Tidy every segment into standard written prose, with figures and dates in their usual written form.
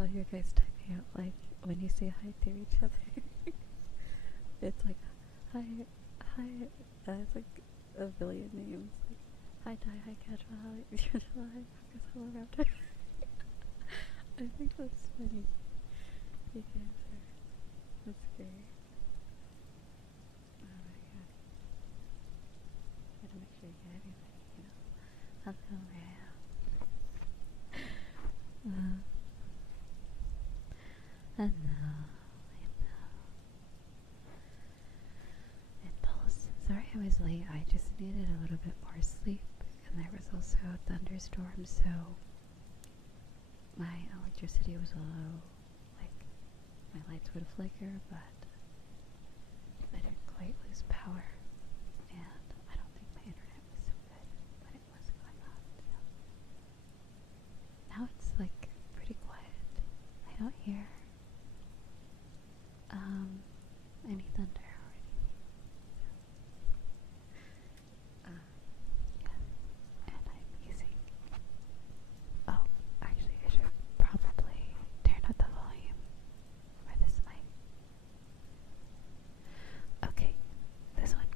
how you guys typing out, like, when you say hi to each other. It's like, hi, hi, it's like a billion names. Like, hi, Ty, hi, Casual, hi, Casual, hi, Focus, hello, Raptor. I think that's funny. You guys are, that's great. Oh my god. Gotta make sure you get everybody, you know. Hello, Ram. I know. Impulse. Sorry I was late. I just needed a little bit more sleep, and there was also a thunderstorm, so my electricity was a little, like, my lights would flicker, but I didn't quite lose power, and I don't think my internet was so good when it was going on, so now it's, like, pretty quiet. I don't hear any thunder or anything. Yeah. And I'm using, oh, actually I should probably turn up the volume for this mic. Okay, this one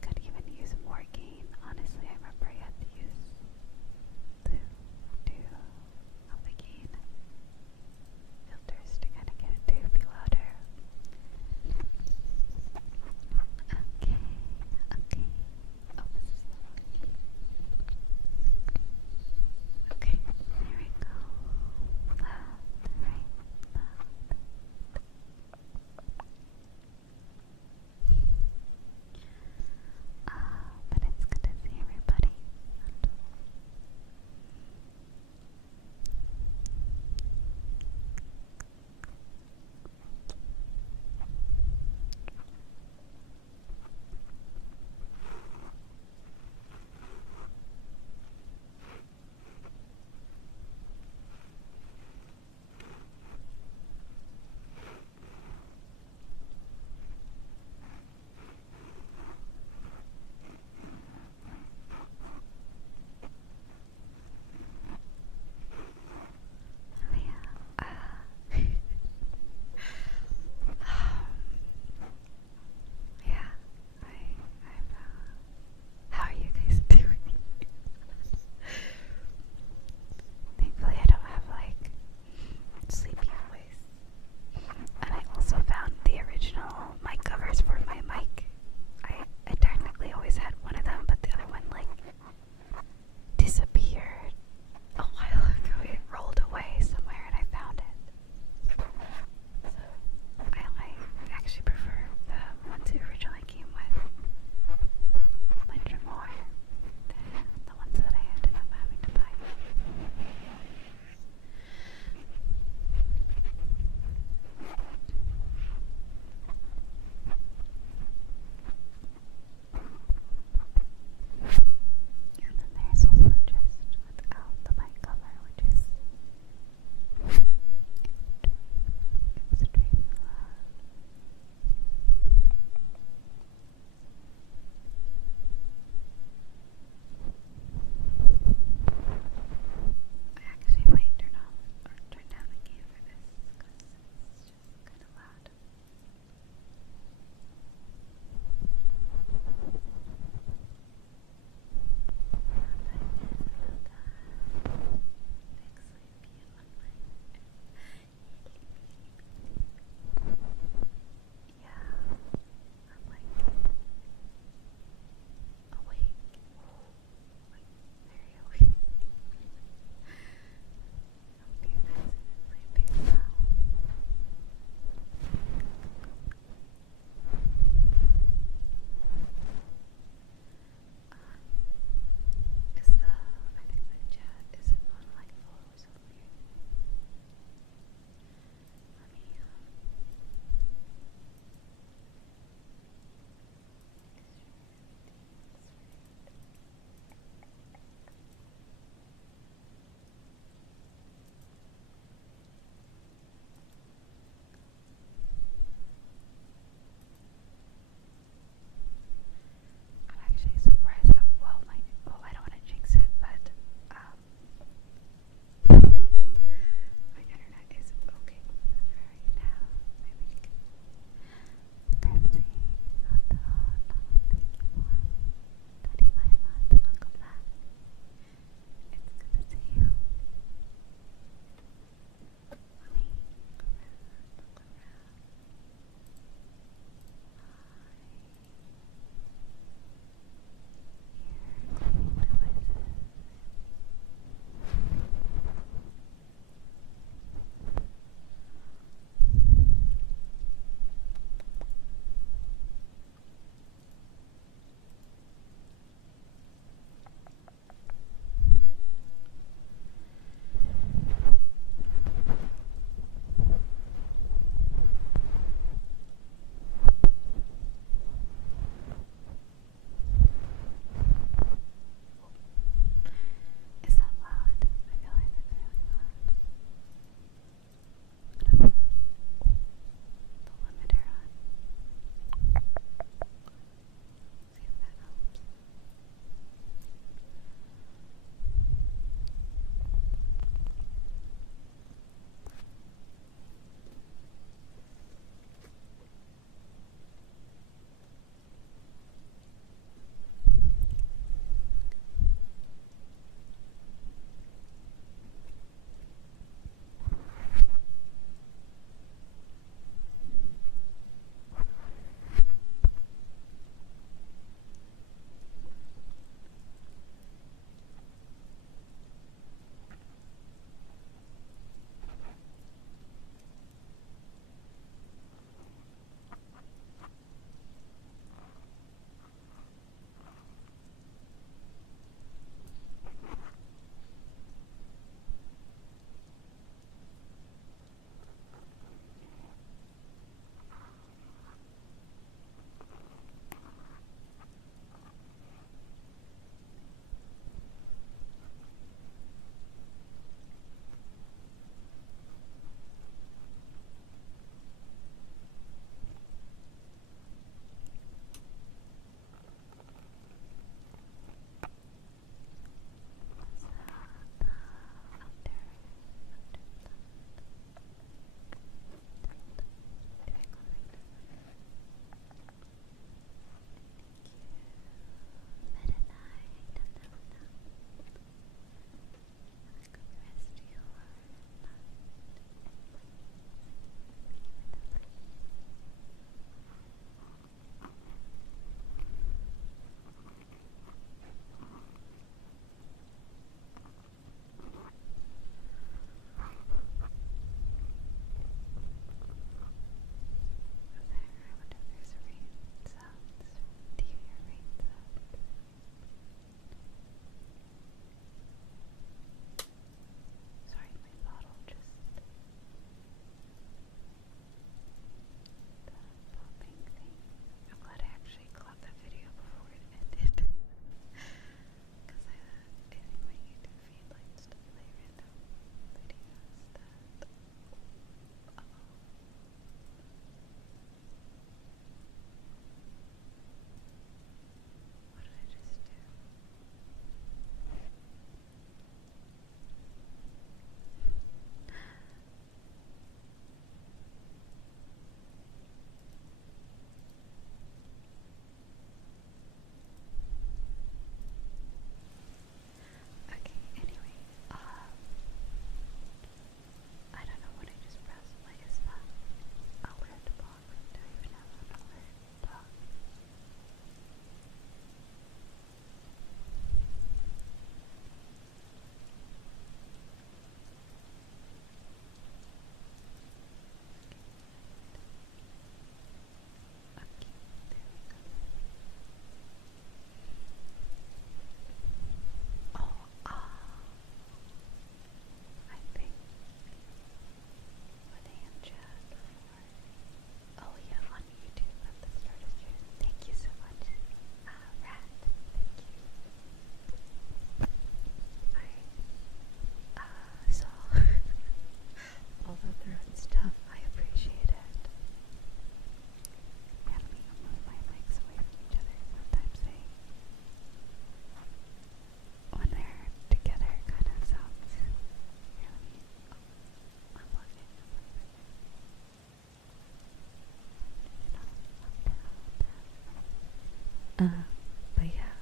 But yeah,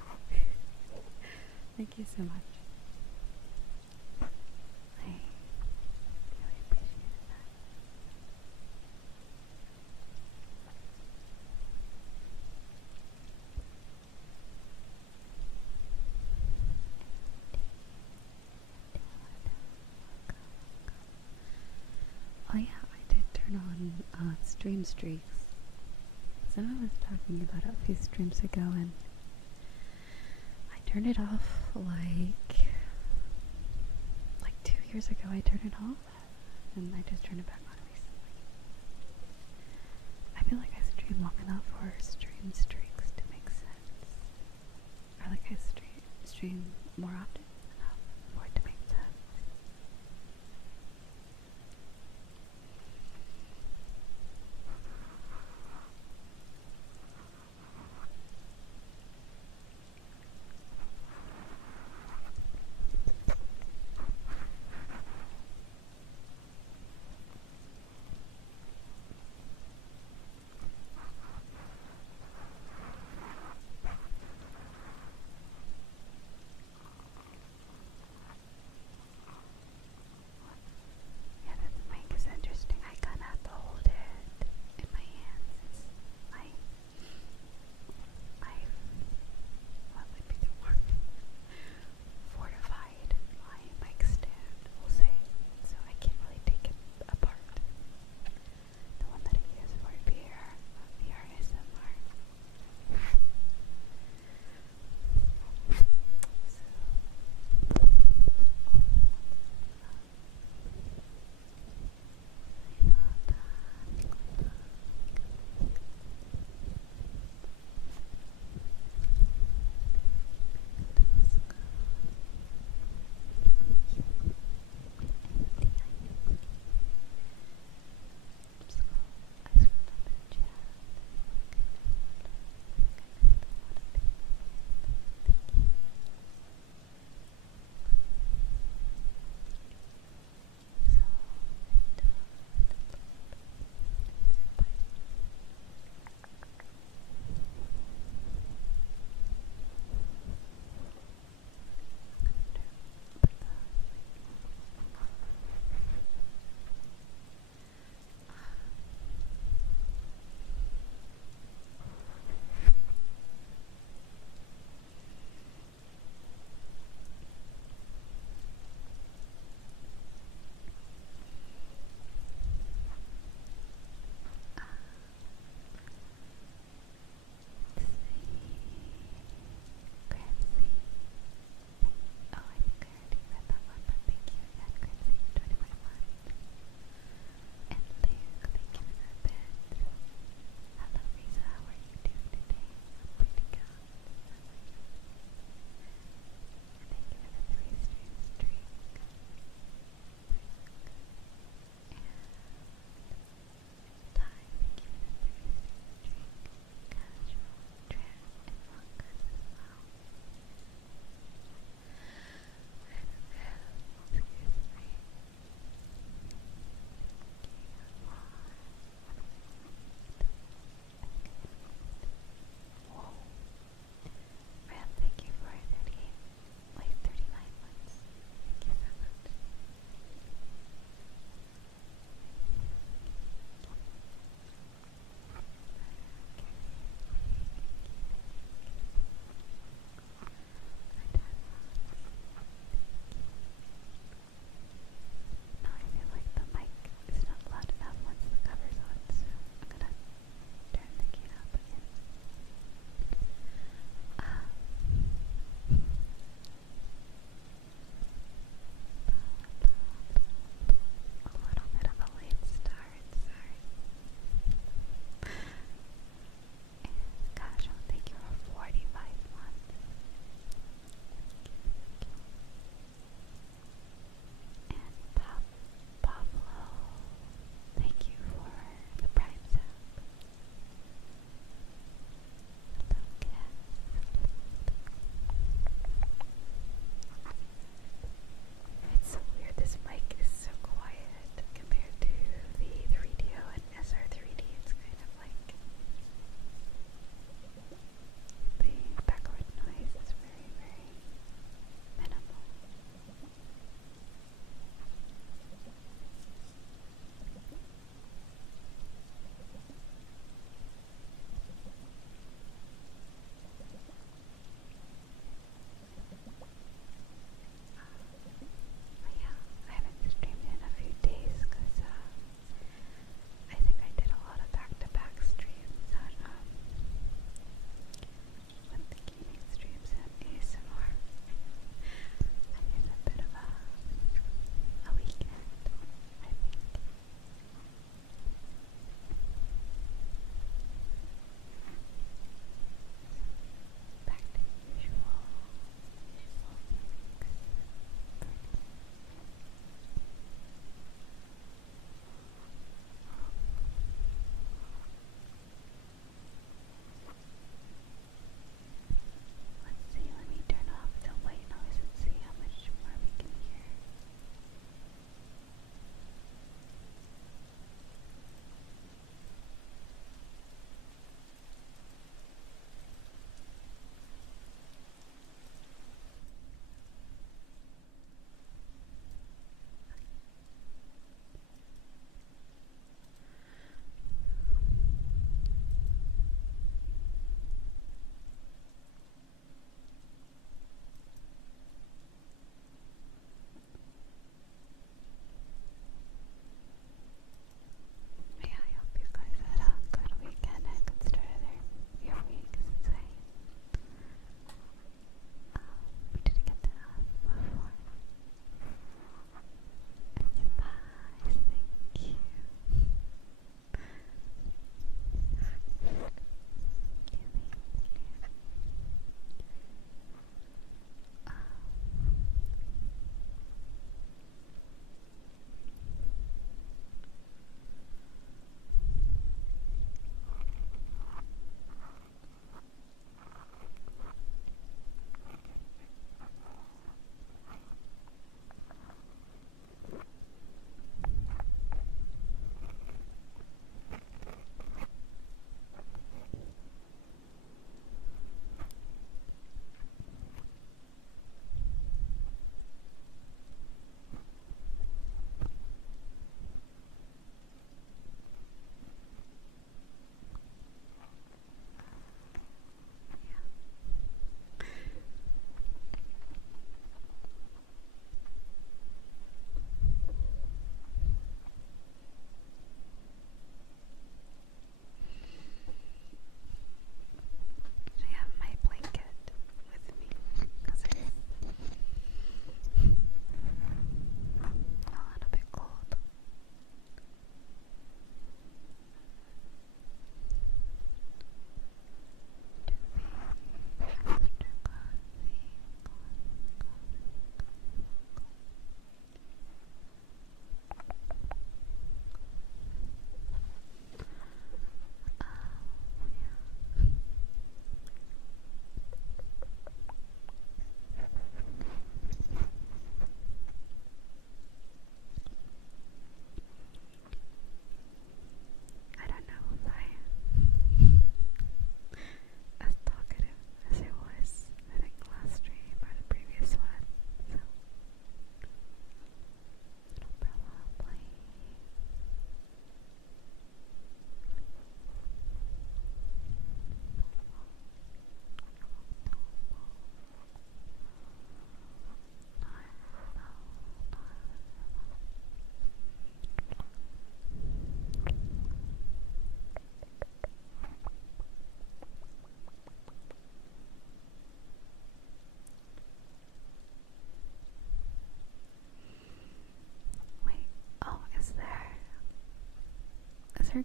thank you so much. I really appreciate that. Oh yeah, I did turn on stream streaks. Someone was talking about it a few streams ago, and I turned it off like 2 years ago. I turned it off, and I just turned it back on recently. I feel like I stream long enough for stream streaks to make sense, or like I stream more often enough for it to make sense.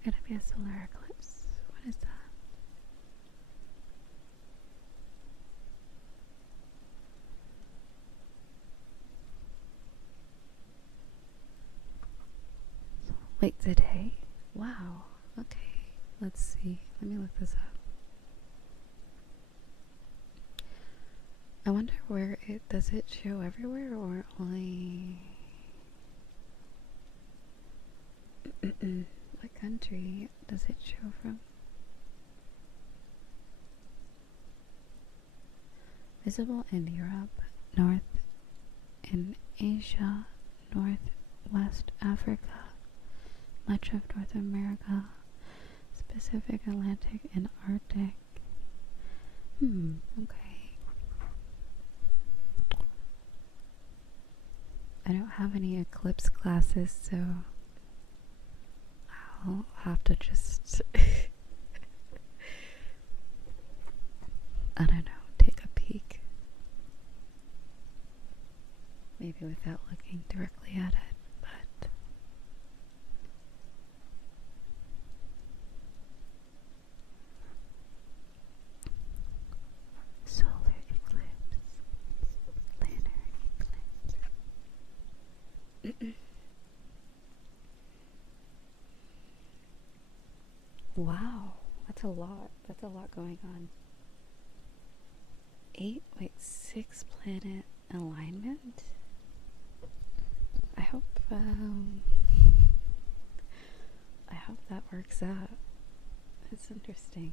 there gonna be a solar eclipse? What is that? Wait, today? Wow. Okay. Let's see. Let me look this up. I wonder where does it show everywhere or only what country does it show from? Visible in Europe, North in Asia, Northwest Africa, much of North America, Pacific, Atlantic, and Arctic. Okay. I don't have any eclipse classes, so I'll have to just I don't know, take a peek. Maybe without looking directly at it, but solar eclipse, lunar eclipse. Wow, that's a lot. That's a lot going on. 6 planet alignment. I hope that works out. It's interesting.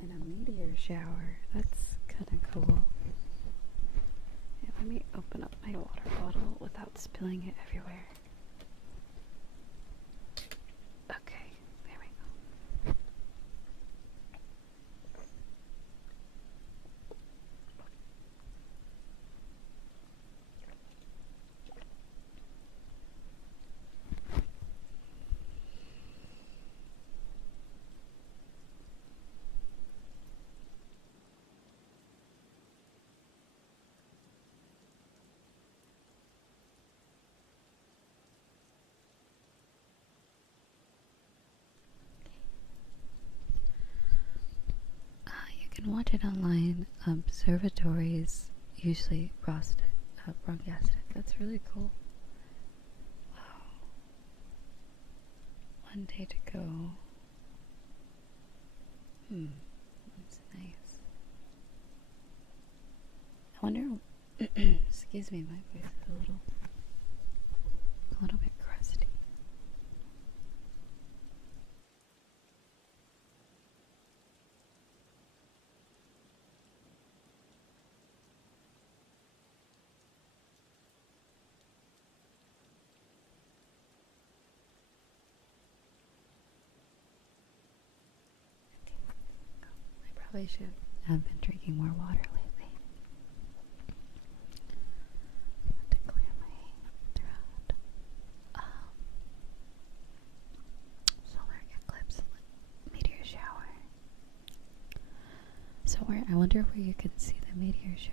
And a meteor shower. That's kind of cool. Yeah, let me open up my water bottle without spilling it everywhere. Okay, there we go. You can watch it online. Observatories usually broadcast it. That's really cool. Wow. One day to go. That's nice. I wonder. Excuse me, my voice is a little bit crusty. I probably should have been drinking more water lately. To clear my throat. Solar eclipse, meteor shower. So I wonder where you can see the meteor shower.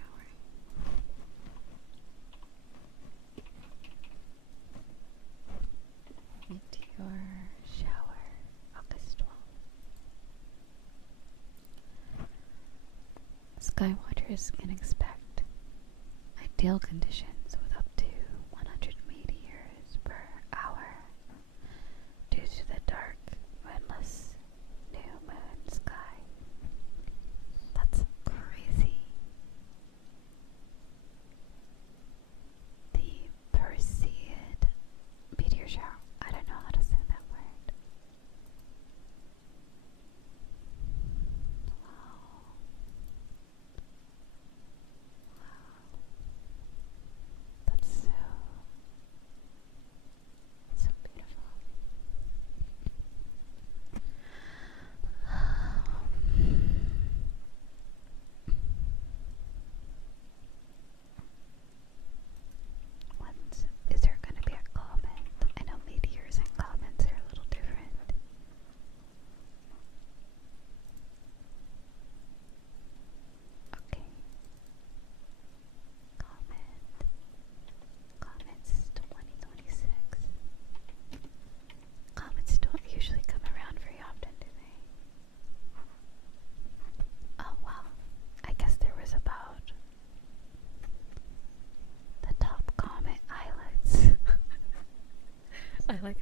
Meteor shower, August 12th. Skywatchers can expect ideal conditions with up to 100 meteors per hour due to the dark, windless new moon sky. That's crazy. The Perseid meteor shower. I don't know how to say that word. Wow.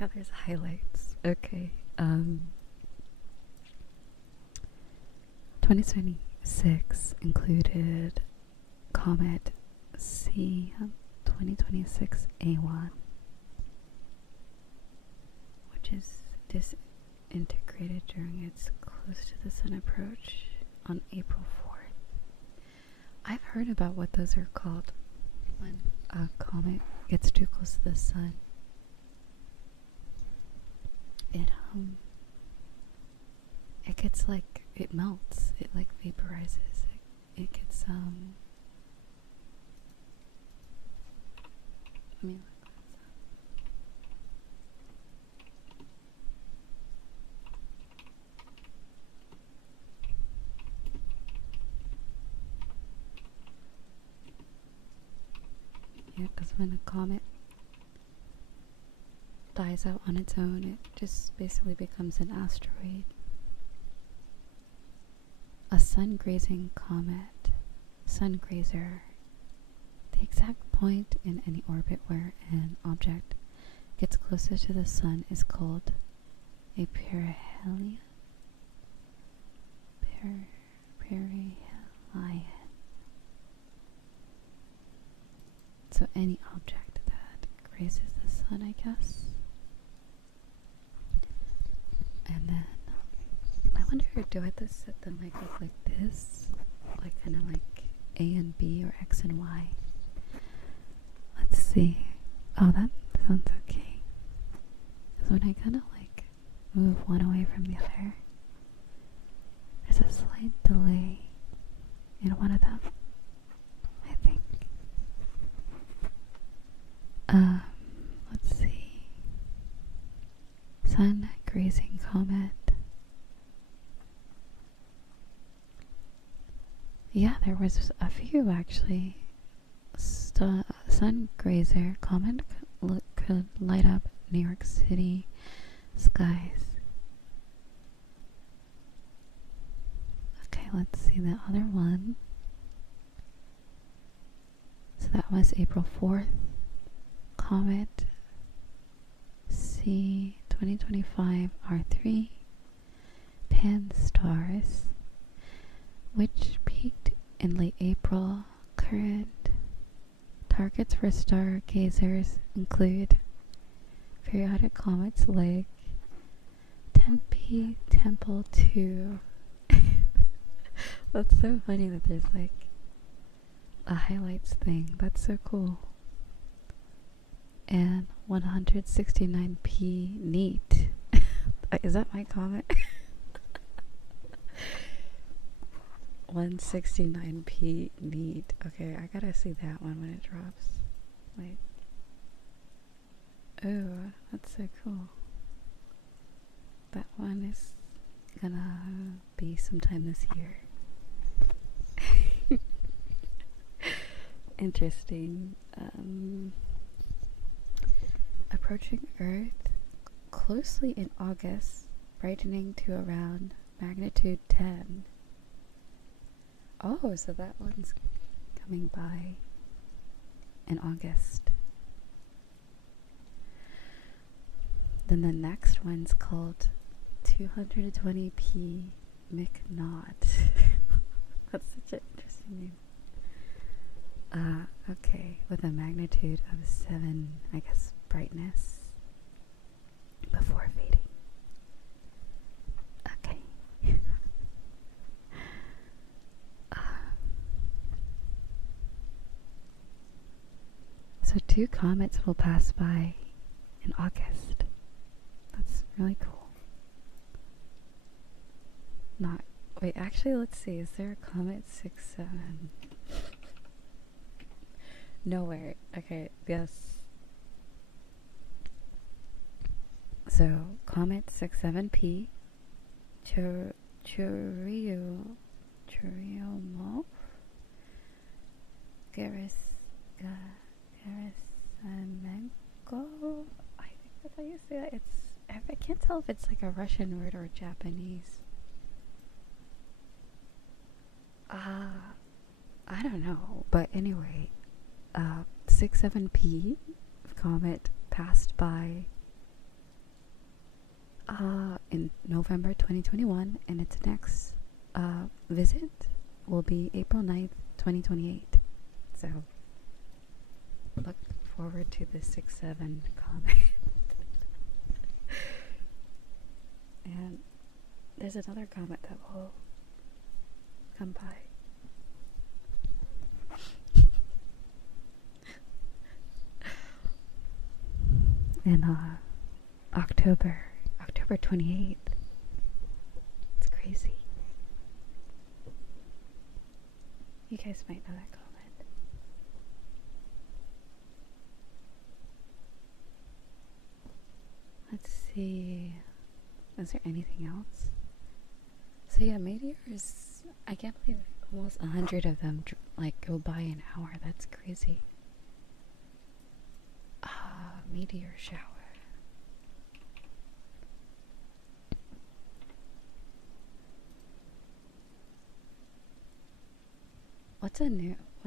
how there's highlights. Okay. 2026 included comet C 2026 A1, which is disintegrated during its close to the sun approach on April 4th. I've heard about what those are called when a comet gets too close to the sun. It gets like, it melts, it like vaporizes, it gets let me look this up. Yeah, because when a comet dies out on its own, it just basically becomes an asteroid. A sun-grazing comet, sun grazer, the exact point in any orbit where an object gets closer to the sun is called a perihelion. Perihelion. So any object that grazes the sun, I guess. And then I wonder, do I have to set them like up like this? Like kind of like A and B or X and Y? Let's see. Oh, that sounds okay. Because when I kind of like move one away from the other, there's a slight delay in one of them, I think. Let's see. Sun grazing comet. Yeah, there was a few actually. Sun grazer comet could light up New York City skies. Okay, let's see the other one. So that was April 4th. Comet C 2025 R3 Pan-STARRS, which peaked in late April. Current targets for stargazers include periodic comets like 10P Temple 2. That's so funny that there's like a highlights thing. That's so cool. And 169P Neat. Is that my comet? 169P Neat. Okay, I gotta see that one when it drops. Like, oh, that's so cool. That one is gonna be sometime this year. Interesting. Approaching Earth closely in August, brightening to around magnitude 10. Oh, so that one's coming by in August. Then the next one's called 220P McNaught. That's such an interesting name. Okay, with a magnitude of 7, I guess, brightness before fading. Okay. So 2 comets will pass by in August. That's really cool. Wait, actually, let's see. Is there a comet 67? Nowhere. Okay, yes. So, comet 67P, Churyumov, Gerasimenko. I think that's how you say that. I can't tell if it's like a Russian word or Japanese. I don't know. But anyway, 67P comet passed by in November 2021, and its next visit will be April 9th, 2028. So look forward to the 6-7 comet. And there's another comet that will come by. In October 28th. It's crazy. You guys might know that comet. Let's see. Is there anything else? So yeah, meteors. I can't believe almost 100 of them like go by an hour. That's crazy. Meteor shower. What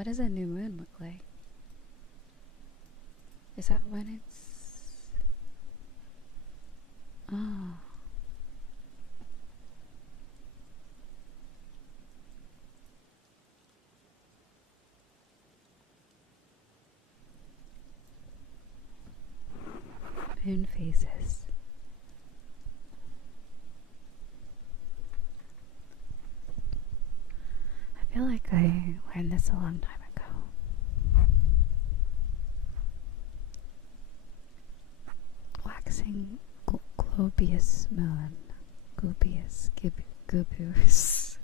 does a new moon look like? Is that when it's... Oh. Moon phases. I feel like I learned this a long time ago. Waxing globious moon. Gubus.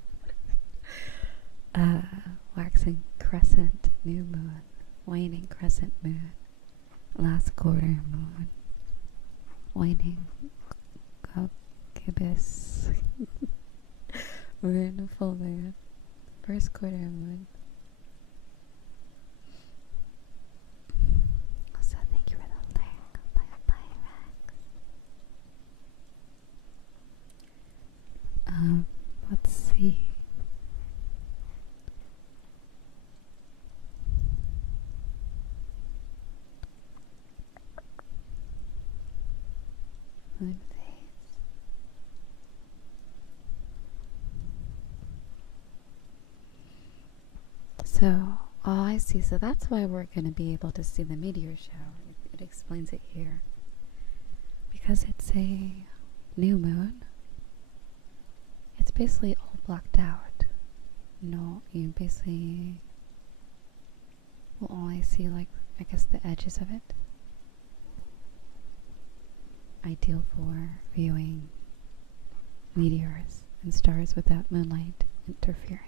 Waxing crescent new moon. Waning crescent moon. Last quarter moon. Waning gibbous. Moon full moon. First quarter moon. Also, thank you for the link. Bye, Rex. Let's see. Moon phase. So, all I see, so that's why we're going to be able to see the meteor shower. It explains it here. Because it's a new moon, it's basically all blocked out. No, you basically will only see, like, I guess the edges of it. Ideal for viewing meteors and stars without moonlight interference.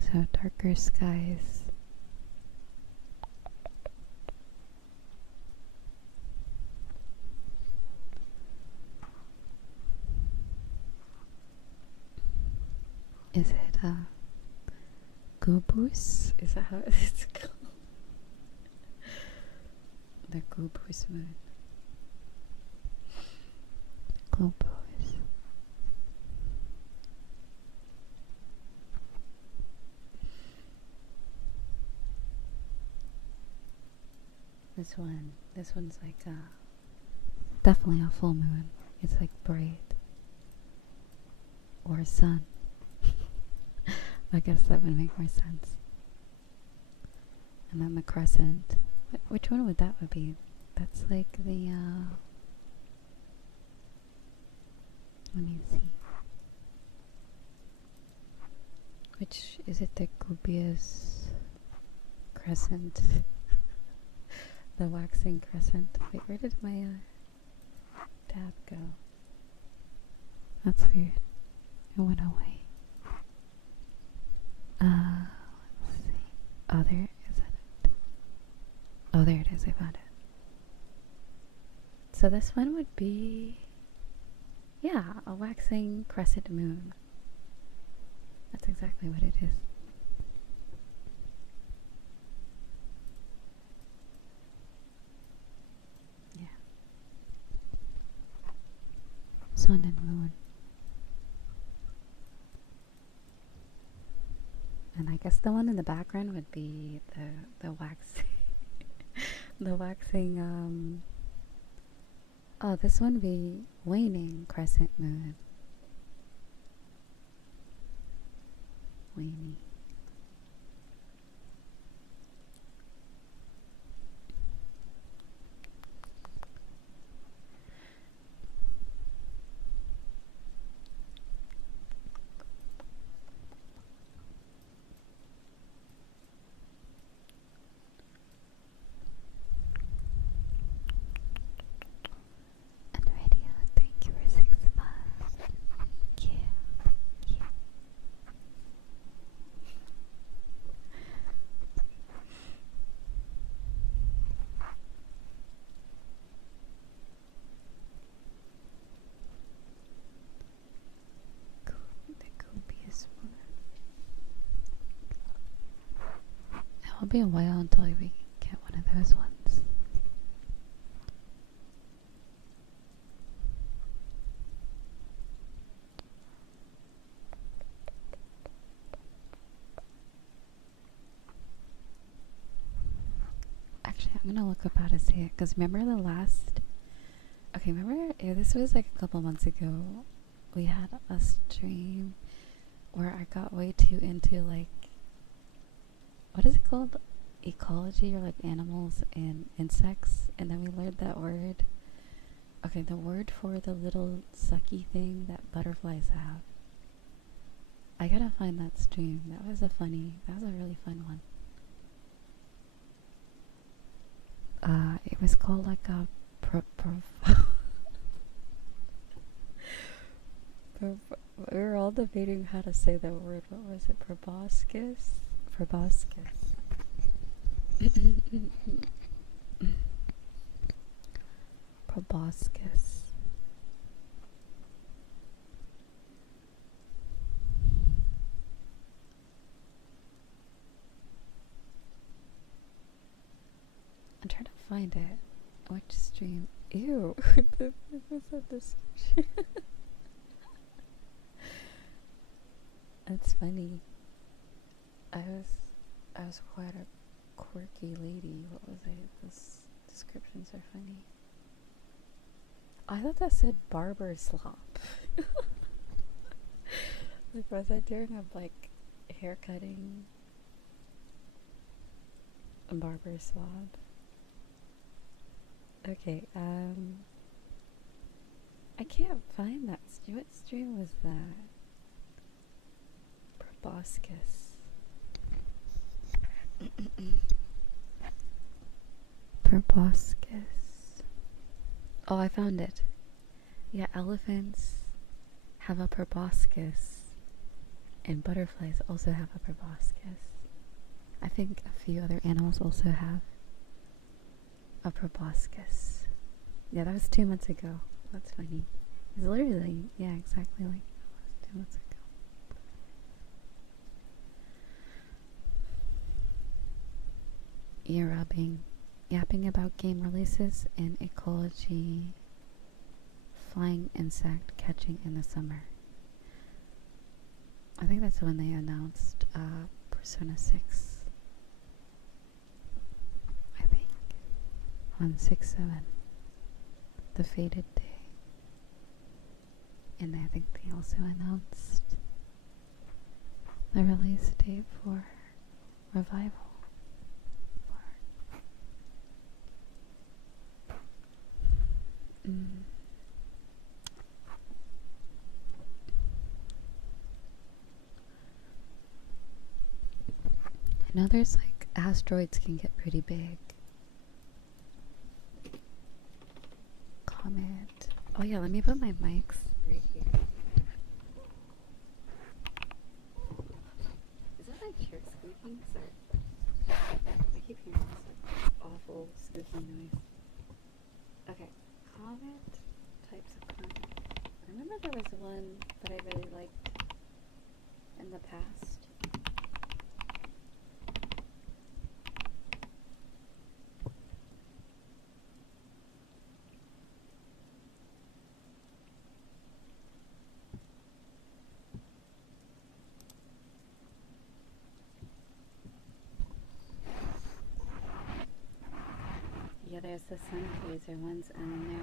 So darker skies. Is it Gubus? Is that how it's called? The Gubus moon. Globus. This one's like definitely a full moon. It's like bright. Or sun. I guess that would make more sense. And then the crescent. Which one would that be? That's like the let me see. Which is it, the Gubius crescent? The waxing crescent. Wait, where did my tab go? That's weird. It went away. Let's see. Oh, there is it. Oh, there it is. I found it. So this one would be, yeah, a waxing crescent moon. That's exactly what it is. Yeah. Sun and moon. And I guess the one in the background would be the waxing The waxing, oh, this one be waning crescent moon. Waning. And radio, thank you for 6 months. Yeah, yeah. The copious one. It'll be a while until we get one of those ones. Actually, I'm gonna look up how to say it, because remember the last... Okay, remember, this was like a couple months ago. We had a stream where I got way too into, like, what is it called? Ecology, or like animals and insects. And then we learned that word. Okay, the word for the little sucky thing that butterflies have. I gotta find that stream. That was a really fun one. It was called like a we were all debating how to say the word. What was it? Proboscis? Proboscis. Proboscis. I'm trying to find it. Which stream? Ew. This was a discussion. That's funny. I was quite a quirky lady. What was I? Those descriptions are funny. I thought that said barber slop. Like, was I doing a like haircutting? A barber slop. Okay, I can't find that. What stream was that? Proboscis. Proboscis. Oh, I found it. Yeah, elephants have a proboscis, and butterflies also have a proboscis. I think a few other animals also have a proboscis. Yeah, that was 2 months ago. That's funny. It's literally, yeah, exactly like that was 2 months ago. Ear rubbing, yapping about game releases and ecology, flying insect catching in the summer. I think that's when they announced Persona 6. I think. On 6/7. The fated day. And I think they also announced the release date for Revival. I know there's like asteroids can get pretty big. Comet. Oh yeah, let me put my mics right here. Is that my chair squeaking? Sorry. I keep hearing this like awful squeaking noise. Okay, comet, types of comet. I remember there was one that I really liked in the past. there's the sun gazer ones, and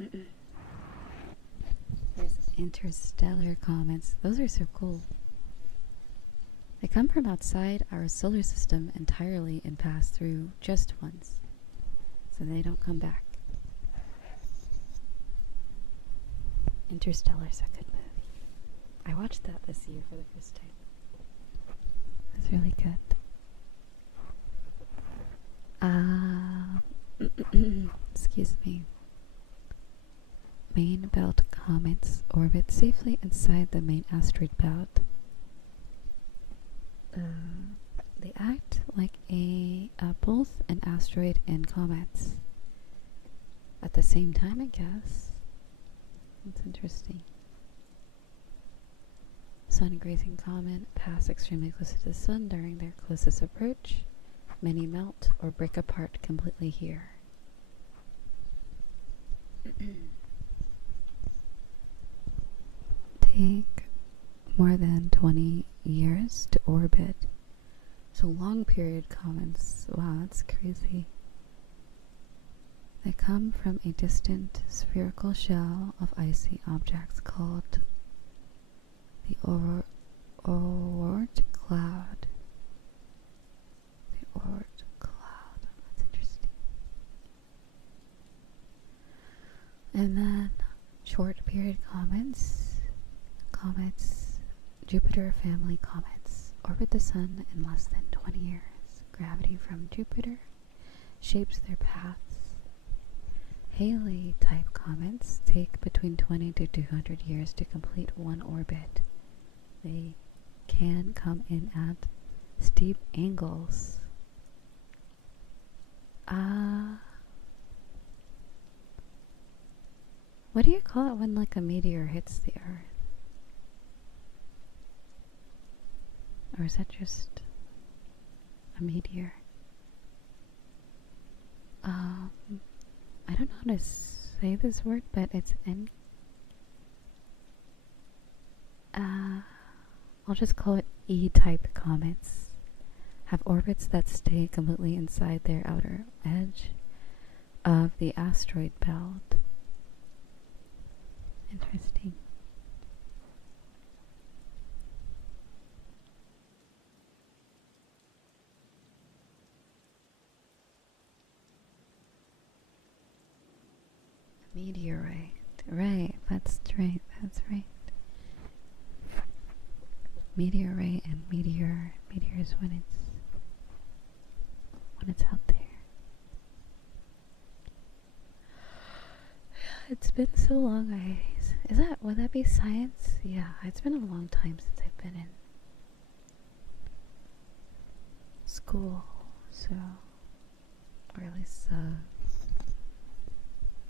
then there's interstellar comets. Those are so cool. They come from outside our solar system entirely and pass through just once, so they don't come back. Interstellar's a good movie. I watched that this year for the first time. It's really good. Excuse me. Main belt comets orbit safely inside the main asteroid belt. They act like both an asteroid and comets at the same time, I guess. That's interesting. Sun-grazing comet pass extremely close to the sun during their closest approach. Many melt or break apart completely here. Take more than 20 years to orbit. So long period comets. Wow, that's crazy. They come from a distant spherical shell of icy objects called the Oort cloud. The Oort cloud. That's interesting. And then short period comets, Jupiter family comets, orbit the sun in less than 20 years. Gravity from Jupiter shapes their paths. Halley-type comets take between 20 to 200 years to complete one orbit. They can come in at steep angles. What do you call it when like a meteor hits the Earth? Or is that just a meteor? I don't know how to say this word, but it's I'll just call it E-type comets. Have orbits that stay completely inside their outer edge of the asteroid belt. Interesting. Meteorite. Right, that's right. Meteorite and meteor. Meteor is when it's out there. It's been so long, would that be science? Yeah, it's been a long time since I've been in school, so, or at least,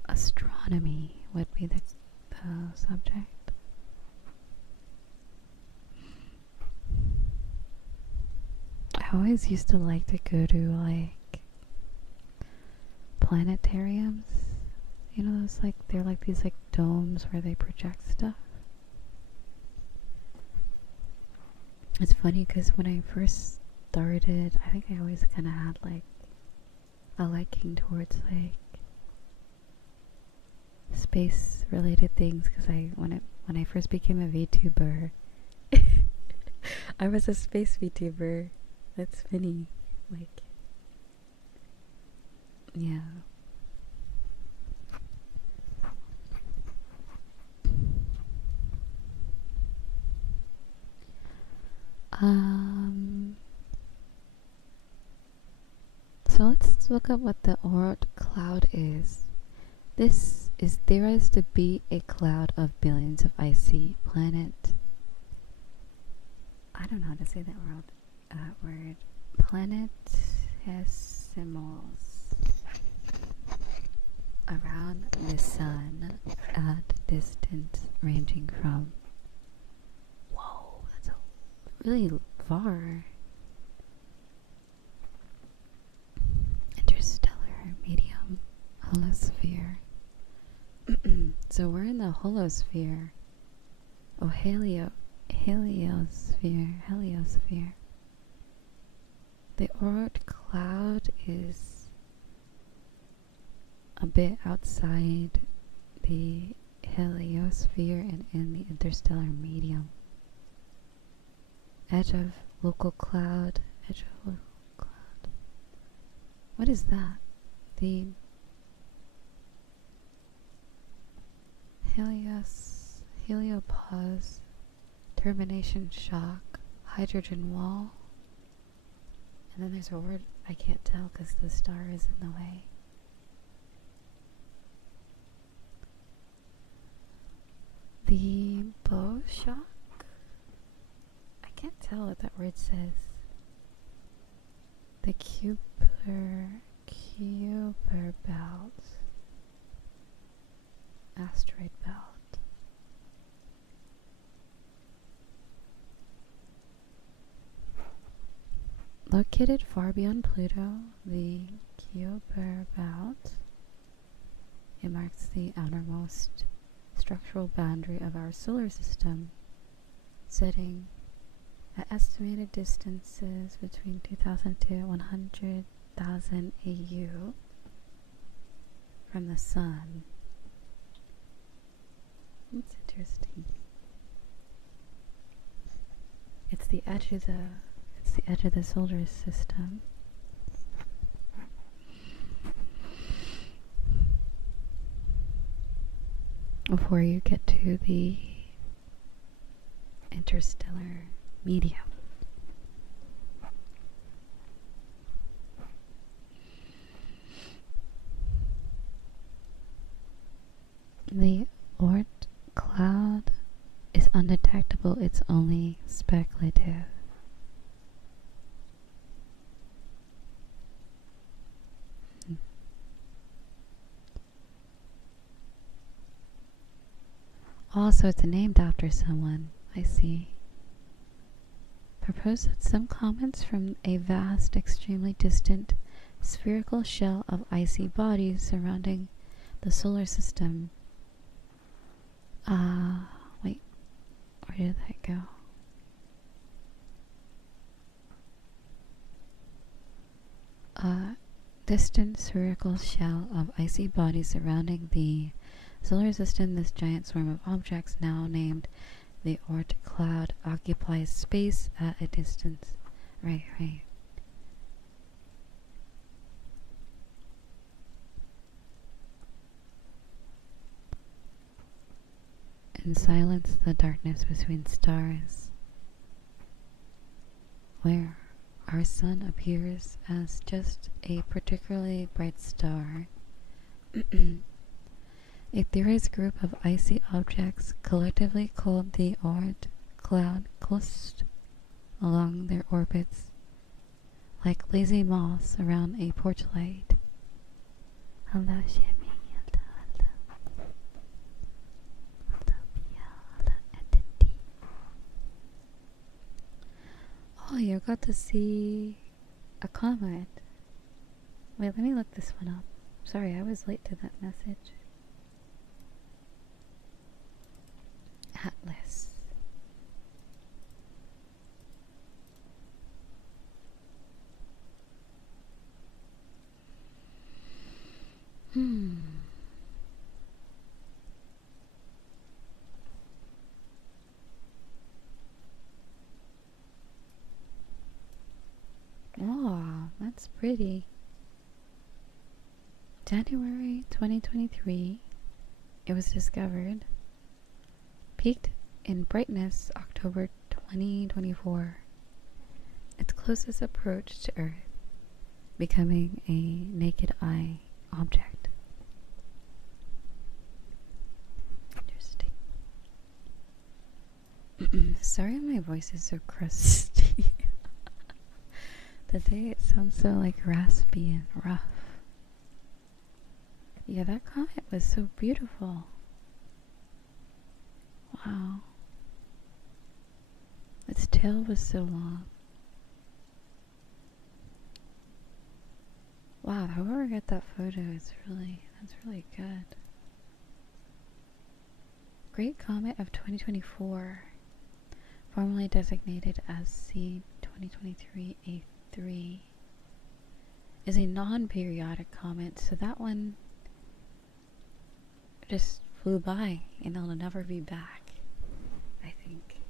astronomy would be the subject. I always used to like to go to like planetariums. You know, those like they're like these like domes where they project stuff. It's funny because when I first started, I think I always kind of had like a liking towards like space related things because when I first became a VTuber, I was a space VTuber. That's funny. Like, yeah. So let's look up what the Oort cloud is. This is theorized to be a cloud of billions of icy planet. I don't know how to say that word. Planetesimals around the sun at distance ranging from, whoa, that's really far. Interstellar medium holosphere. So we're in the holosphere. Oh, heliosphere. The Oort cloud is a bit outside the heliosphere and in the interstellar medium. Edge of local cloud. Edge of local cloud. What is that? The heliopause, termination shock, hydrogen wall. And then there's a word I can't tell because the star is in the way. The bow shock? I can't tell what that word says. The Kuiper belt. Asteroid belt. Located far beyond Pluto, the Kuiper belt, it marks the outermost structural boundary of our solar system, setting at estimated distances between 2,000 to 100,000 AU from the Sun. That's interesting. It's the edge of the solar system. Before you get to the interstellar medium. The Oort cloud is undetectable, it's only speculative. Also, it's named after someone. I see. Propose that some comets from a vast, extremely distant spherical shell of icy bodies surrounding the solar system. Wait. Where did that go? Distant spherical shell of icy bodies surrounding the solar system. This giant swarm of objects, now named the Oort cloud, occupies space at a distance. Right. And silence the darkness between stars, where our sun appears as just a particularly bright star. A theorized group of icy objects, collectively called the Oort cloud, cluster along their orbits like lazy moths around a porchlight. Hello, Shami. Oh, you got to see a comet. Wait, let me look this one up. Sorry, I was late to that message. Atlas. Oh, that's pretty. January 2023, it was discovered. Peaked in brightness October 2024. Its closest approach to Earth, becoming a naked eye object. Interesting. Sorry my voice is so crusty. Today it sounds so like raspy and rough. Yeah, that comet was so beautiful. Wow. Its tail was so long. Wow, whoever got that photo is that's really good. Great Comet of 2024, formerly designated as C 2023 A3, is a non-periodic comet, so that one just flew by and it'll never be back, I think.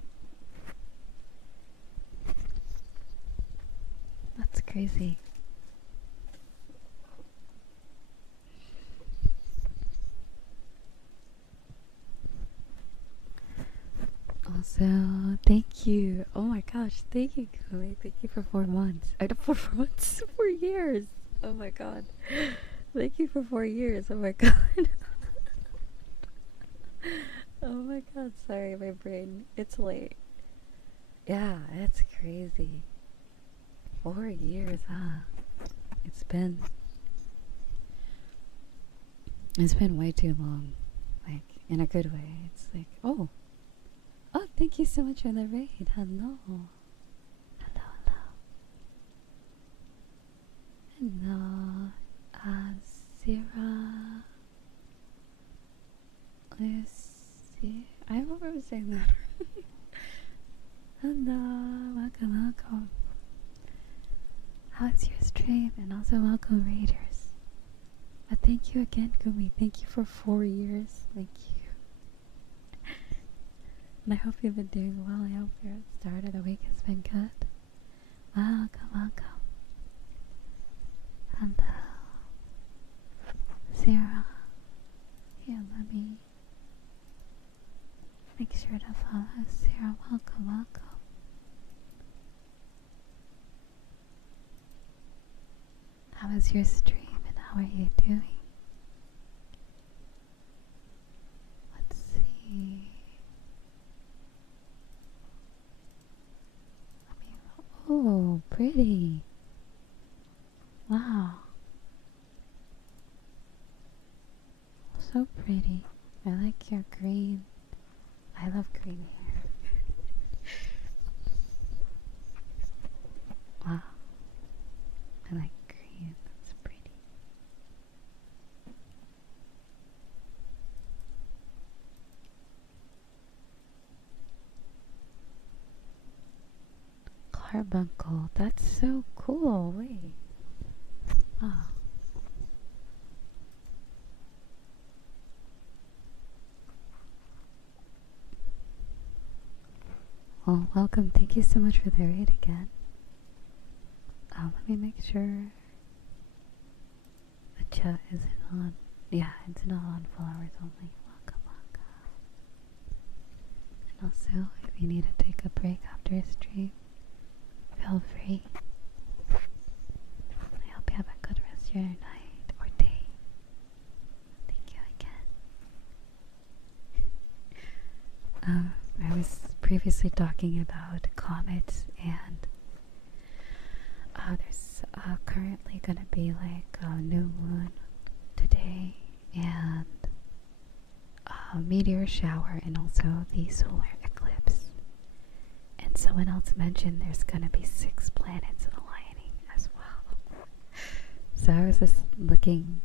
That's crazy. Also, thank you. Oh my gosh, thank you, Chloe. Thank you for 4 months. I don't 4 months, 4 years. Oh my god. Thank you for 4 years. Oh my god. Oh my god, sorry, my brain. It's late. Yeah, it's crazy. 4 years, huh? It's been way too long. Like, in a good way. It's like, oh, thank you so much for the raid. Hello. Hello. Zira. Lucy. I hope I was saying that right. Hello. Welcome. How's your stream? And also welcome, raiders. But thank you again, Gumi. Thank you for 4 years. Thank you. And I hope you've been doing well. I hope your start of the week has been good. Welcome. Hello. Zira. Here, let me make sure to follow Zira. Welcome. How was your stream and how are you doing? Let's see. Oh, pretty. Wow. So pretty. I like your green. I love green hair. Wow. I like green. That's pretty. Carbuncle. That's so cool. Wait. Oh. Well, welcome. Thank you so much for the raid again. Let me make sure the chat isn't on. Yeah, it's not on followers only. Welcome. And also, if you need to take a break after a stream, feel free. I hope you have a good rest of your night or day. Thank you again. I was previously talking about comets, and there's currently gonna be like a new moon today, and a meteor shower, and also the solar eclipse. And someone else mentioned there's gonna be 6 planets aligning as well. So I was just looking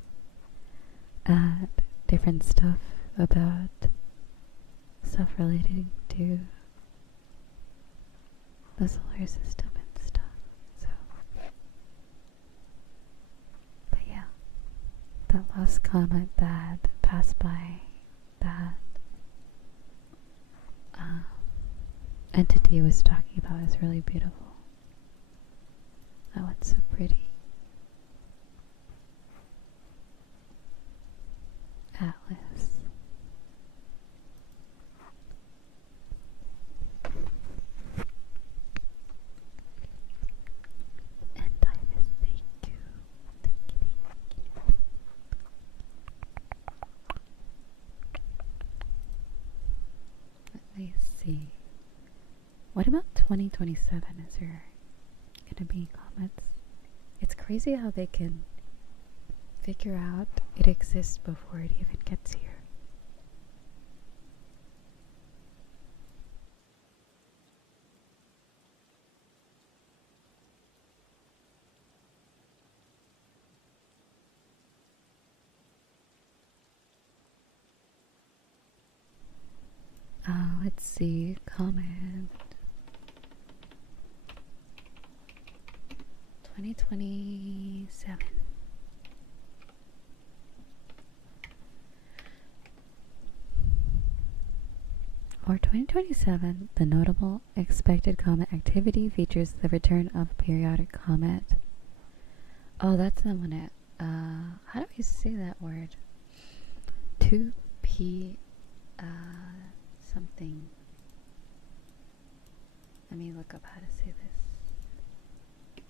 at different stuff about stuff relating to the solar system and stuff. So, but yeah, that last comet that passed by, that entity was talking about is really beautiful. That one's so pretty. Atlas. NT5, thank you. Let me see. What about 2027? Is there gonna be comets? It's crazy how they can figure out it exists before it even gets here. Let's see, comment 2027. For 2027, the notable expected comet activity features the return of a periodic comet. Oh, that's the one it. How do we say that word? 2P something. Let me look up how to say this.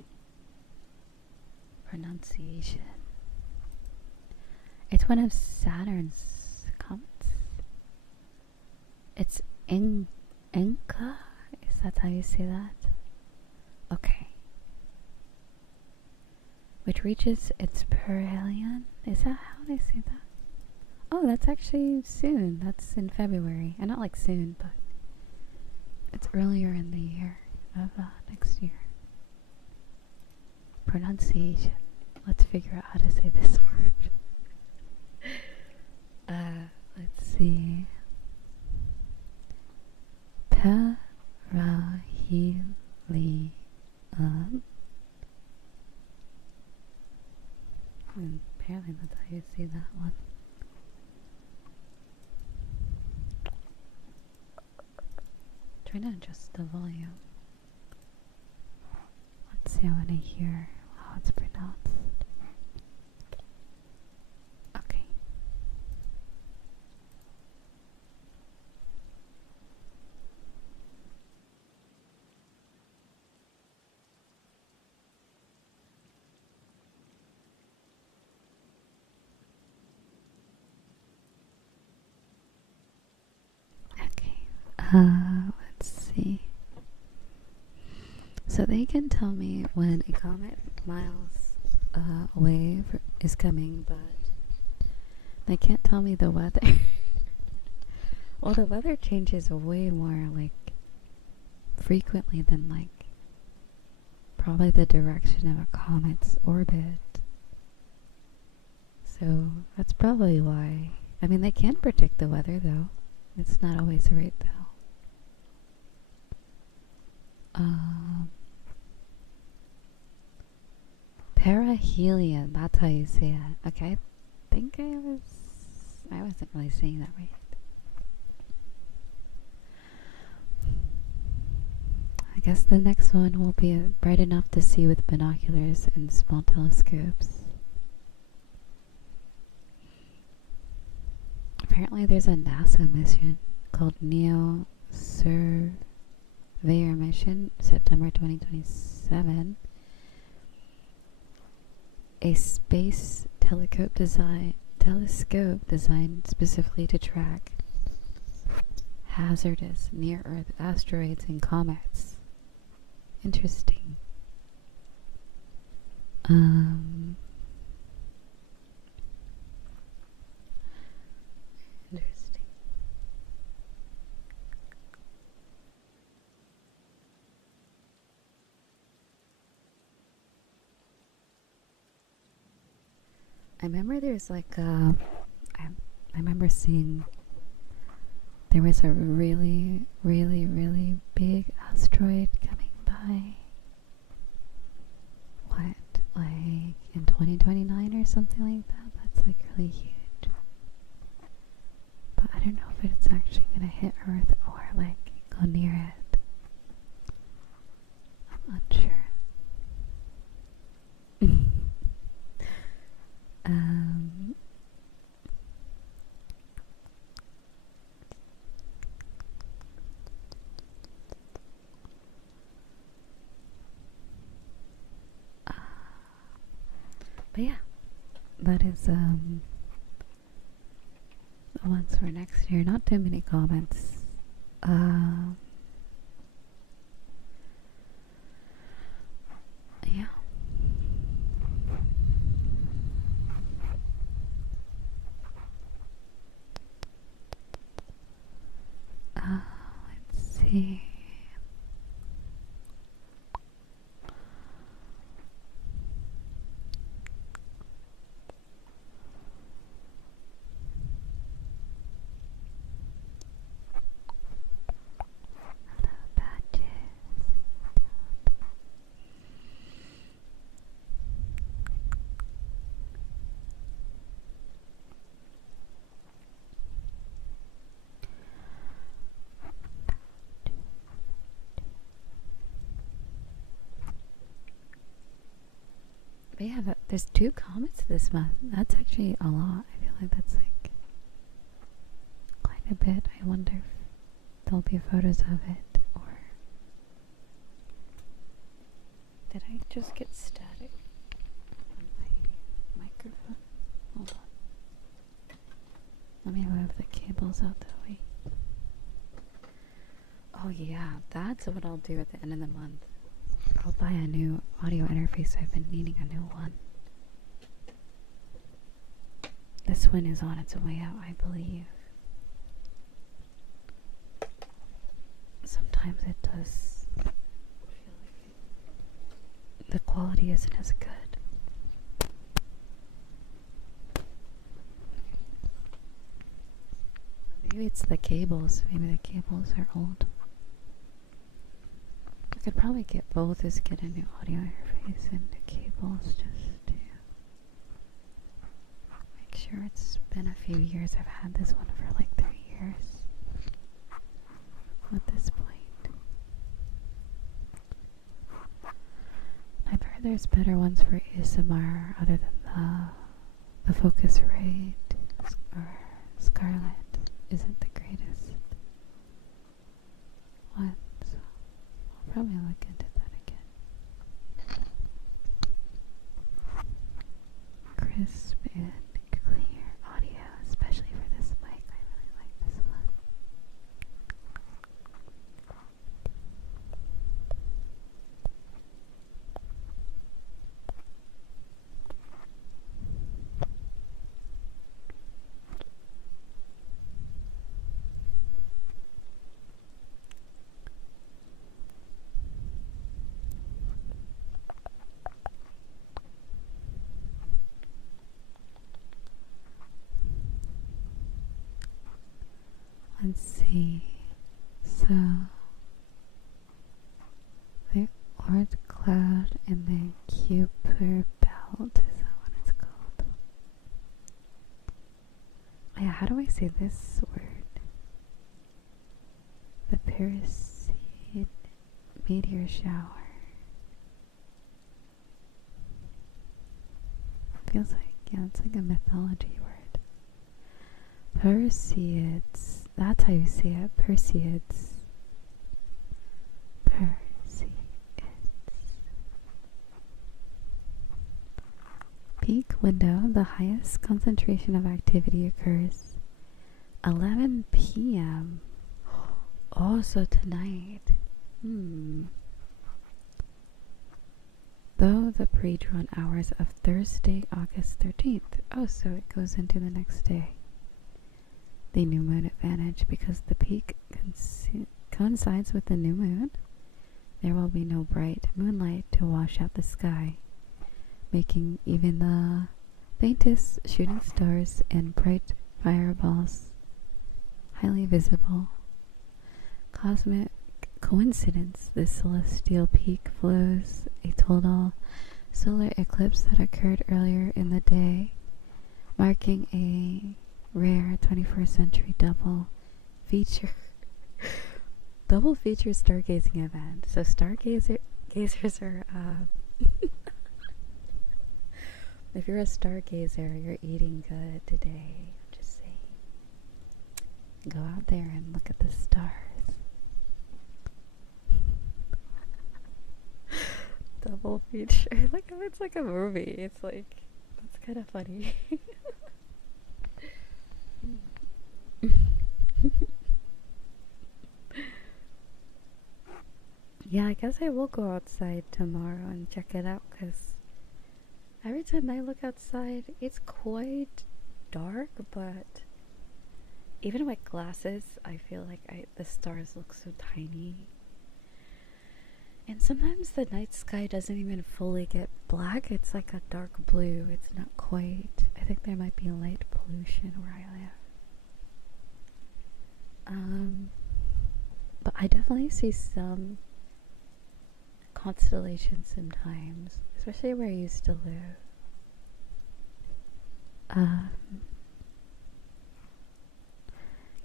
Pronunciation. It's one of Saturn's comets. It's Inca? Is that how you say that? Okay. Which reaches its perihelion. Is that how they say that? Oh, that's actually soon. That's in February. And not like soon, but it's earlier in the year of next year. Pronunciation. Let's figure out how to say this word. Let's see. Perihelion. Apparently that's how you say that one. Try to adjust the volume. Let's see, I want to hear how it's pronounced. Okay. Let's see. So they can tell me when a comet miles away is coming, but they can't tell me the weather. Well, the weather changes way more, like, frequently than, like, probably the direction of a comet's orbit. So that's probably why. I mean, they can predict the weather, though. It's not always right, though. Perihelion, that's how you say it. Okay, I think I wasn't really saying that right. I guess the next one will be bright enough to see with binoculars and small telescopes. Apparently there's a NASA mission called NEO Surveyor Mission, September 2027. A space telescope designed specifically to track hazardous near-Earth asteroids and comets. Interesting. Interesting. I remember there's like I remember seeing there was a really, really, really big asteroid coming by. What? Like in 2029 or something like that? That's like really huge. But I don't know if it's actually gonna hit Earth or like go near it. I'm unsure. But yeah, that is the ones for next year. Not too many comments. Yeah. Let's see. There's 2 comets this month. That's actually a lot. I feel like that's like quite a bit. I wonder if there'll be photos of it, or did I just get static on my microphone? Hold on. Let me move the cables out the way. Oh yeah, that's what I'll do at the end of the month. I'll buy a new audio interface. I've been needing a new one. This one is on its way out, I believe. Sometimes it does feel like the quality isn't as good. Maybe it's the cables. Maybe the cables are old. I could probably get both, is get a new audio interface and the cables just to make sure. It's been a few years. I've had this one for like 3 years at this point. I've heard there's better ones for ASMR other than the Focusrite or Scarlett isn't the greatest one, so I'll probably look into that again. Crisp and clear audio, especially for this mic. I really like this one. Let's see. So the Oort cloud and the Kuiper belt, is that what it's called? Oh yeah, how do I say this word? The Perseid meteor shower. Feels like, yeah, it's like a mythology word. Perseids. That's how you say it. Perseids. Perseids. Peak window. The highest concentration of activity occurs 11 p.m. Oh, so tonight. Though the pre-drawn hours of Thursday, August 13th. Oh, so it goes into the next day. The new moon advantage, because the peak coincides with the new moon. There will be no bright moonlight to wash out the sky, making even the faintest shooting stars and bright fireballs highly visible. Cosmic coincidence, this celestial peak flows a total solar eclipse that occurred earlier in the day, marking a rare 21st century double feature stargazing event. So stargazers are if you're a stargazer, you're eating good today. I'm just saying, go out there and look at the stars. Double feature. Like, if it's like a movie, it's like, that's kind of funny. Yeah, I guess I will go outside tomorrow and check it out, because every time I look outside, it's quite dark, but even with glasses, I feel like the stars look so tiny. And sometimes the night sky doesn't even fully get black. It's like a dark blue. It's not quite. I think there might be light pollution where I live. But I definitely see some constellations sometimes, especially where I used to live.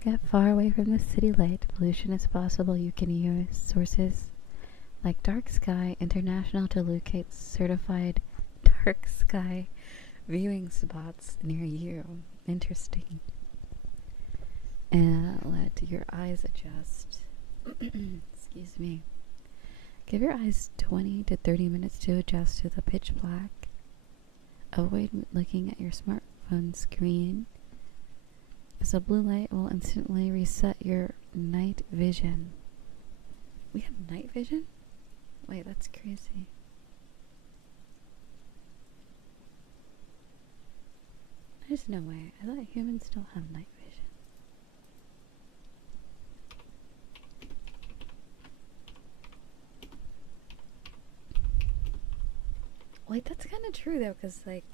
Get far away from the city light pollution as possible. You can use sources like Dark Sky International to locate certified dark sky viewing spots near you. Interesting. And let your eyes adjust. Excuse me. Give your eyes 20 to 30 minutes to adjust to the pitch black. Avoid looking at your smartphone screen, as a blue light will instantly reset your night vision. We have night vision? Wait, that's crazy. There's no way. I thought humans still have night vision. Like, that's kind of true though, because like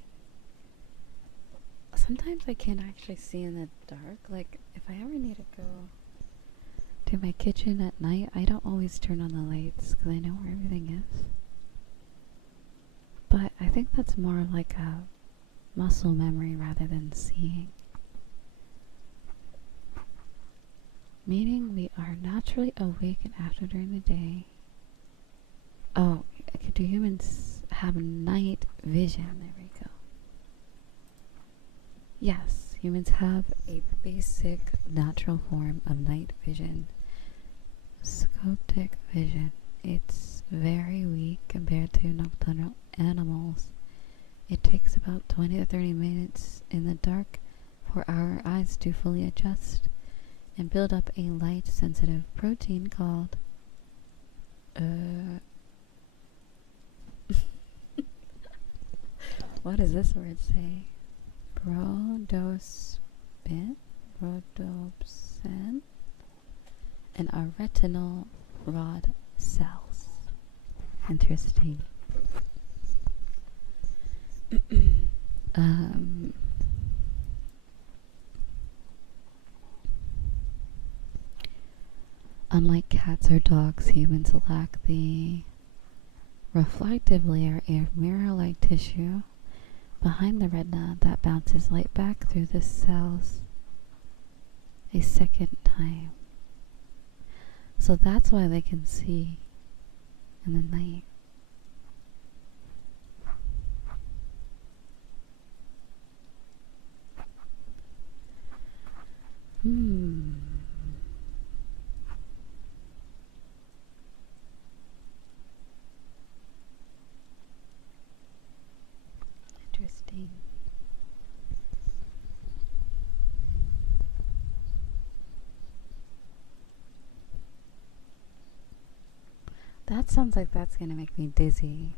sometimes I can't actually see in the dark. Like, if I ever need to go to my kitchen at night, I don't always turn on the lights because I know where everything is. But I think that's more like a muscle memory rather than seeing. Meaning we are naturally awake and active during the day. Oh, do humans have night vision? There we go. Yes, humans have a basic natural form of night vision. Scopic vision. It's very weak compared to nocturnal animals. It takes about 20 to 30 minutes in the dark for our eyes to fully adjust and build up a light-sensitive protein called what does this word say? Rhodopsin and our retinal rod cells. Interesting. Unlike cats or dogs, humans lack the reflective layer of mirror-like tissue behind the retina that bounces light back through the cells a second time. So that's why they can see in the night. Interesting. That sounds like that's gonna make me dizzy.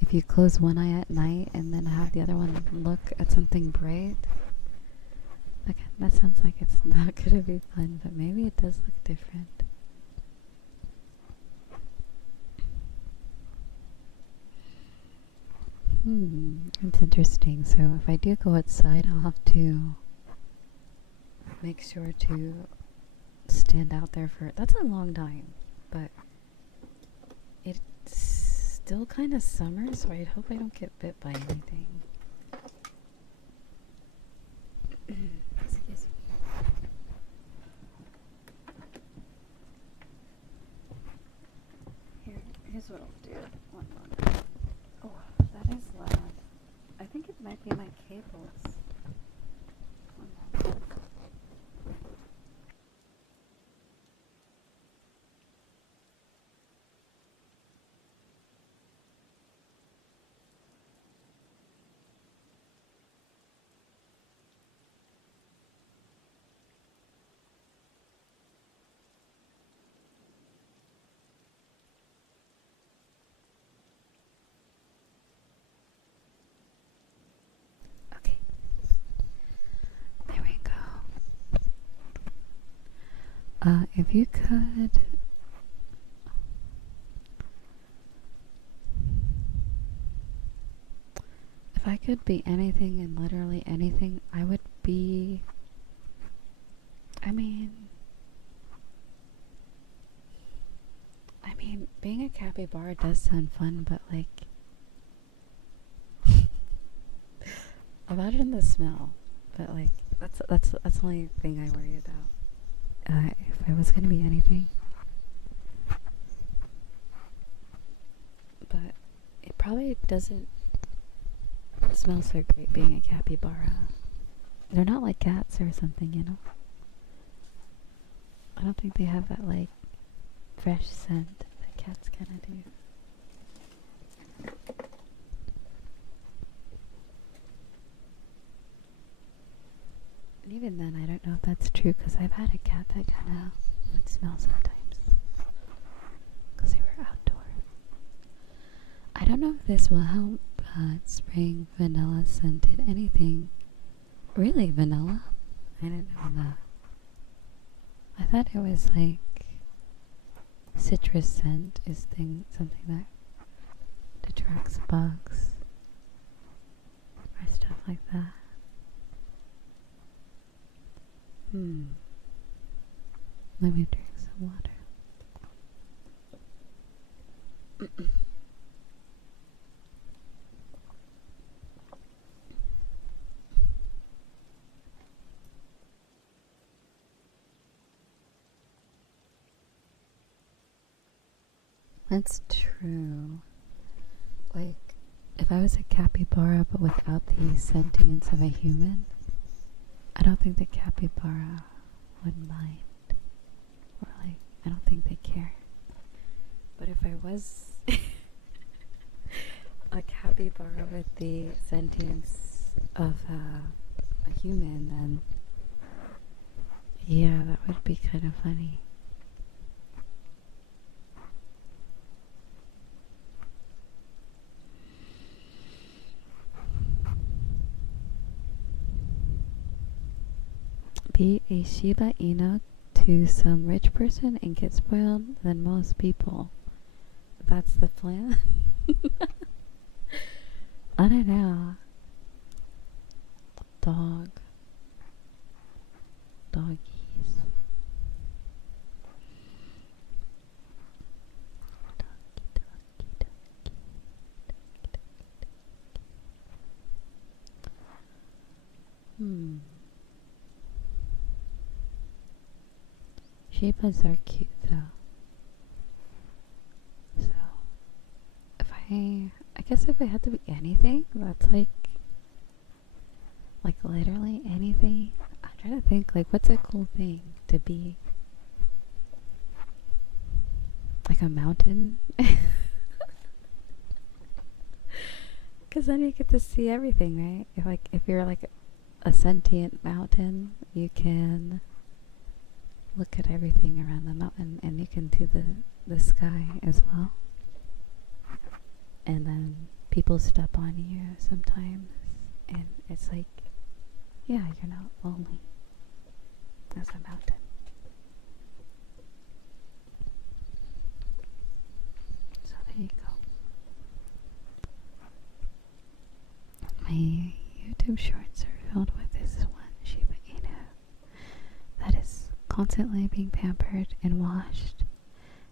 If you close one eye at night and then have the other one look at something bright, like, that sounds like it's not gonna be fun, but maybe it does look different. It's interesting. So if I do go outside, I'll have to make sure to stand out there for, that's a long time, but it's still kind of summer, so I hope I don't get bit by anything. Excuse me. Here's what I'll do. One moment. Oh, that is loud. I think it might be my cables. One moment. Okay. There we go. If you could, if I could be anything and literally anything, I would be, I mean, being a capybara does sound fun, but like, imagine the smell. But like, that's the only thing I worry about. If I was gonna be anything, but it probably doesn't It smells so great being a capybara. They're not like cats or something, you know? I don't think they have that, like, fresh scent that cats kind of do. And even then, I don't know if that's true, because I've had a cat that kind of would smell sometimes. Because they were outdoor. I don't know if this will help, but spraying vanilla scented anything. Really, vanilla? I didn't know that. I thought it was like citrus scent is something that detracts bugs or stuff like that. Let me drink some water. That's true. Like, if I was a capybara but without the sentience of a human, I don't think the capybara would mind. Or, like, I don't think they care. But if I was a capybara with the sentience of a human, then yeah, that would be kind of funny. Be a Shiba Inu to some rich person and get spoiled than most people. That's the plan? I don't know. Doggies. Doggy, doggy. Shibas are cute though. So, I guess if I had to be anything, that's like literally anything. I'm trying to think, like, what's a cool thing to be? Like a mountain? Because then you get to see everything, right? If you're like a sentient mountain, you can look at everything around the mountain, and you can see the sky as well. And then people step on you sometimes, and it's like, yeah, you're not lonely as a mountain. So there you go. My YouTube shorts are filled with this one Shiba Inu that is constantly being pampered and washed.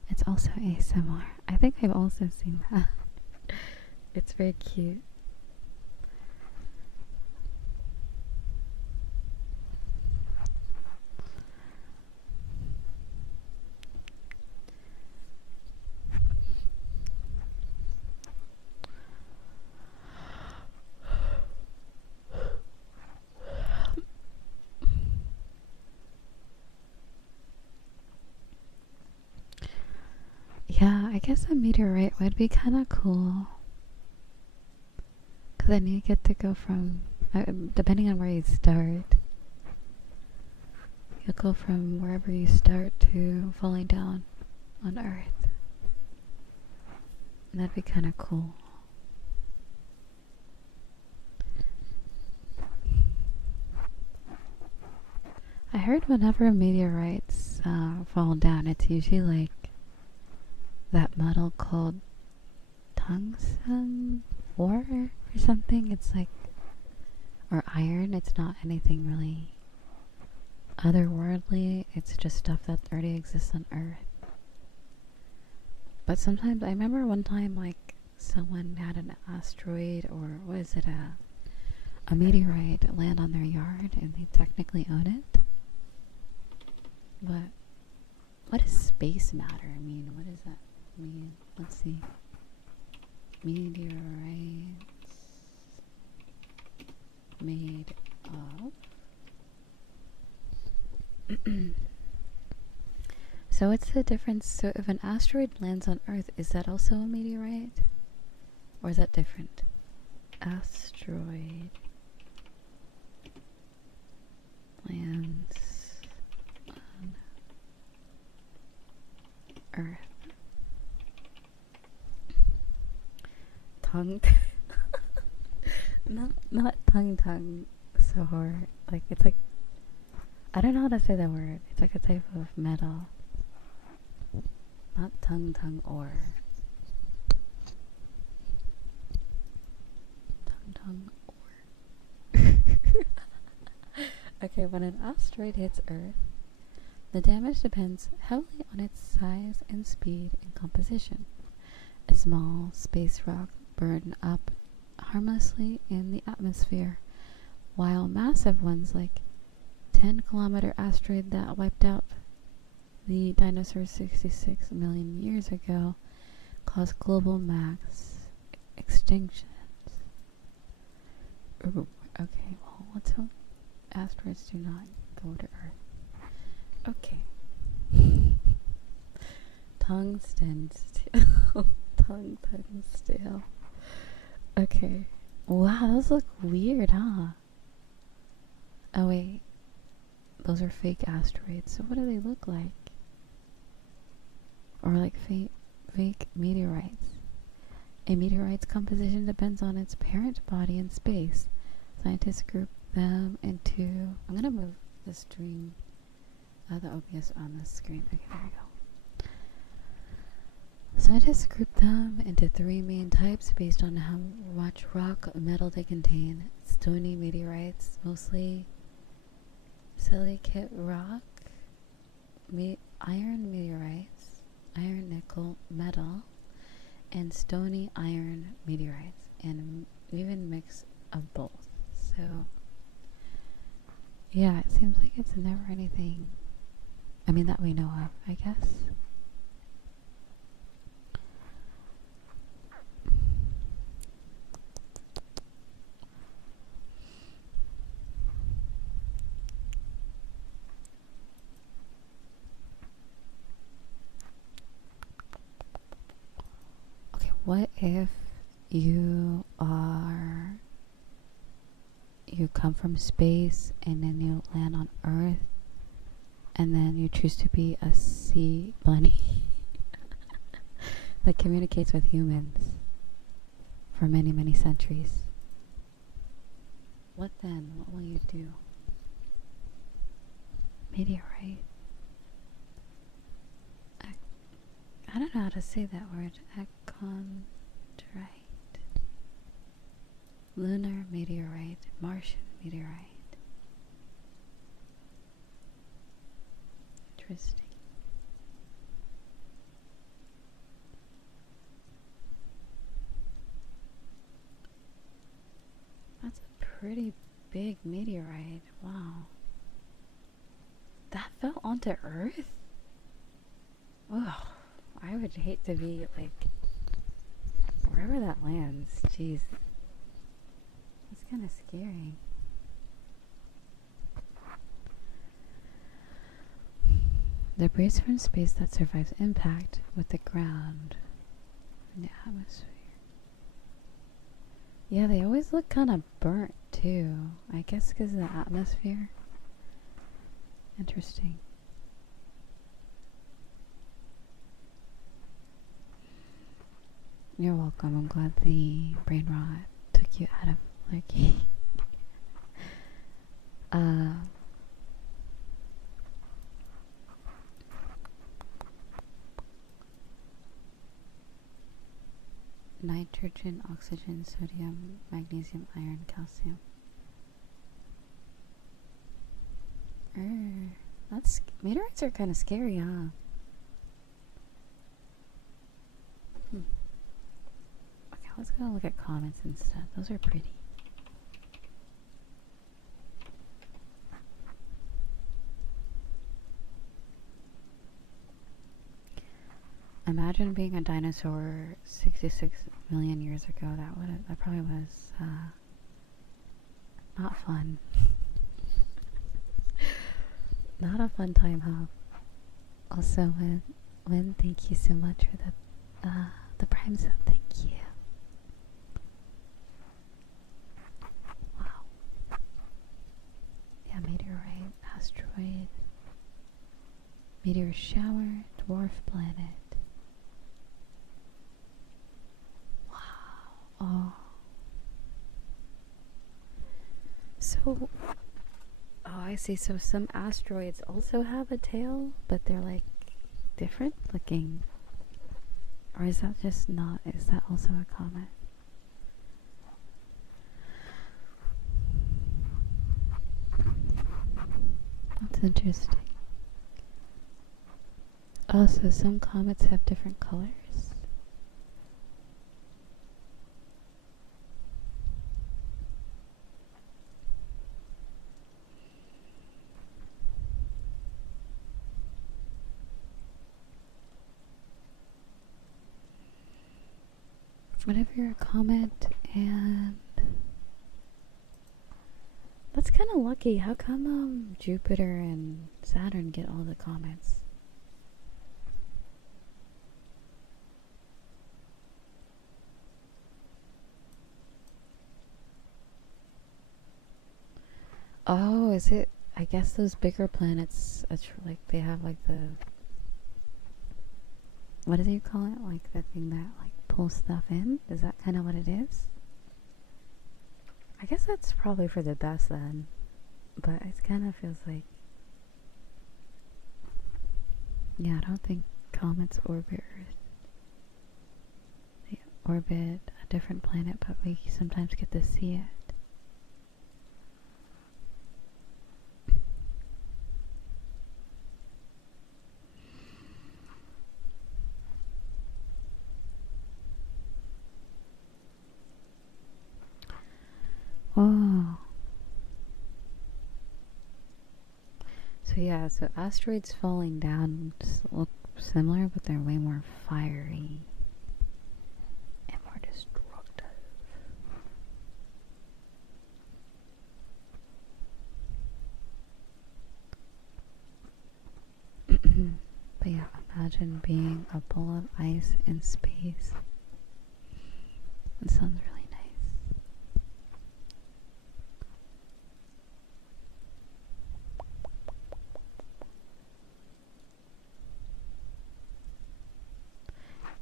It's also ASMR. I think I've also seen that. It's very cute. Yeah, I guess a meteorite would be kind of cool. Because then you get to go from, depending on where you start, you'll go from wherever you start to falling down on Earth. And that'd be kind of cool. I heard whenever meteorites fall down, it's usually like that metal called tungsten ore or something. It's like, or iron. It's not anything really otherworldly. It's just stuff that already exists on Earth. But sometimes, I remember one time, like, someone had an asteroid, or was it a meteorite land on their yard, and they technically own it. But what does space matter mean? What does that mean? Let's see. Meteorites. made of? So what's the difference? So if an asteroid lands on Earth, is that also a meteorite? Or is that different? Asteroid lands on Earth. Tongue. not tongue. So hard. Like it's like I don't know how to say that word. It's like a type of metal. Not tongue ore. Tongue ore. Okay, when an asteroid hits Earth, the damage depends heavily on its size and speed and composition. A small space rock burned up harmlessly in the atmosphere, while massive ones like 10-kilometer asteroid that wiped out the dinosaurs 66 million years ago caused global mass extinctions. Ooh, okay, well, let's hope asteroids do not go to Earth. Okay. Tungsten steel. Tungsten steel. Okay. Wow, those look weird, huh? Oh, wait. Those are fake asteroids. So what do they look like? Or like fake meteorites. A meteorite's composition depends on its parent body in space. Scientists group them into... I'm going to move the stream, the OBS on the screen. Okay, there we go. Scientists group them into three main types based on how much rock or metal they contain. Stony meteorites, mostly silicate rock, iron meteorites, iron nickel metal, and stony iron meteorites, and even mix of both. So yeah, it seems like it's never anything, I mean, that we know of, I guess. What if you come from space and then you land on Earth and then you choose to be a sea bunny that communicates with humans for many, many centuries? What then? What will you do? Meteorite. I don't know how to say that word. Achondrite. Lunar meteorite. Martian meteorite. Interesting. That's a pretty big meteorite. Wow. That fell onto Earth? Ugh. I would hate to be, like, wherever that lands. Jeez. It's kind of scary. Debris from space that survives impact with the ground and the atmosphere. Yeah, they always look kind of burnt, too. I guess because of the atmosphere. Interesting. You're welcome. I'm glad the brain rot took you out of lurking. Nitrogen, oxygen, sodium, magnesium, iron, calcium. That's meteorites are kind of scary, huh? Let's go look at comets instead. Those are pretty. Imagine being a dinosaur 66 million years ago. That probably was Not fun. Not a fun time, huh? Also, when thank you so much for the prime sub. Thank you. Wow. Yeah, meteorite, asteroid, meteor shower, dwarf planet. Wow. Oh. So, oh, I see. So some asteroids also have a tail, but they're like different looking. Or is that just not? Is that also a comet? That's interesting. Oh, so some comets have different colors. What if you're a comet and that's kind of lucky. How come Jupiter and Saturn get all the comets? Oh, is it? I guess those bigger planets, like they have like the, what do you call it? Like the thing that like pulls stuff in? Is that kind of what it is? I guess that's probably for the best then. But it kind of feels like, yeah, I don't think comets orbit Earth. They orbit a different planet, but we sometimes get to see it. Oh. So yeah, so asteroids falling down just look similar, but they're way more fiery and more destructive. But yeah, imagine being a ball of ice in space. It sounds really nice.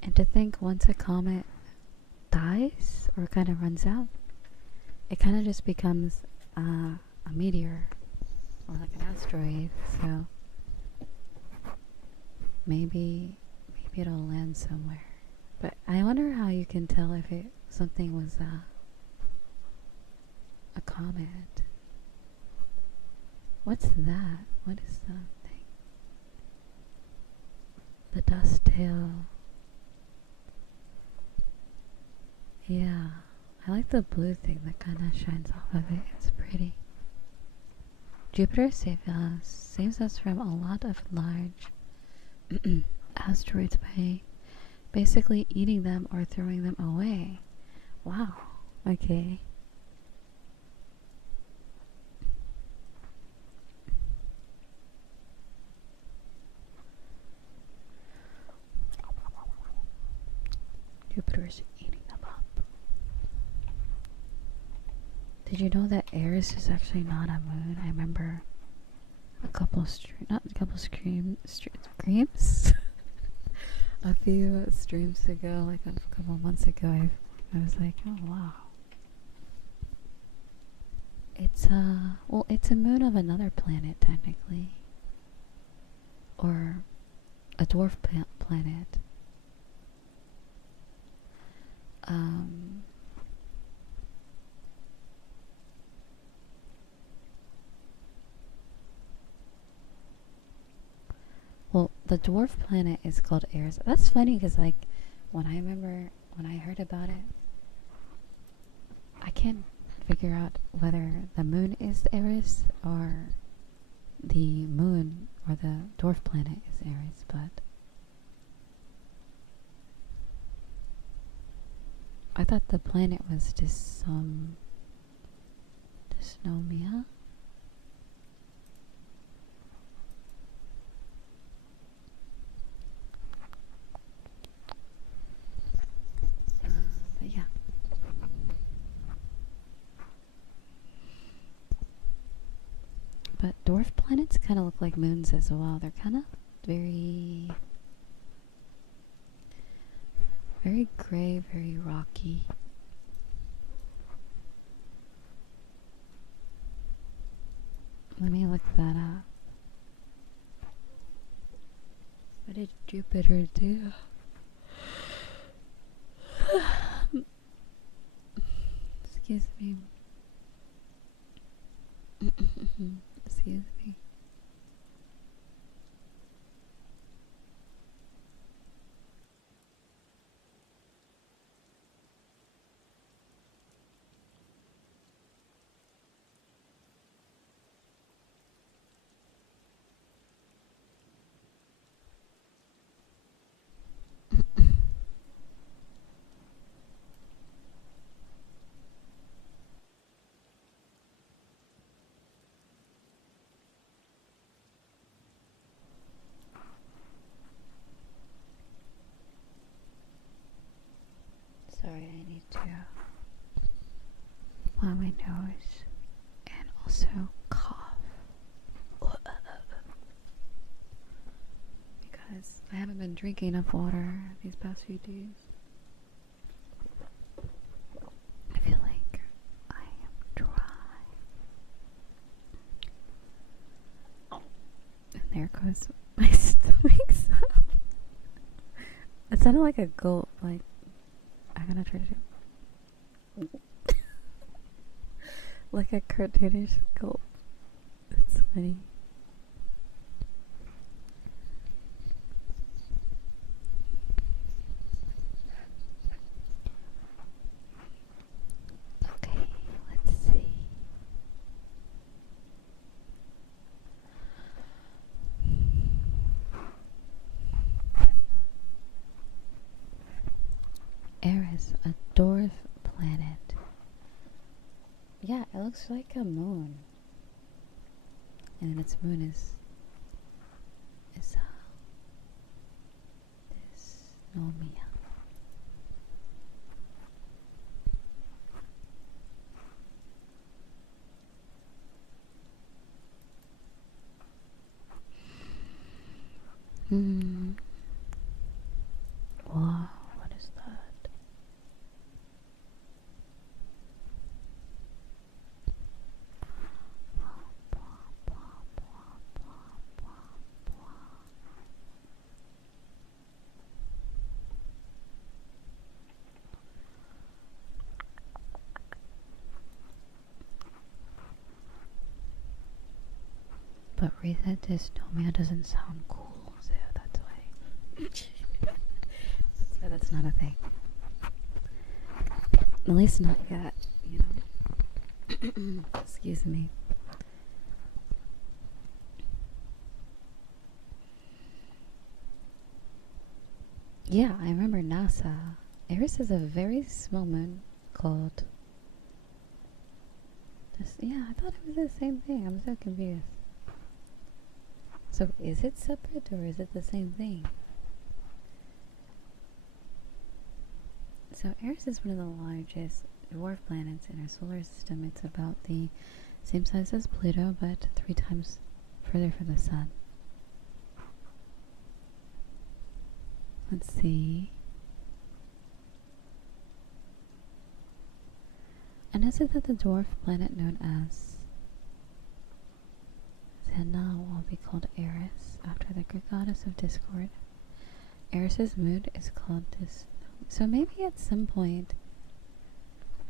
And to think once a comet dies or kind of runs out, it kind of just becomes a meteor or like an asteroid. So maybe it'll land somewhere. But I wonder how you can tell if something was a comet. What's that? What is that thing? The dust tail. Yeah, I like the blue thing that kind of shines off of it. It's pretty. Jupiter saves us from a lot of large asteroids by basically eating them or throwing them away. Wow. Okay. Jupiter's eating them up. Did you know that Eris is actually not a moon? I remember a few streams ago, like a couple months ago, I was like, oh wow. It's a moon of another planet technically, or a dwarf planet. Well, the dwarf planet is called Eris. That's funny because, like, when I heard about it, I can't figure out whether the moon is Eris or the moon or the dwarf planet is Eris, but dysnomia. But yeah. But dwarf planets kind of look like moons as well. They're kind of very, very gray, very rocky. Let me look that up. What did Jupiter do? Excuse me. Excuse me. Sorry, I need to blow my nose and also cough. Because I haven't been drinking enough water these past few days. I feel like I am dry. And there goes my stomach sound. It sounded like a gulp, like I'm gonna try to do like a cartoonish gulp. It's funny. Okay, let's see. Eris, a dwarf planet. Yeah, it looks like a moon. And then its moon is dysnomia. Wow, what is that? But Riza dysnomia doesn't sound cool, so that's why. That's not a thing. At least not yet, you know. Excuse me. Yeah, I remember NASA. Eris has a very small moon called. Yeah, I thought it was the same thing. I'm so confused. So is it separate or is it the same thing? So Eris is one of the largest dwarf planets in our solar system. It's about the same size as Pluto, but 3 times further from the sun. Let's see. And is it that the dwarf planet known as Zena will be called Eris after the Greek goddess of discord? Eris's moon is called So maybe at some point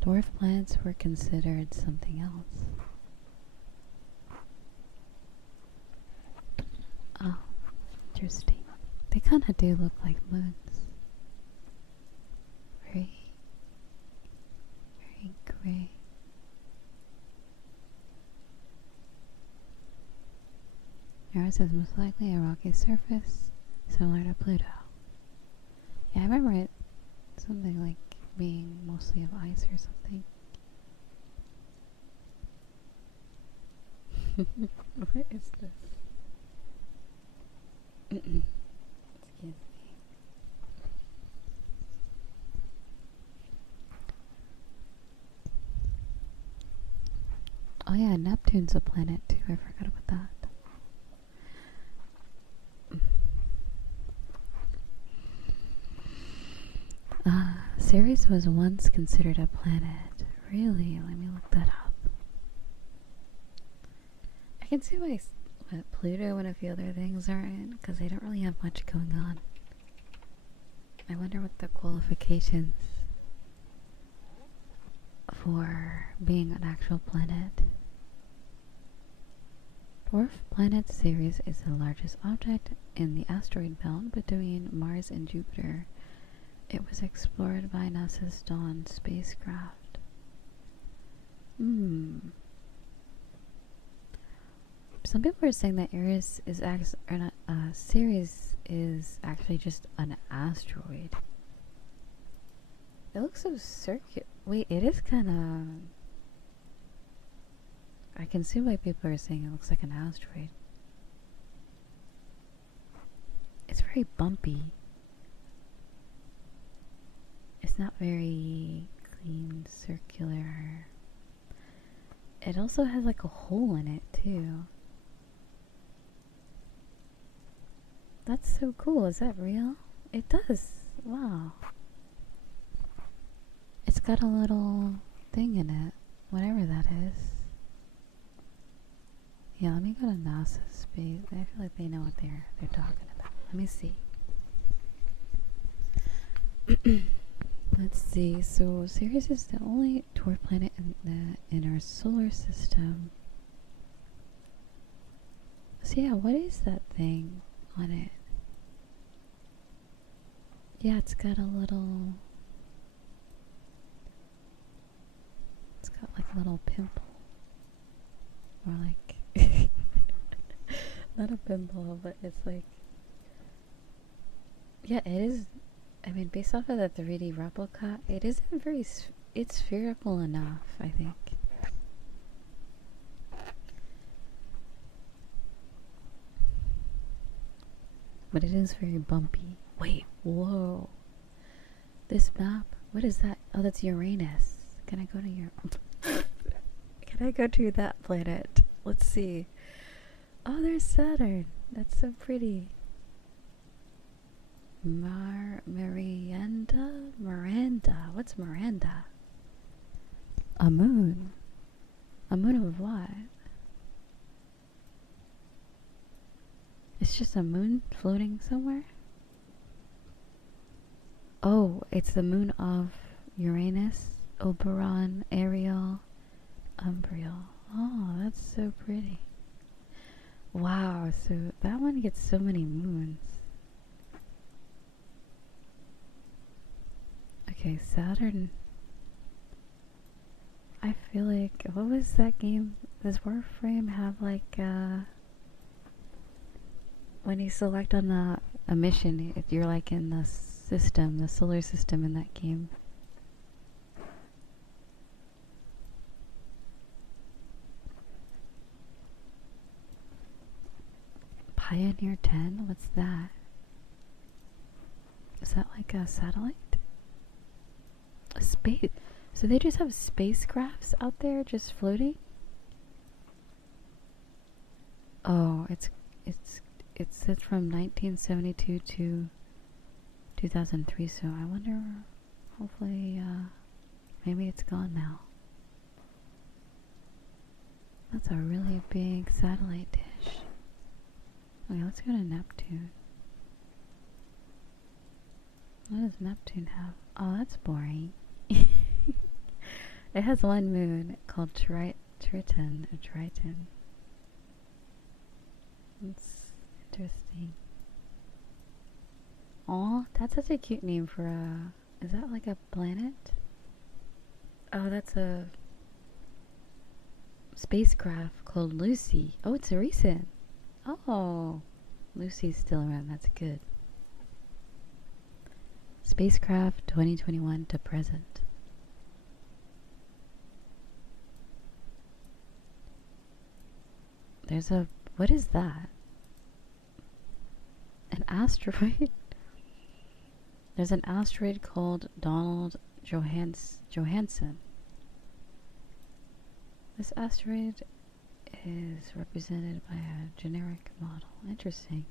dwarf planets were considered something else. Oh, interesting. They kind of do look like moons. Very, very gray. Eris is most likely a rocky surface similar to Pluto. Yeah, I remember it something like being mostly of ice or something. What is this? Excuse me. Oh yeah, Neptune's a planet too. I forgot about that. Ceres was once considered a planet. Really? Let me look that up. I can see why Pluto and a few other things aren't, because they don't really have much going on. I wonder what the qualifications for being an actual planet. Dwarf planet Ceres is the largest object in the asteroid belt between Mars and Jupiter. It was explored by NASA's Dawn spacecraft. Some people are saying that Eris is Ceres is actually just an asteroid. It looks so circular. Wait, it is kind of. I can see why people are saying it looks like an asteroid. It's very bumpy. It's not very clean, circular. It also has like a hole in it too. That's so cool. Is that real? It does. Wow. It's got a little thing in it. Whatever that is. Yeah, let me go to NASA space. I feel like they know what they're talking about. Let me see. Let's see. So Ceres is the only dwarf planet in our solar system. So yeah, what is that thing on it? Yeah, it's got a little. It's got like a little pimple, or like. Not a pimple, but it's like. Yeah, it is. I mean, based off of the 3D replica, it isn't very. It's spherical enough, I think. But it is very bumpy. Wait, whoa. This map, what is that? Oh, that's Uranus. Can I go to Can I go to that planet? Let's see. Oh, there's Saturn. That's so pretty. Miranda. What's Miranda? A moon. A moon of what? It's just a moon floating somewhere? Oh, it's the moon of Uranus, Oberon, Ariel, Umbriel. Oh, that's so pretty. Wow, so that one gets so many moons. Okay, Saturn. I feel like, what was that game? Does Warframe have like, when you select on a mission, if you're like in the system, the solar system in that game. Pioneer 10? What's that? Is that like a satellite? A space? So they just have spacecrafts out there just floating? Oh, it's from 1972 to 2003, so I wonder, hopefully, maybe it's gone now. That's a really big satellite dish. Okay, let's go to Neptune. What does Neptune have? Oh, that's boring. It has one moon called Triton. That's interesting. Aw, that's such a cute name for a... Is that like a planet? Oh, that's a spacecraft called Lucy. Oh, it's a recent. Oh, Lucy's still around. That's good. Spacecraft 2021 to present. There's a... What is that? An asteroid? There's an asteroid called Donald Johansen. This asteroid is represented by a generic model. Interesting.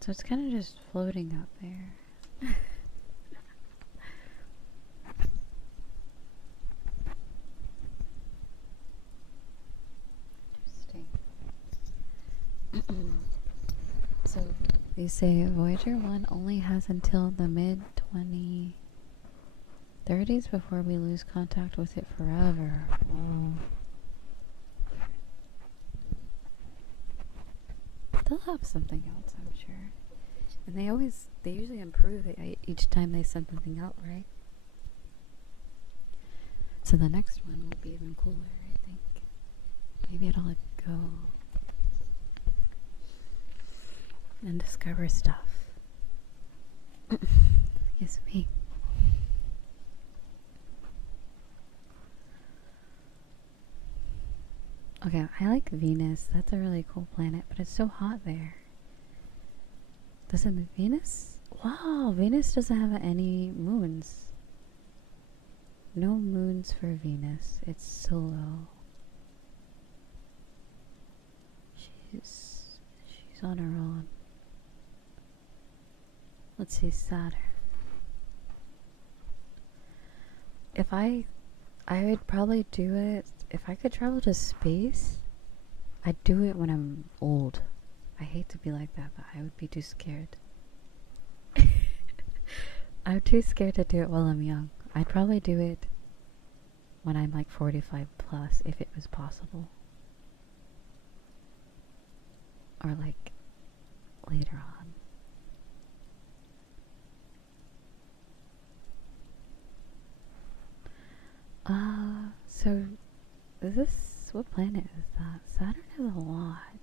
So it's kind of just floating up there. Interesting. So they say Voyager 1 only has until the mid-2030s before we lose contact with it forever. Whoa. They'll have something else, I'm sure. And they usually improve it each time they send something out, right? So the next one will be even cooler, I think. Maybe it'll go and discover stuff. Excuse me. Okay, I like Venus. That's a really cool planet, but it's so hot there. Doesn't Venus? Wow, Venus doesn't have any moons. No moons for Venus. It's so low. She's on her own. Let's see, Saturn. If I would probably do it, if I could travel to space, I'd do it when I'm old. I hate to be like that, but I would be too scared. I'm too scared to do it while I'm young. I'd probably do it when I'm like 45 plus, if it was possible. Or like later on. So what planet is that? Saturn has a lot.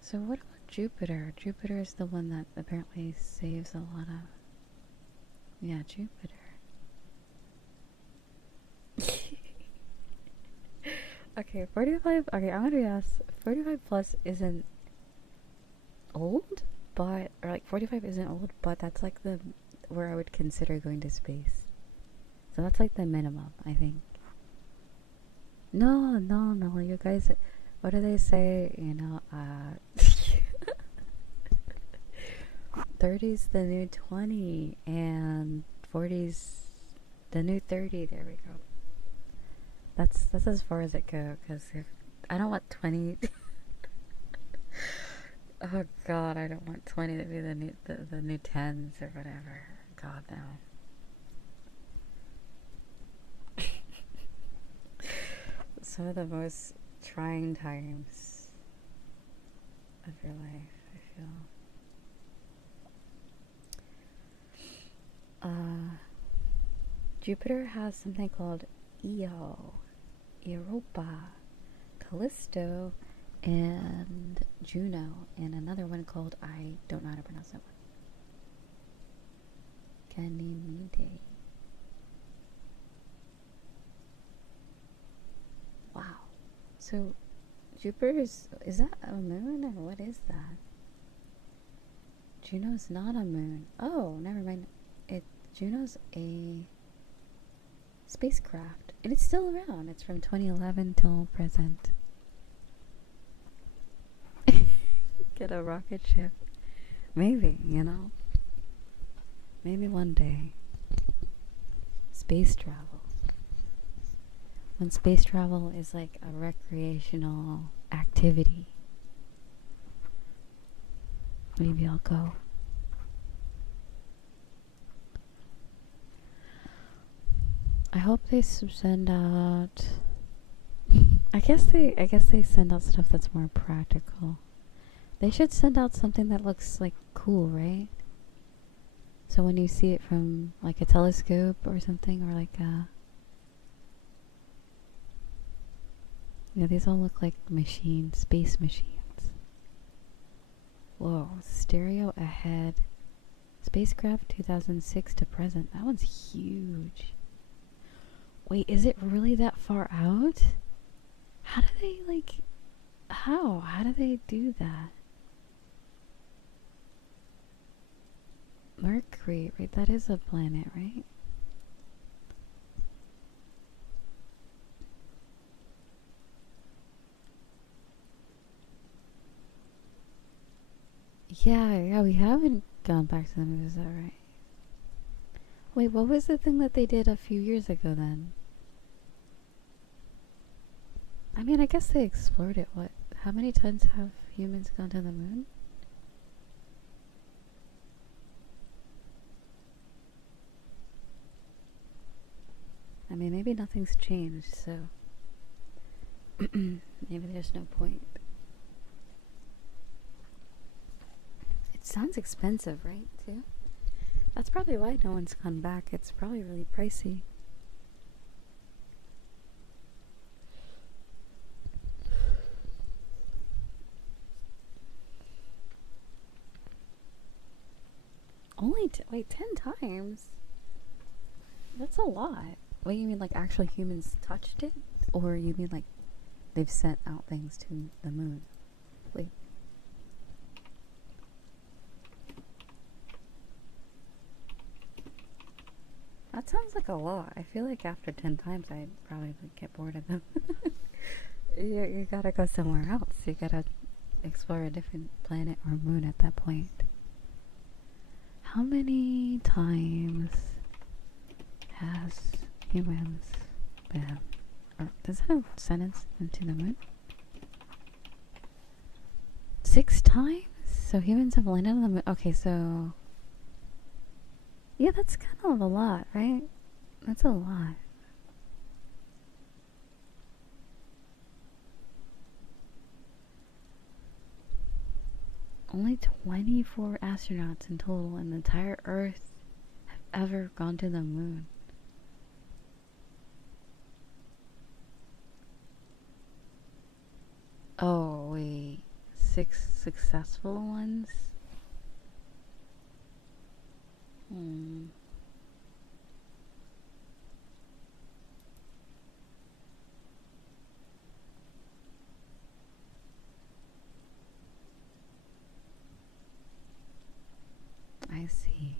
So what about Jupiter? Jupiter is the one that apparently saves a lot of... Yeah, Jupiter. Okay, 45... Okay, I'm gonna be honest. 45 plus isn't old, but... Or like 45 isn't old, but that's like the... Where I would consider going to space. So that's like the minimum, I think. No, you guys... What do they say? 30's the new 20 and 40's the new 30. There we go. That's as far as it goes, because if I don't want 20 oh god, I don't want 20 to be the new 10s or whatever. God, no. Some of the most trying times of your life, I feel. Jupiter has something called Io, Europa, Callisto, and Juno, and another one called, I don't know how to pronounce that one, Ganymede. Wow. So Jupiter is that a moon or what is that? Juno's not a moon. Oh, never mind. Juno's a spacecraft, and it's still around. It's from 2011 till present. Get a rocket ship. Maybe, maybe one day. Space travel. When space travel is like a recreational activity, maybe I'll go. I hope they send out... I guess they send out stuff that's more practical. They should send out something that looks like cool, right? So when you see it from like a telescope or something, or like a... these all look like space machines. Whoa, stereo ahead. Spacecraft 2006 to present. That one's huge. Wait, is it really that far out? How do they, like, how? How do they do that? Mercury, right? That is a planet, right? Yeah, we haven't gone back to the moon, is that right? Wait, what was the thing that they did a few years ago then? I mean, I guess they explored it. What? How many times have humans gone to the moon? I mean, maybe nothing's changed, so maybe there's no point. It sounds expensive, right, too? That's probably why no one's gone back. It's probably really pricey. Only, wait, 10 times? That's a lot. What, you mean like actual humans touched it? Or you mean like they've sent out things to the moon? Wait. That sounds like a lot. I feel like after 10 times I'd probably like get bored of them. You gotta go somewhere else. You gotta explore a different planet or moon at that point. How many times has humans been, or does that have sentence into the moon? 6 times? So humans have landed on the moon. Okay, so yeah, that's kind of a lot, right? That's a lot. Only 24 astronauts in total in the entire Earth have ever gone to the moon. Oh, wait. 6 successful ones? I see.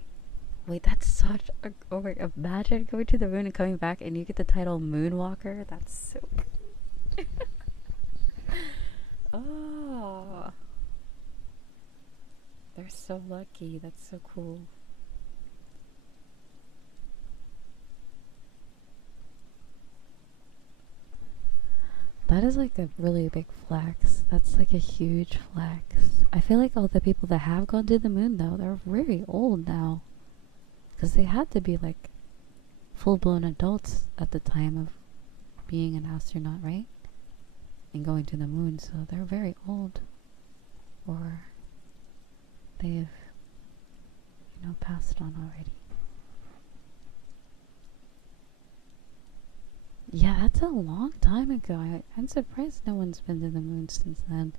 Wait, that's such a... Oh my... Imagine going to the moon and coming back and you get the title Moonwalker. That's so... Oh. They're so lucky. That's so cool. That is like a really big flex. That's like a huge flex. I feel like all the people that have gone to the moon, though, they're very old now. Because they had to be like full-blown adults at the time of being an astronaut, right? And going to the moon, so they're very old. Or they've, passed on already. Yeah, that's a long time ago. I'm surprised no one's been to the moon since then.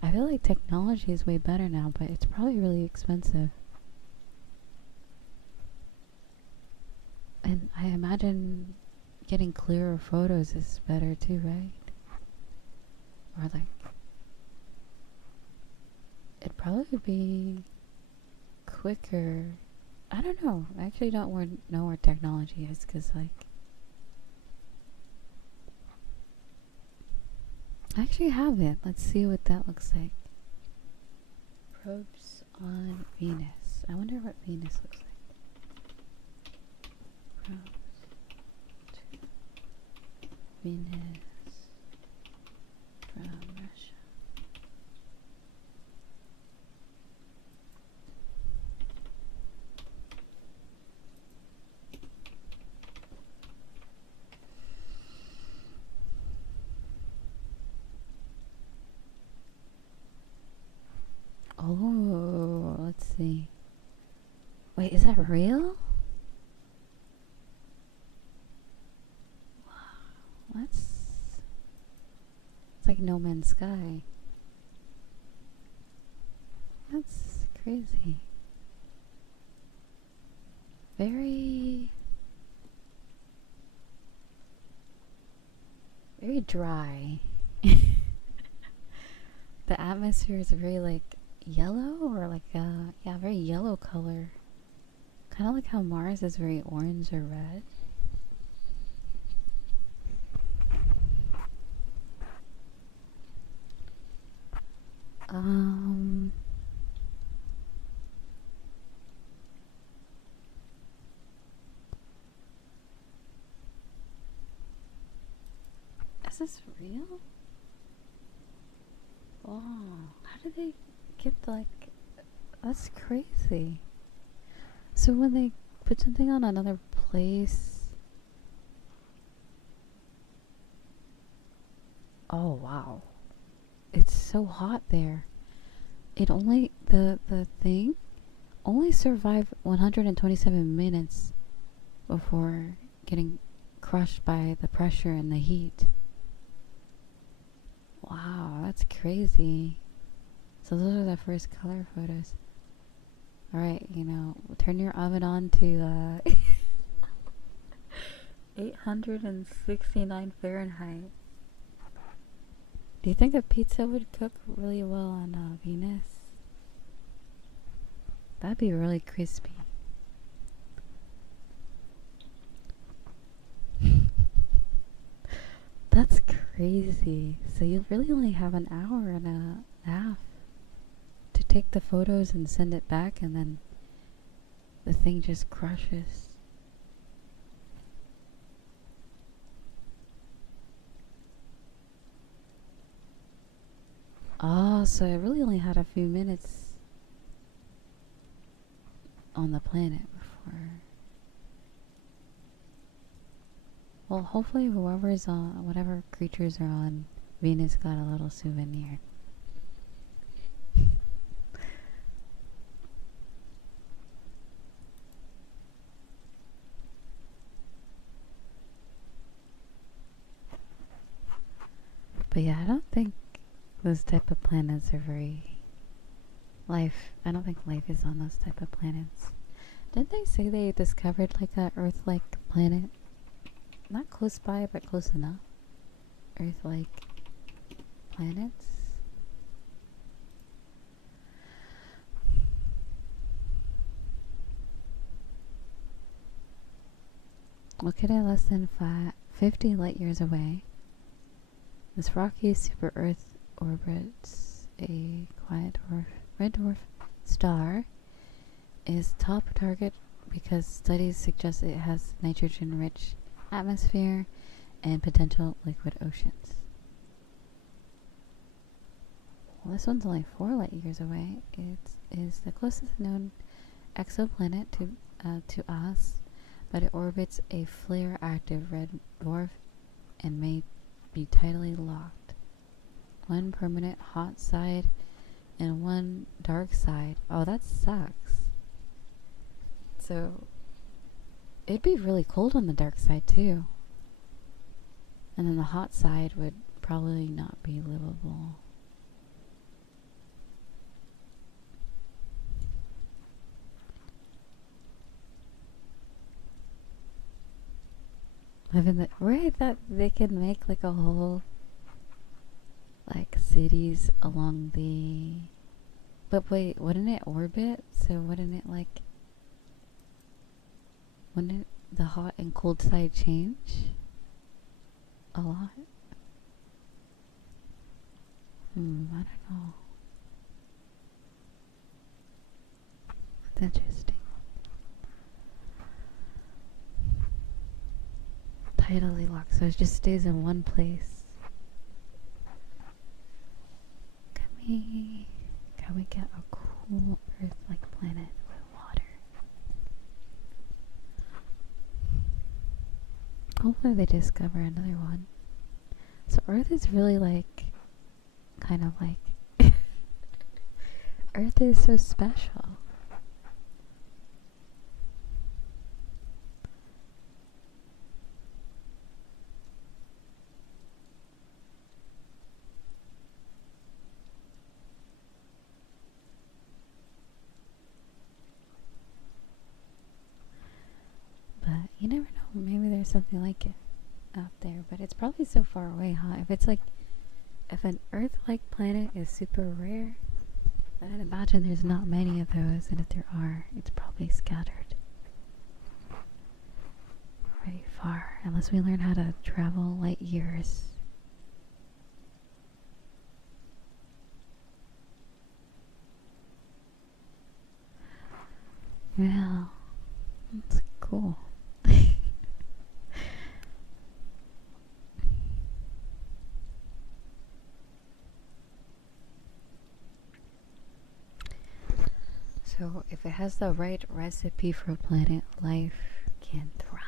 I feel like technology is way better now, but it's probably really expensive. And I imagine getting clearer photos is better too, right? Or like, it'd probably be quicker. I don't know. I actually don't know where technology is, because like, I actually have it. Let's see what that looks like. Probes on Venus. I wonder what Venus looks like. Probes to Venus from Russia. Oh, let's see. Wait, is that real? Wow, it's like No Man's Sky. That's crazy. Very, very dry. The atmosphere is very like yellow, or like yeah, very yellow color. Kind of like how Mars is very orange or red. Um, is this real? Oh, how did they get like? That's crazy. So when they put something on another place, oh wow, it's so hot there. It only the thing only survived 127 minutes before getting crushed by the pressure and the heat. Wow, that's crazy. So those are the first color photos. Alright, turn your oven on to 869 Fahrenheit. Do you think a pizza would cook really well on Venus? That'd be really crispy. That's crazy. So you really only have an hour and a half to take the photos and send it back, and then the thing just crushes. Oh, so I really only had a few minutes on the planet before. Well, hopefully whoever's on, whatever creatures are on Venus got a little souvenir. But yeah, I don't think those type of planets are very I don't think life is on those type of planets. Didn't they say they discovered like a Earth-like planet? Not close by, but close enough. Earth-like planets. Located less than 50 light years away, this rocky super Earth orbits a quiet red dwarf star. Is top target because studies suggest it has nitrogen-rich atmosphere and potential liquid oceans. Well, this one's only 4 light years away. It is the closest known exoplanet to us, but it orbits a flare-active red dwarf and may be tidally locked. One permanent hot side and one dark side. Oh, that sucks. So it'd be really cold on the dark side too. And then the hot side would probably not be livable. Right, that they can make like a whole like cities along the. But wait, wouldn't it orbit? So wouldn't it like? Wouldn't the hot and cold side change a lot? I don't know. That's interesting. Tidally locked, so it just stays in one place. Can we get a cool Earth-like planet with water? Hopefully they discover another one. So Earth is really like, kind of like, Earth is so special. But you never know, maybe there's something like it out there, but it's probably so far away, huh? If it's like If an Earth-like planet is super rare, I'd imagine there's not many of those, and if there are, it's probably scattered very far, unless we learn how to travel light years. Yeah, that's cool. So, if it has the right recipe for a planet, life can thrive.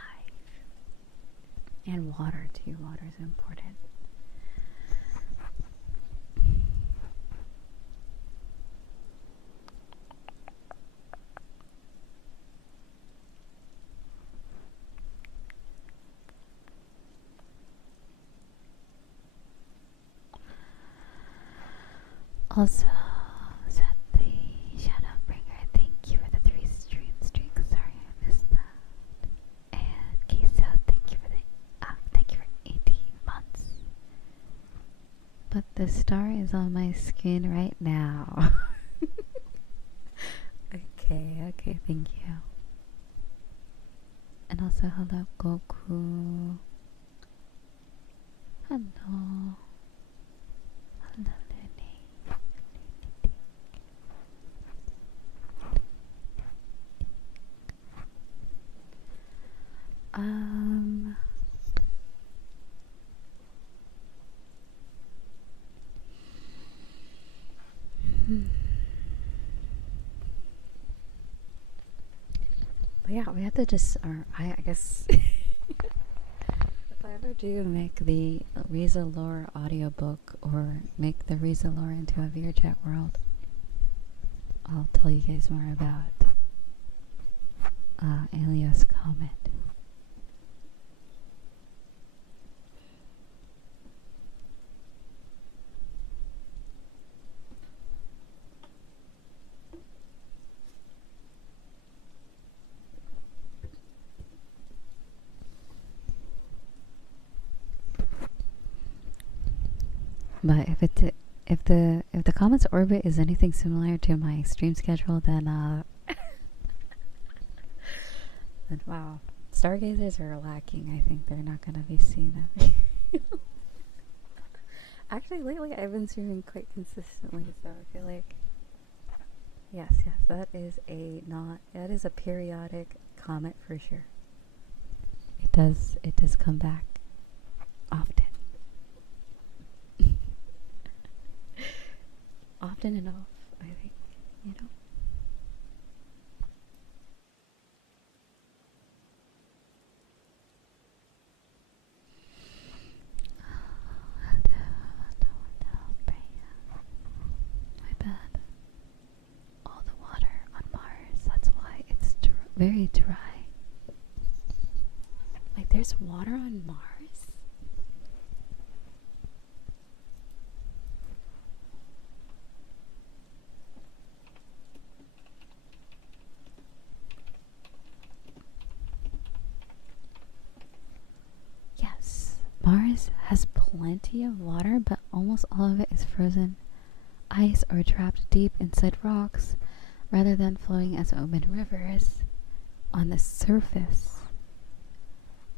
And water, too. Water is important. Also, Seth Shadowbringer, thank you for the 3 stream streaks. Sorry, I missed that. And Kisa, thank you for 18 months. But the star is on my screen right now. Okay, thank you. And also, hello, Goku. Hello. Hello, Lenny. But yeah, we have to just, or I guess, if I ever do make the Riza lore audiobook or make the Riza lore into a VRChat world, I'll tell you guys more about Alias Comet. But if the comet's orbit is anything similar to my stream schedule, then then wow, stargazers are lacking. I think they're not gonna be seeing that. Actually, lately I've been streaming quite consistently, so I feel like yes, that is a periodic comet for sure. It does come back often. Often enough, I think, you know. My bad. All the water on Mars, that's why it's very dry. Like, there's water on Mars? Mars has plenty of water, but almost all of it is frozen ice or trapped deep inside rocks, rather than flowing as open rivers on the surface.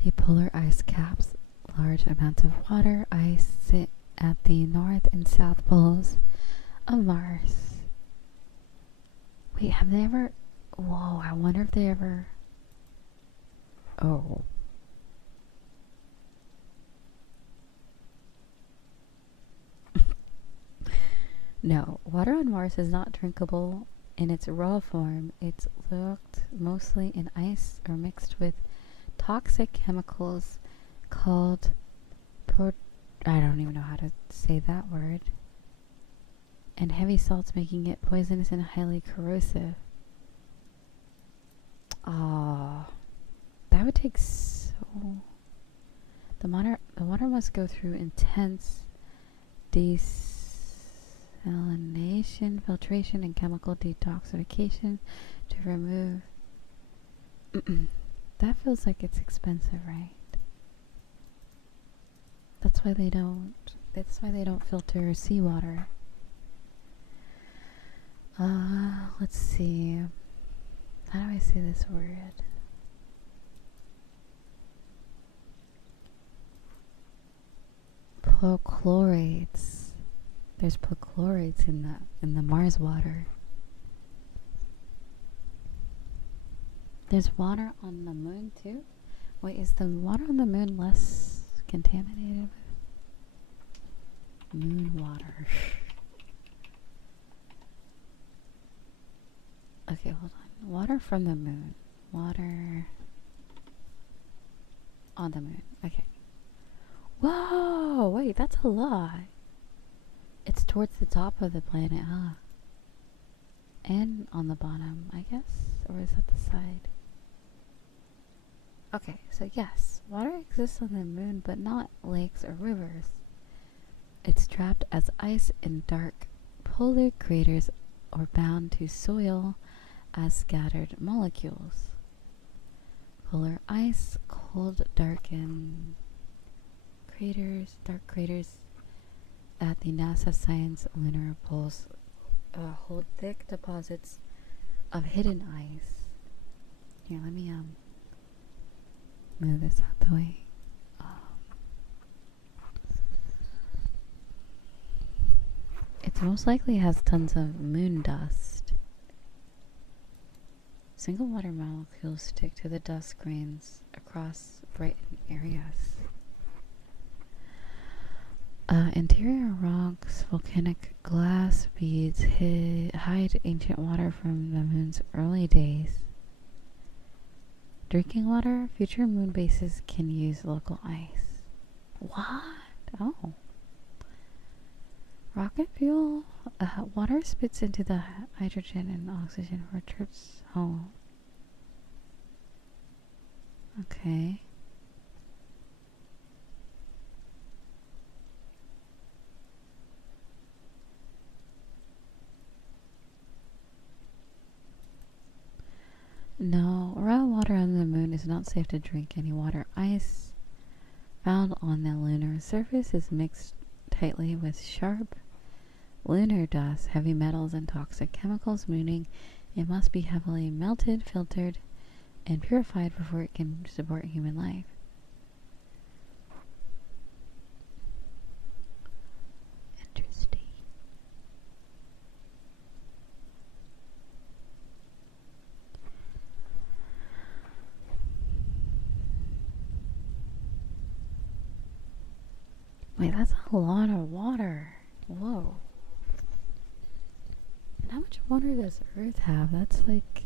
The polar ice caps, large amounts of water ice, sit at the north and south poles of Mars. Wait, have they ever... Whoa, I wonder if they ever... Oh... No, water on Mars is not drinkable in its raw form. It's locked mostly in ice or mixed with toxic chemicals called I don't even know how to say that word. And heavy salts, making it poisonous and highly corrosive. That would take so... The water must go through intense desalination, filtration, and chemical detoxification to remove... That feels like it's expensive, right? That's why they that's why they don't filter seawater. Let's see. How do I say this word? Perchlorates. There's perchlorates in the Mars water. There's water on the moon too? Wait, is the water on the moon less contaminated with moon water? Okay, hold on. Water from the moon. Water on the moon. Okay. Whoa! Wait, that's a lot. It's towards the top of the planet, huh? And on the bottom, I guess? Or is that the side? Okay, so yes, water exists on the moon, but not lakes or rivers. It's trapped as ice in dark polar craters or bound to soil as scattered molecules. Polar ice, cold, darkened dark craters at the NASA Science lunar poles hold thick deposits of hidden ice. Here, let me move this out the way. It most likely has tons of moon dust. Single water molecules stick to the dust grains across brightened areas. Interior rocks, volcanic glass beads hide ancient water from the moon's early days. Drinking water, future moon bases can use local ice. What? Oh. Rocket fuel? Water spits into the hydrogen and oxygen for trips home. Okay. No, raw water on the moon is not safe to drink. Any water ice found on the lunar surface is mixed tightly with sharp lunar dust, heavy metals, and toxic chemicals, meaning it must be heavily melted, filtered, and purified before it can support human life. Interesting. Wait, that's a lot of water. Whoa. And how much water does Earth have? That's like...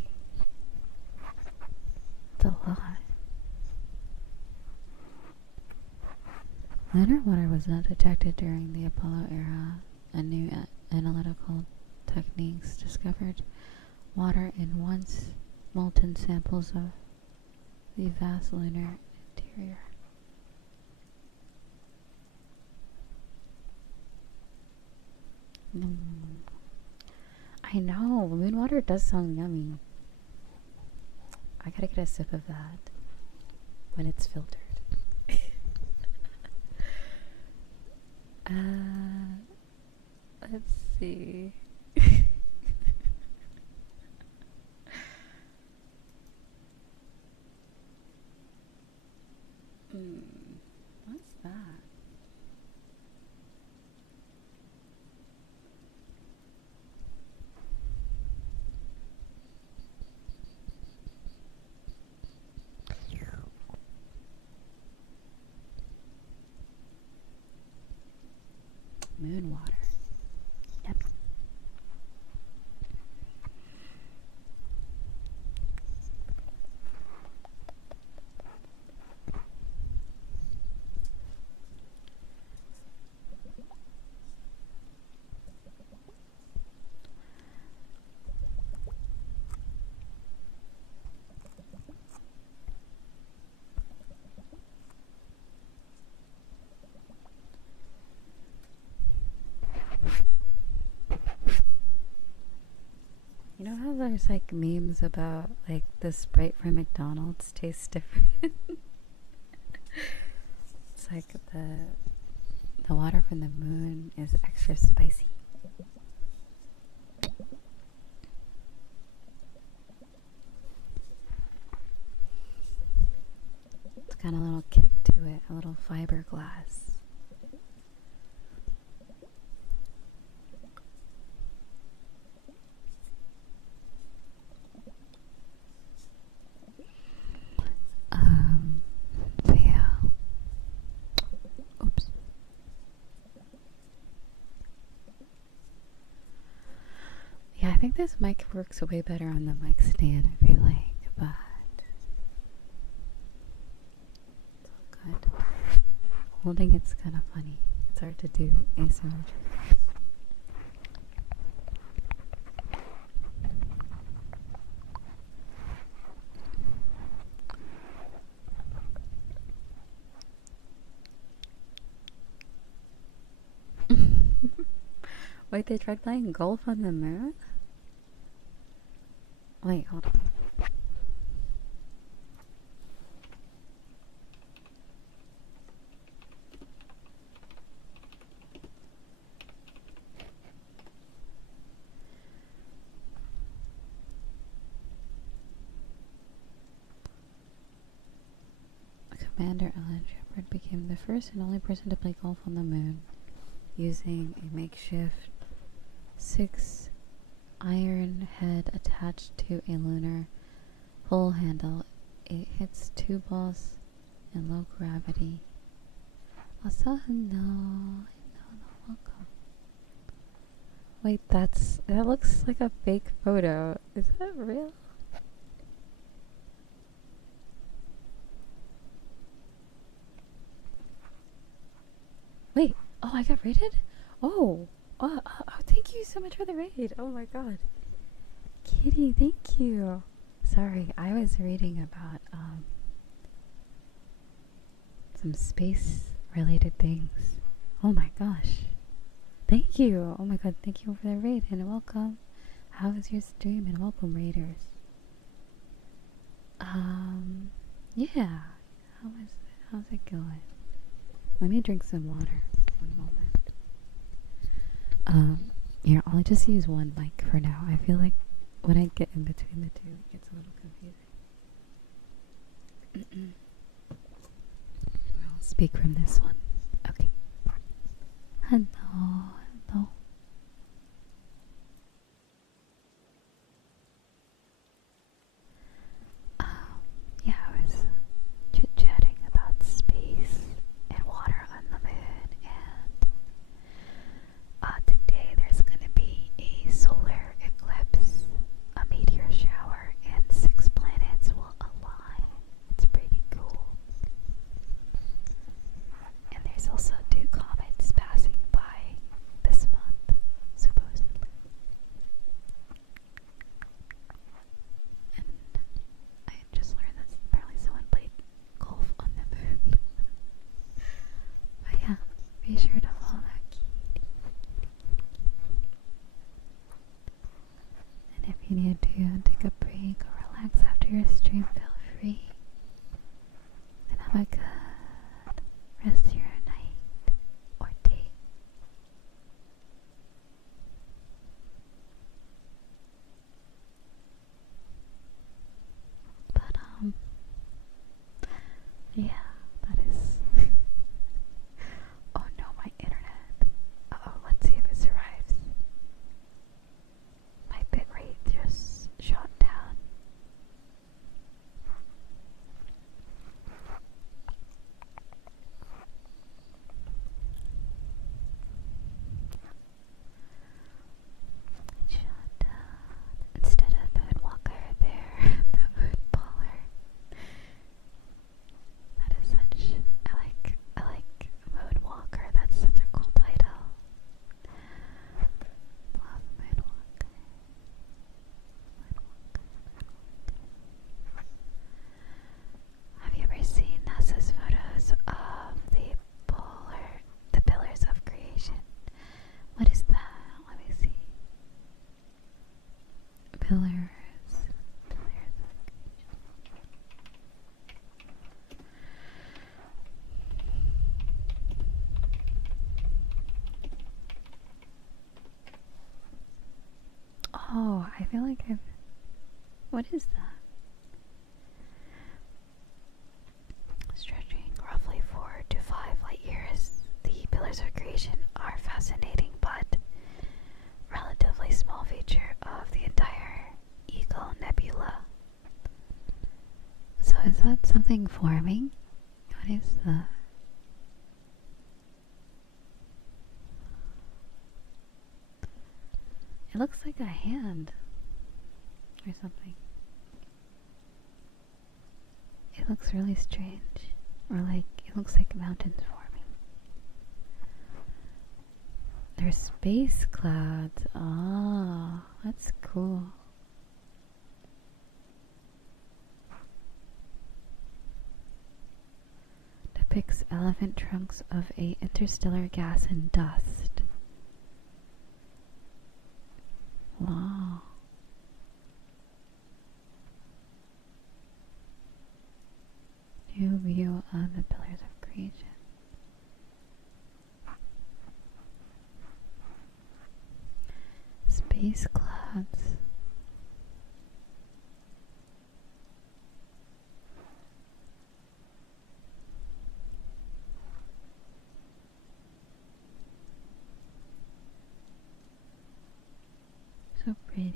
That's a lot. Lunar water was not detected during the Apollo era. A new analytical techniques discovered water in once molten samples of the vast lunar interior. I know, moon water does sound yummy. I gotta get a sip of that when it's filtered. Let's see. What's that? Moon water. Yep. You know how there's like memes about like the Sprite from McDonald's tastes different? It's like the the water from the moon is extra spicy. It's got a little kick to it, a little fiberglass. But yeah. Oops. Yeah, I think this mic works way better on the mic stand, I feel like, but it's all good. Holding it's kind of funny. It's hard to do ASMR. Wait, they tried playing golf on the moon? Wait, hold on. Commander Alan Shepard became the first and only person to play golf on the moon using a makeshift 6-iron head attached to a lunar pull handle. It hits 2 balls in low gravity. Also, hello, welcome. Wait, that looks like a fake photo. Is that real? Wait, oh, I got rated? Oh, thank you so much for the raid. Oh my god. Kitty, thank you. Sorry, I was reading about some space related things. Oh my gosh. Thank you. Oh my god, thank you for the raid and welcome. How was your stream and welcome raiders? Yeah. How's it going? Let me drink some water. One moment. Here, I'll just use one mic for now. I feel like when I get in between the two, it gets a little confusing. I'll speak from this one. Okay. Hello. Yeah, I was chit-chatting about space and water on the moon, and today there's gonna be a solar eclipse, a meteor shower, and 6 planets will align. It's pretty cool. And there's also 2 comets passing by this month, supposedly. And I just learned that apparently someone played golf on the moon. But yeah, be sure to follow that kitty. And if you need to take a break or relax after your stream, feel free. And have a good rest of your night or day. But yeah, that is. Oh no, my internet. Let's see if it survives. My bitrate just shot down. It shot down. Instead of Moonwalker there, the Moonballer. That is such. I like Moonwalker. That's such a cool title. Love Moonwalker. Have you ever seen NASA's photos of the pillars of creation? What is that? Let me see. Pillars of creation. Oh, I feel like I've... What is that? Stretching roughly 4 to 5 light years, the pillars of creation are fascinating but relatively small feature of the entire Eagle Nebula. So is that something forming? What is that? It looks like a hand or something. It looks really strange. Or like, it looks like mountains forming. They're space clouds. Ah, that's cool. Depicts elephant trunks of a interstellar gas and dust. Wow. New view of the pillars of creation. Space clouds. So pretty.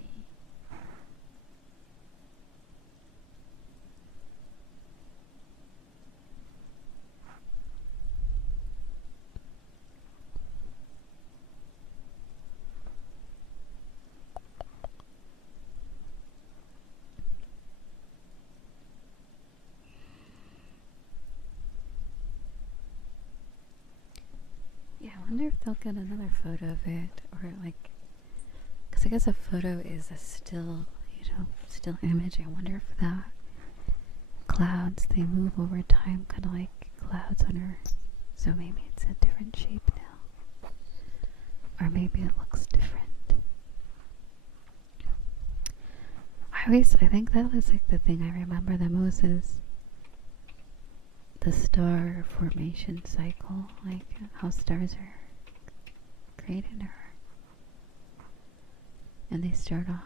Yeah, I wonder if they'll get another photo of it, or like, because I guess a photo is a still, still image. I wonder if that clouds, they move over time, kind of like clouds on Earth. So maybe it's a different shape now, or maybe it looks different. I think that was like the thing I remember the most is the star formation cycle, like how stars are created, and they start off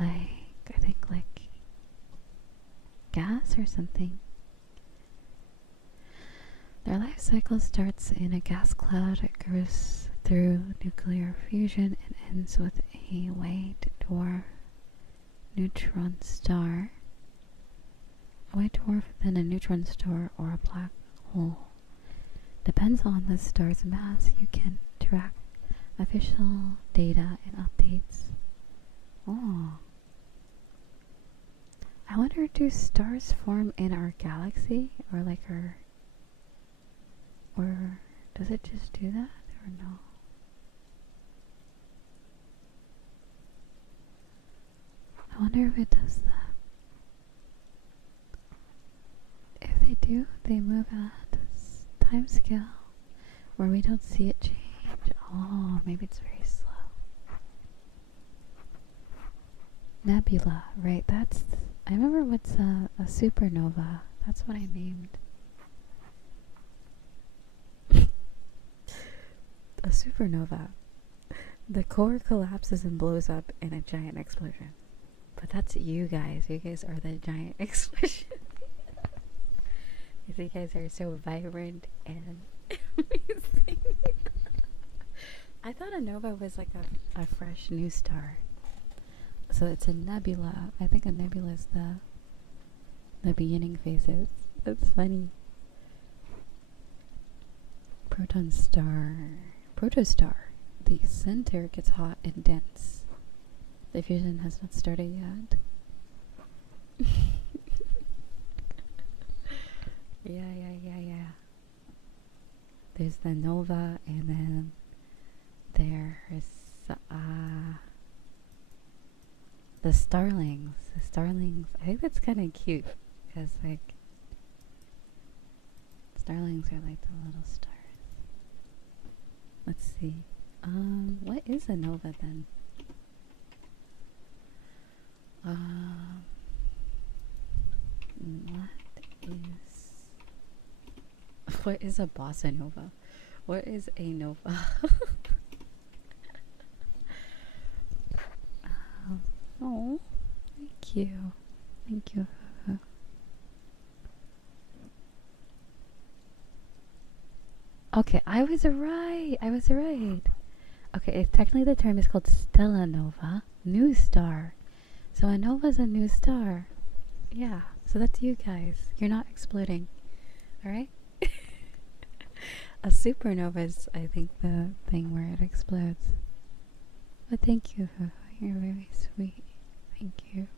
like, I think like gas or something. Their life cycle starts in a gas cloud. It goes through nuclear fusion and ends with a white dwarf neutron star. A white dwarf, then a neutron star or a black hole. Depends on the star's mass. You can track official data and updates. Oh. I wonder, do stars form in our galaxy? Or like or does it just do that? Or no? I wonder if it does that. If they do, they move at a time scale where we don't see it change. Oh, maybe it's very slow. Nebula, right? I remember what's a supernova. That's what I named. A supernova. The core collapses and blows up in a giant explosion. But that's you guys. You guys are the giant explosion. You guys are so vibrant and amazing. I thought a nova was like a fresh new star. So it's a nebula. I think a nebula is the beginning phases. That's funny. Protostar. The center gets hot and dense. The fusion has not started yet. Yeah. There's the nova, and then there's the starlings. The starlings, I think that's kind of cute, because like starlings are like the little stars. Let's see. What is a nova then? What is a bossa nova? What is a nova? you. Thank you. Okay, I was right. I was right. Okay, technically the term is called stellanova, new star. So a nova is a new star. Yeah, so that's you guys. You're not exploding. Alright? A supernova is, I think, the thing where it explodes. But thank you. You're very sweet. Thank you.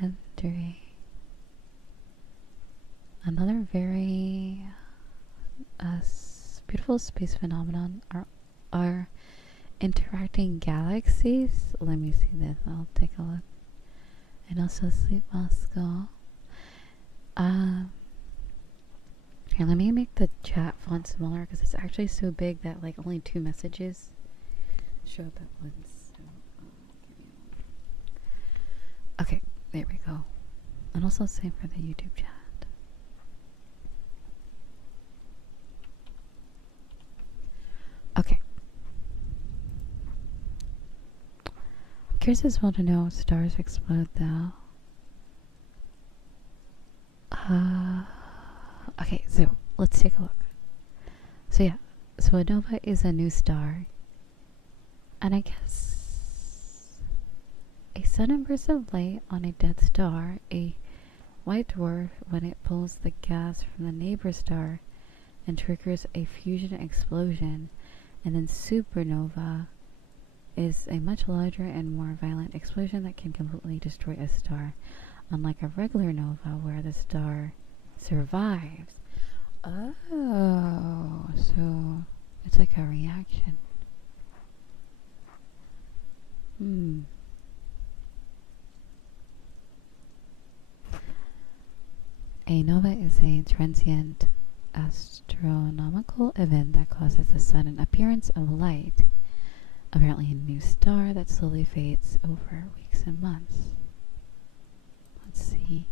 And Andre. Another very beautiful space phenomenon are interacting galaxies. Let me see this. I'll take a look. And also Sleep Moscow. Here, let me make the chat font smaller because it's actually so big that like only 2 messages show up at once. So, okay, there we go. And also same for the YouTube chat. Okay. I'm curious as well to know if stars explode though. Okay, so let's take a look. So yeah, so a nova is a new star. And I guess a sudden burst of light on a dead star, a white dwarf when it pulls the gas from the neighbor star and triggers a fusion explosion, and then supernova is a much larger and more violent explosion that can completely destroy a star, unlike a regular nova where the star survives. Oh, so it's like a reaction. A nova is a transient astronomical event that causes the sudden appearance of light, apparently a new star that slowly fades over weeks and months. Let's see.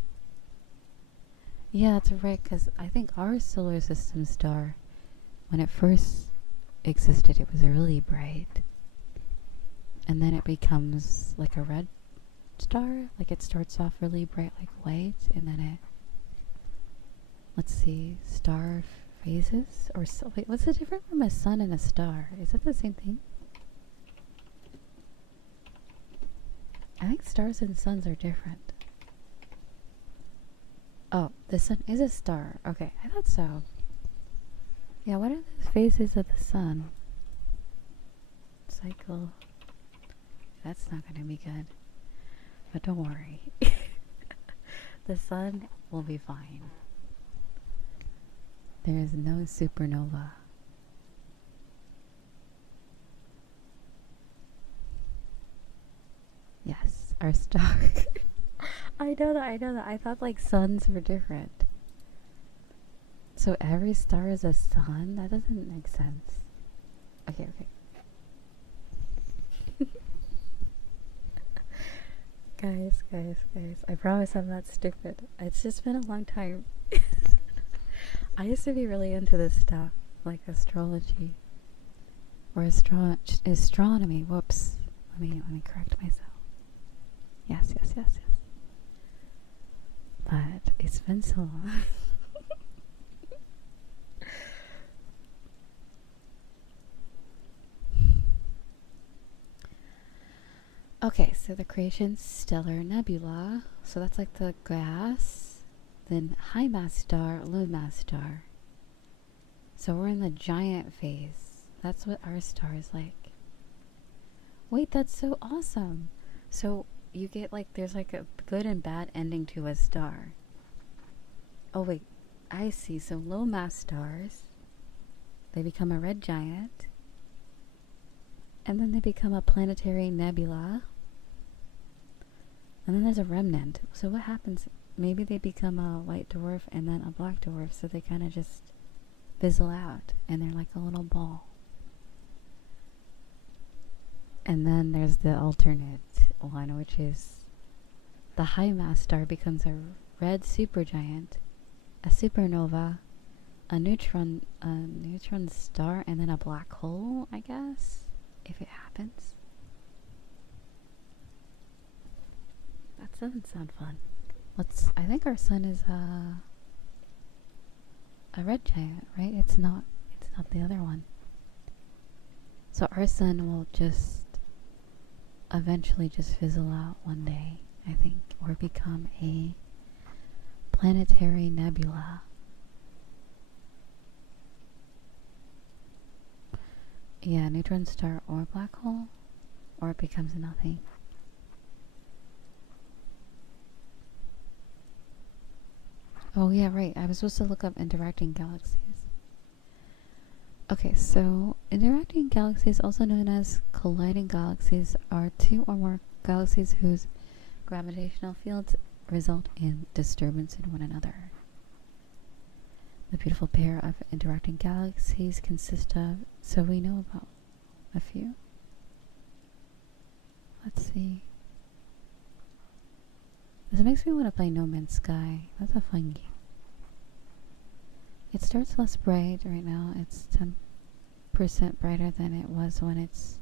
Yeah, that's right, because I think our solar system star, when it first existed, it was really bright. And then it becomes like a red star. Like it starts off really bright like white, and then it, let's see, star phases? Or so, wait, what's the difference from a sun and a star? Is that the same thing? I think stars and suns are different. Oh, the sun is a star. Okay, I thought so. Yeah, what are the phases of the sun? Cycle. That's not going to be good. But don't worry. The sun will be fine. There is no supernova. Yes, our star. I know that. I thought like suns were different. So every star is a sun? That doesn't make sense. Okay. Guys. I promise I'm not stupid. It's just been a long time. I used to be really into this stuff, like astrology. Or astronomy. Whoops. Let me correct myself. Yes. But it's been so long. Okay, so the creation stellar nebula. So that's like the gas. Then high mass star, low mass star. So we're in the giant phase. That's what our star is like. Wait, that's so awesome. So you get like, there's like a good and bad ending to a star. Oh wait, I see. So low mass stars, they become a red giant. And then they become a planetary nebula. And then there's a remnant. So what happens? Maybe they become a white dwarf and then a black dwarf. So they kind of just fizzle out. And they're like a little ball. And then there's the alternate one, which is the high mass star becomes a red supergiant, a supernova, a neutron star, and then a black hole, I guess, if it happens. doesn't sound fun. I think our sun is a red giant, right? It's not the other one. So our sun will just eventually just fizzle out one day, I think, or become a planetary nebula. Yeah, neutron star or black hole, or it becomes nothing. Oh yeah, right. I was supposed to look up interacting galaxies. Okay, so interacting galaxies, also known as colliding galaxies, are two or more galaxies whose gravitational fields result in disturbance in one another. The beautiful pair of interacting galaxies consist of, so we know about a few. Let's see. This makes me want to play No Man's Sky. That's a fun game. It starts less bright right now. It's 10% brighter than it was when its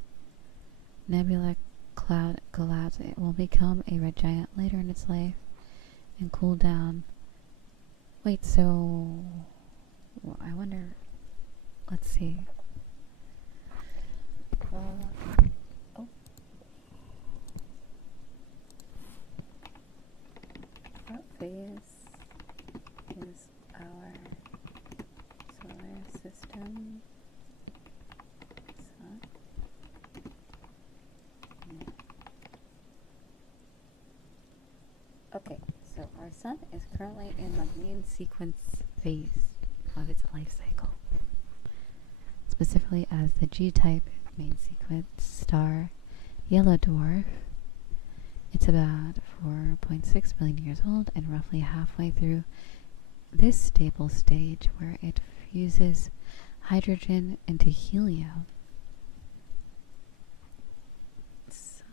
nebula cloud collapsed. It will become a red giant later in its life and cool down. Wait, so I wonder. Let's see. Oh. What phase is our solar system? Sun? Yeah. Okay, so our sun is currently in the main sequence phase of its life cycle, specifically as the G-type main sequence star yellow dwarf. It's about 4.6 billion years old and roughly halfway through this stable stage where it fuses hydrogen into helium. So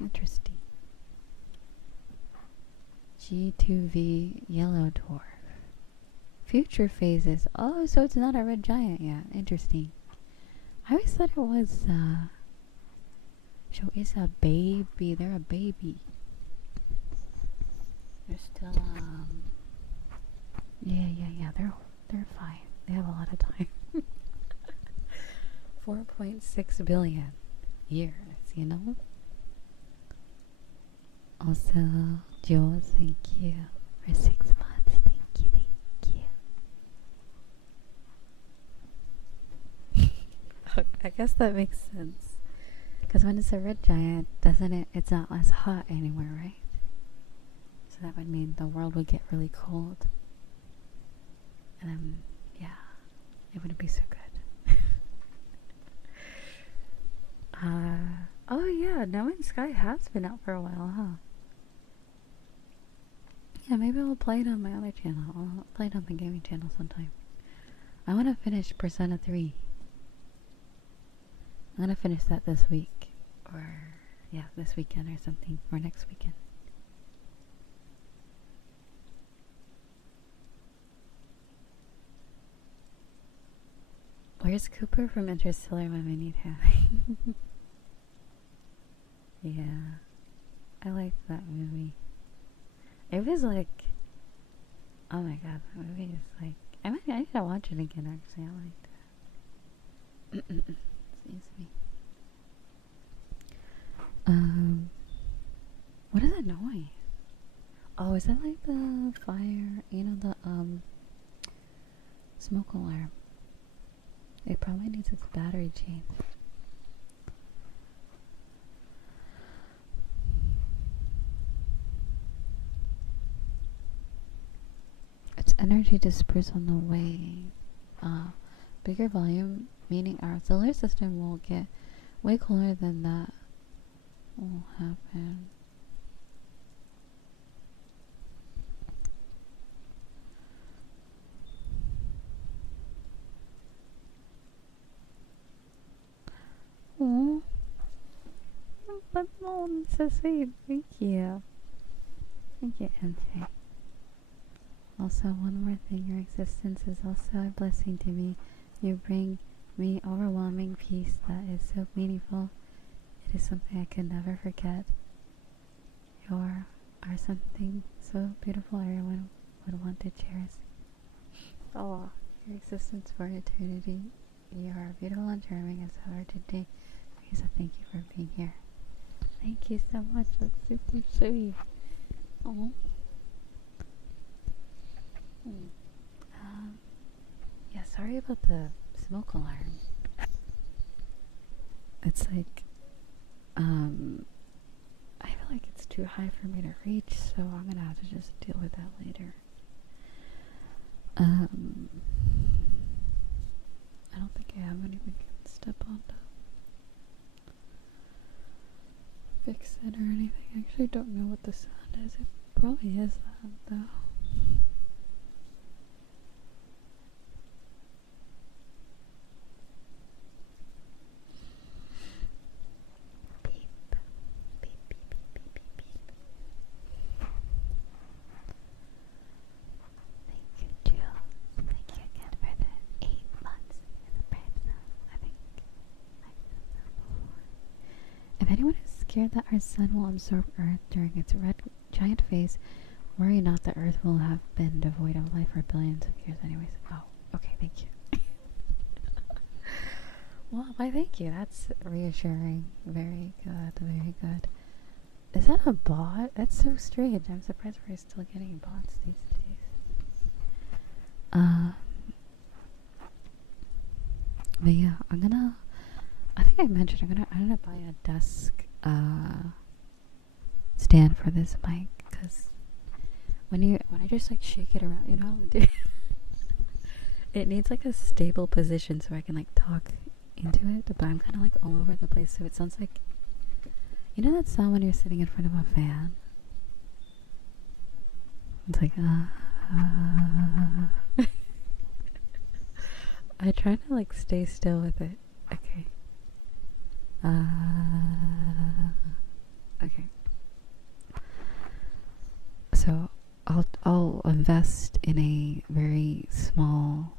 interesting. G2V yellow dwarf. Future phases. Oh, so it's not a red giant yet. Interesting. I always thought it was so it's a baby. They're a baby. They're still yeah, they're fine. They have a lot of time. 4.6 billion years, you know? Also, Joe, thank you for 6 months. Thank you. I guess that makes sense. Because when it's a red giant, doesn't it? It's not as hot anymore, right? So that would mean the world would get really cold. And then, yeah, it wouldn't be so good. Oh yeah, No Man's Sky has been out for a while, huh? Yeah, maybe I'll play it on my other channel. I'll play it on the gaming channel sometime. I want to finish Persona 3. I'm gonna finish that this week. Or, yeah, this weekend or something. Or next weekend. Where's Cooper from Interstellar when we need him? Yeah. I liked that movie. It was like, oh my god, that movie is like, I need to watch it again actually. I liked it. Excuse me. What is that noise? Oh, is that like the fire, you know, the smoke alarm? It probably needs its battery changed. Its energy disperses on the way. Bigger volume, meaning our solar system will get way cooler than that will happen. Oh, but so sweet. Thank you. Thank you, NT. Also, one more thing. Your existence is also a blessing to me. You bring me overwhelming peace that is so meaningful. It is something I can never forget. you are something so beautiful everyone would want to cherish. Oh, your existence for eternity. You are beautiful and charming as ever today. Riza, thank you for being here. Thank you so much. That's super sweet. Oh. Yeah, sorry about the smoke alarm. It's like, I feel like it's too high for me to reach, so I'm gonna have to just deal with that later. I don't think I have anything I can step on to fix it or anything. I actually don't know what the sound is. It probably is that, though. If anyone is scared that our sun will absorb Earth during its red giant phase, worry not, the Earth will have been devoid of life for billions of years anyways. Oh, okay, thank you. Well, why thank you. That's reassuring. Very good, very good. Is that a bot? That's so strange. I'm surprised we're still getting bots these days. But yeah, I think I mentioned I'm gonna buy a desk stand for this mic, because when I just like shake it around, you know, it needs like a stable position so I can like talk into it, but I'm kind of like all over the place, so it sounds like, you know that sound when you're sitting in front of a fan? It's like I try to like stay still with it. Okay. Okay. So I'll invest in a very small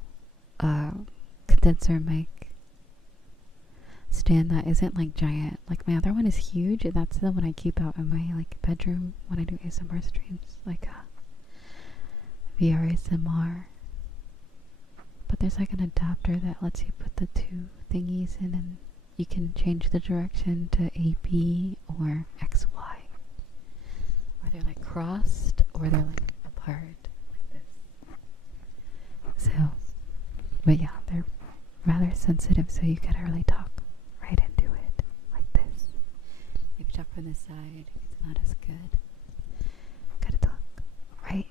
condenser mic stand that isn't like giant. Like my other one is huge, and that's the one I keep out in my like bedroom when I do ASMR streams, like VR ASMR. But there's like an adapter that lets you put the two thingies in, and you can change the direction to AB or XY. Or they're like crossed, or they're like apart, like this. So, but yeah, they're rather sensitive, so you gotta really talk right into it, like this. If you talk from the side, it's not as good. Gotta talk right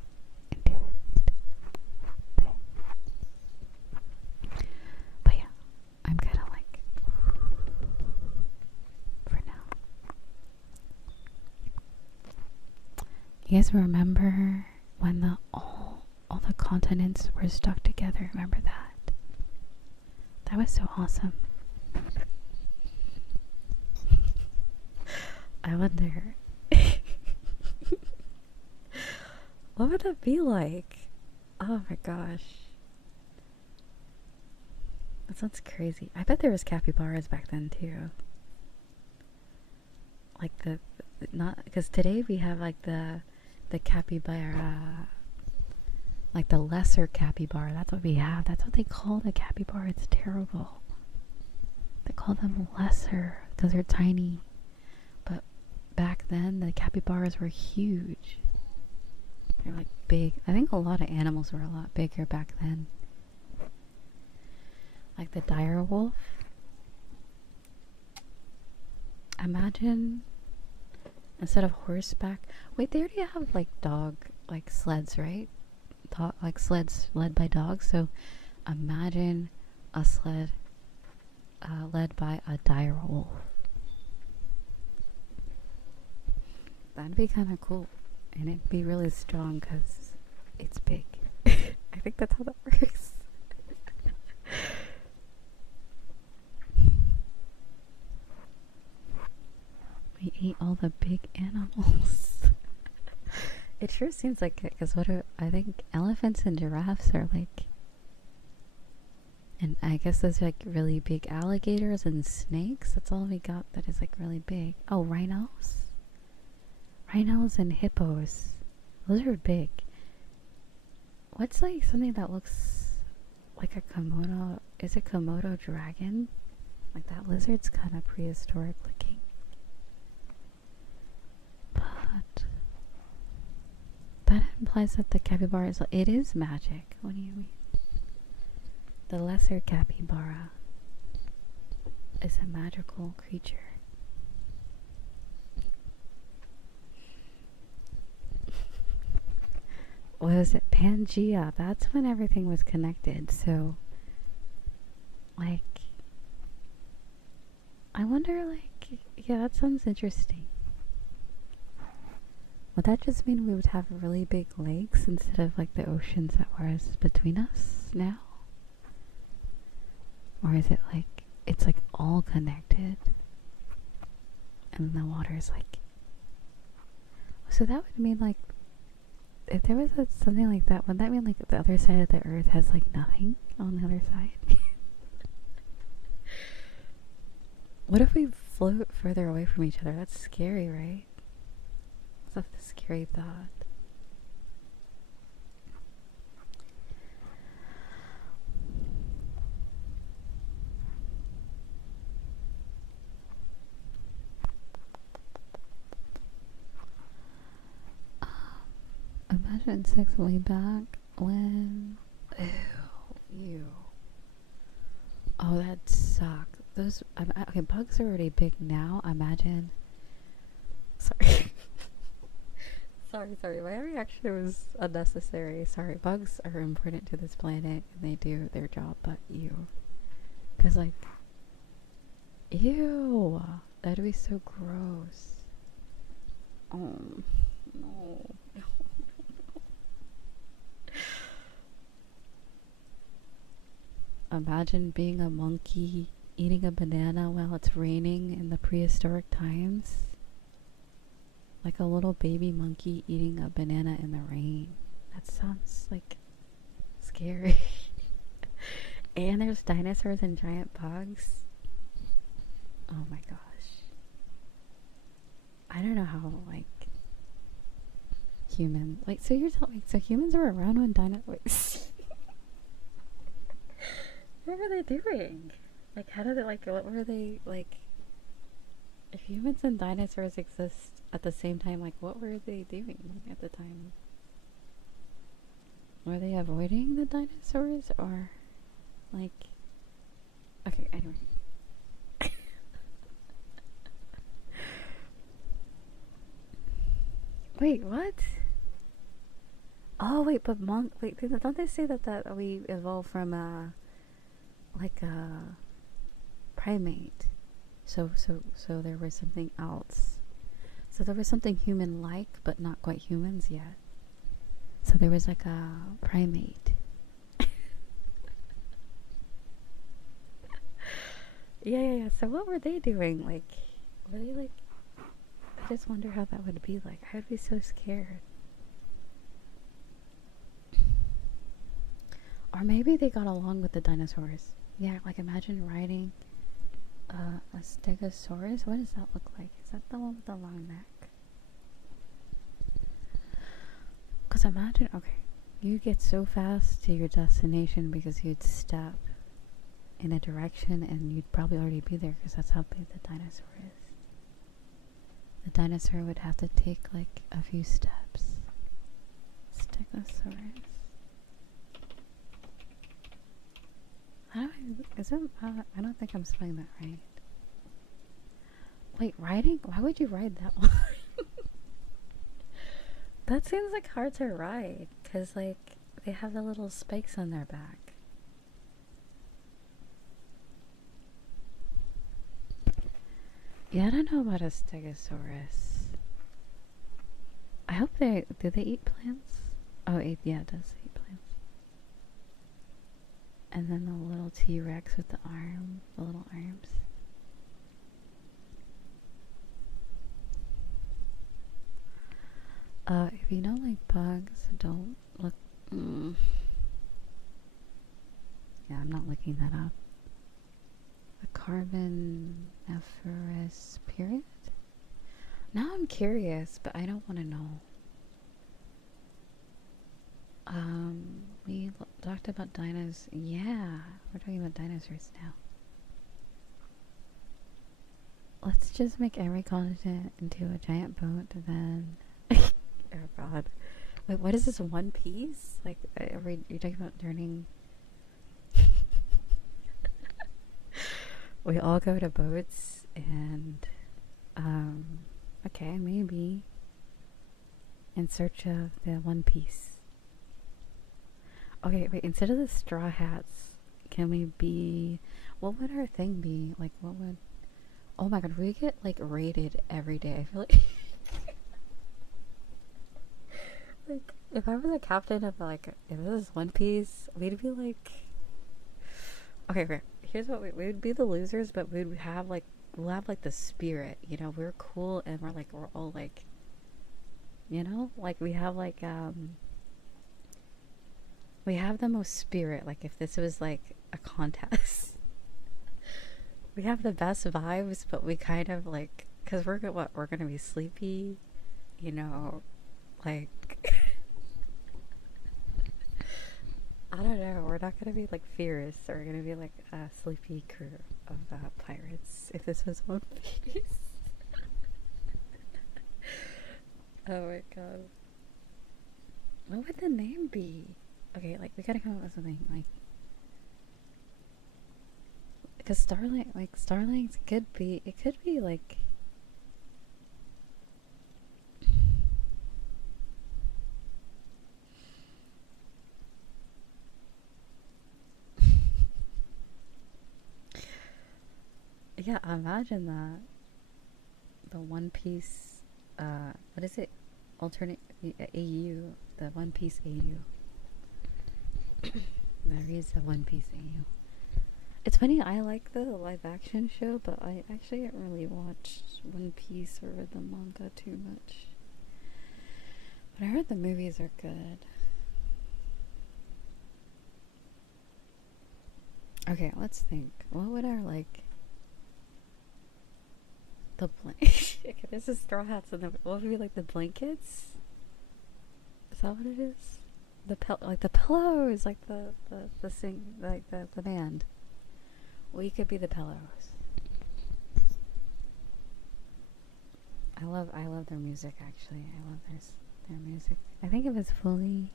into it. There. But yeah, I'm kind of like, for now. You guys remember when all the continents were stuck together? Remember that? That was so awesome. I wonder, what would it be like? Oh my gosh. That sounds crazy. I bet there was capybaras back then too. Like not, because today we have like the capybara, like the lesser capybara. That's what we have. That's what they call the capybara. It's terrible. They call them lesser because they're tiny. But back then, the capybaras were huge. They're like big. I think a lot of animals were a lot bigger back then. Like the dire wolf. Imagine, instead of horseback. Wait, they already have like like sleds, right? Like sleds led by dogs. So imagine a sled led by a dire wolf. That'd be kind of cool, and it'd be really strong because it's big. I think that's how that works. We ate all the big animals. It sure seems like it, because I think elephants and giraffes are like, and I guess there's like really big alligators and snakes. That's all we got that is like really big. Oh, rhinos. Rhinos and hippos. Those are big. What's like something that looks like a Komodo? Is it Komodo dragon? Like that lizard's kind of prehistoric looking. But that implies that the capybara is, it is magic. What do you mean? The lesser capybara is a magical creature. What was it? Pangea. That's when everything was connected. So, like, I wonder, like, yeah, that sounds interesting. Would that just mean we would have really big lakes instead of, like, the oceans that was between us now? Or is it, like, it's, like, all connected? And the water's, like... So that would mean, like, if there was something like that, would that mean, like, the other side of the earth has, like, nothing on the other side? What if we float further away from each other? That's scary, right? That's a scary thought. Imagine insects way back when... Ew. Oh, that sucked. Those... okay, bugs are already big now. Imagine... Sorry. Sorry. My reaction was unnecessary. Sorry. Bugs are important to this planet and they do their job, but ew. Because, like... Ew. That'd be so gross. Oh, no. Imagine being a monkey eating a banana while it's raining in the prehistoric times. Like a little baby monkey eating a banana in the rain. That sounds like scary. And there's dinosaurs and giant bugs. Oh my gosh. I don't know how, like, human... Like, so you're telling me... So humans were around when dinosaurs... What were they doing? Like, how did it, like, what were they, like... If humans and dinosaurs exist at the same time, like, what were they doing at the time? Were they avoiding the dinosaurs, or, like... Okay, anyway. Wait, what? Oh, wait, but wait, don't they say that we evolved from like a primate? So there was something else. So there was something human-like, but not quite humans yet. So there was like a primate. Yeah. So what were they doing? Like, were they like... I just wonder how that would be like. I would be so scared. Or maybe they got along with the dinosaurs. Yeah, like imagine riding a stegosaurus. What does that look like? Is that the one with the long neck? Because imagine, okay, you get so fast to your destination because you'd step in a direction and you'd probably already be there because that's how big the dinosaur is. The dinosaur would have to take like a few steps. Stegosaurus. I don't think I'm spelling that right. Wait, riding? Why would you ride that one? That seems like hard to ride, because like they have the little spikes on their back. Yeah, I don't know about a stegosaurus. I hope do they eat plants? Oh, yeah, it does eat plants. And then the little T-Rex with the little arms. If you don't like bugs, don't look... Yeah, I'm not looking that up. The Carboniferous period? Now I'm curious, but I don't want to know. We talked about dinos. Yeah, we're talking about dinosaurs now. Let's just make every continent into a giant boat, and then... oh god. Wait, what is this, One Piece? Like, you're talking about turning... we all go to boats, and... okay, maybe... in search of the One Piece. Okay, wait, instead of the straw hats, can we be... what would our thing be? Like, what would... oh my god, we get, like, raided every day. I feel like... like, if I was a captain of, like, if it was One Piece, we'd be, like... okay, here's what we would be, the losers, but we'd have, like, we'll have, like, the spirit, you know? We're cool, and we're all, like... you know? Like, we have, like, we have the most spirit. Like, if this was, like, a contest. We have the best vibes, but we kind of, like... because we're gonna be sleepy. You know? Like... I don't know. We're not gonna be, like, fierce. We're gonna be, like, a sleepy crew of pirates. If this was One Piece. Oh my god. What would the name be? Okay, like, we gotta come up with something, like... because Starlings could be... it could be, like... yeah, imagine that. The One Piece... what is it? Alternate... AU. The One Piece AU. The Riza One Piece AU. It's funny, I like the live action show, but I actually haven't really watched One Piece or read the manga too much. But I heard the movies are good. Okay, let's think. What would our, like... the okay, this is Straw Hats, and what would be, like, the blankets? Is that what it is? Like the pillows, like the band. We could be the pillows. I love their music, actually. I love their music. I think it was Fully.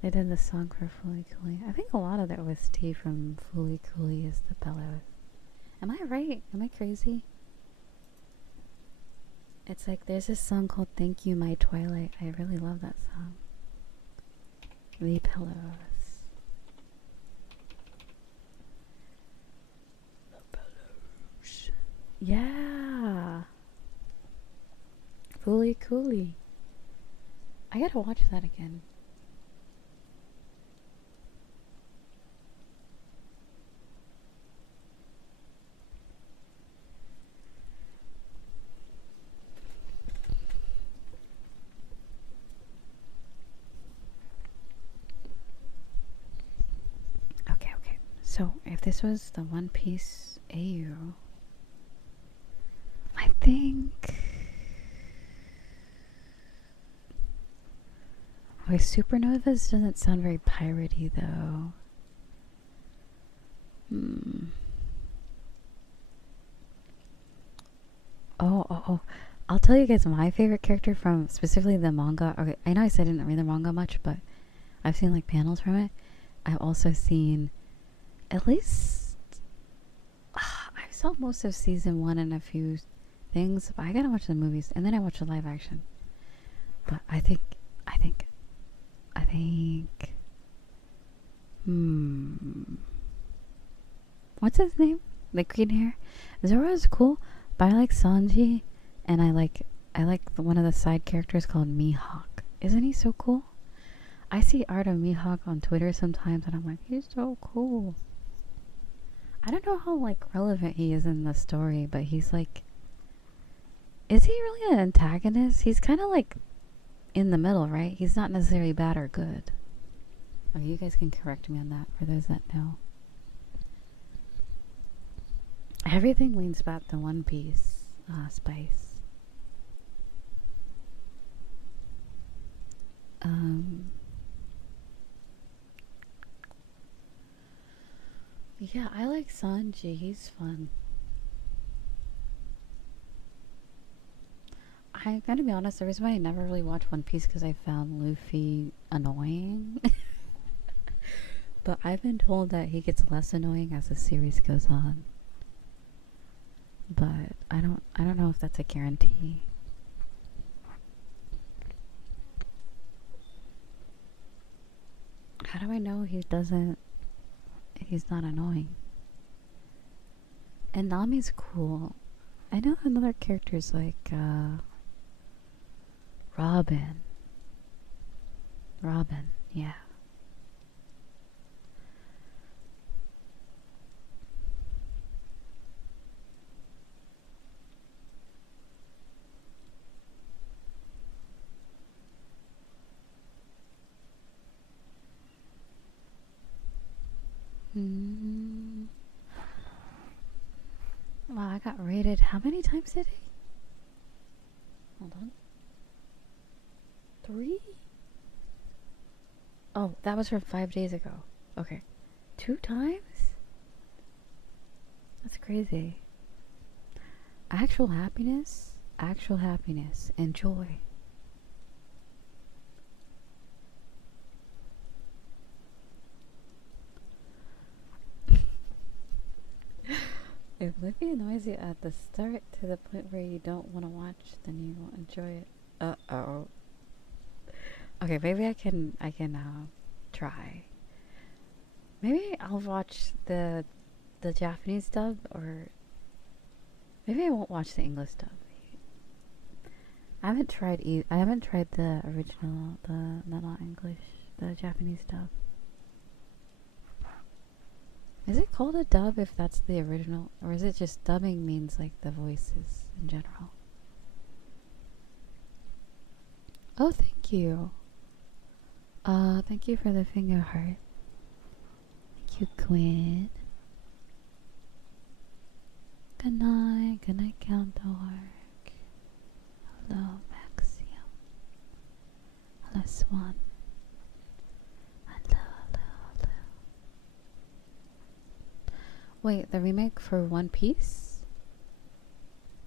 They did the song for Fully Cooley. I think a lot of the OST from Fully Cooley is the pillows. Am I right? Am I crazy? It's like there's this song called Thank You My Twilight. I really love that song. The pillows. The pillows. Yeah. Fully Cooley. I gotta watch that again. So, if this was the One Piece AU, I think... okay, supernovas doesn't sound very piratey, though. Oh. I'll tell you guys my favorite character from specifically the manga. Okay, I know I said I didn't read the manga much, but I've seen, like, panels from it. I've also seen... at least I saw most of season 1 and a few things, but I gotta watch the movies and then I watch the live action. But I think what's his name? The green hair? Zoro's cool, but I like Sanji, and I like one of the side characters called Mihawk. Isn't he so cool? I see art of Mihawk on Twitter sometimes and I'm like, he's so cool. I don't know how, like, relevant he is in the story, but he's, like... is he really an antagonist? He's kind of, like, in the middle, right? He's not necessarily bad or good. Okay, you guys can correct me on that, for those that know. Everything leans back to One Piece. Spice. Um, yeah, I like Sanji. He's fun. I gotta be honest, the reason why I never really watched One Piece because I found Luffy annoying. But I've been told that he gets less annoying as the series goes on. But I don't know if that's a guarantee. How do I know he's not annoying? And Nami's cool. I know another characters like Robin. Yeah. Mm. Wow, I got rated how many times today? Hold on. 3? Oh, that was from 5 days ago. Okay. 2 times? That's crazy. Actual happiness, and joy. If Livy annoys you at the start to the point where you don't want to watch, then you won't enjoy it. Uh-oh. Okay, maybe I can try. Maybe I'll watch the Japanese dub, or maybe I won't watch the English dub. I haven't tried the original, the not English, the Japanese dub. Is it called a dub if that's the original, or is it just dubbing means like the voices in general? Oh, thank you. Thank you for the finger heart. Thank you, Quinn. Good night, Count Dork. Hello, Maxium. Hello, Swan. Hello. Wait, the remake for One Piece?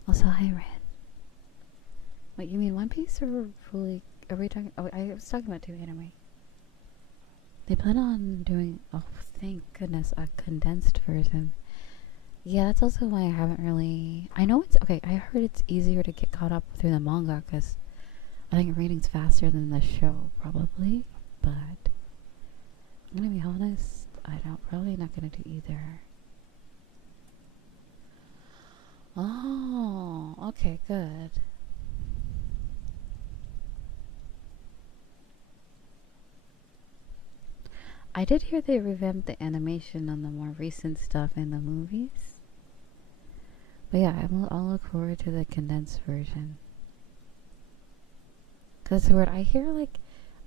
Also, hi, Red. Wait, you mean One Piece or fully? Are we talking? Oh, I was talking about 2 anime. They plan on doing, oh thank goodness, a condensed version. Yeah, that's also why I haven't really, I know it's, okay, I heard it's easier to get caught up through the manga because I think reading's faster than the show, probably, but I'm gonna be honest, probably not gonna do either. Oh, okay, good. I did hear they revamped the animation on the more recent stuff in the movies. But yeah, I'll look forward to the condensed version. Because it's weird. I hear like,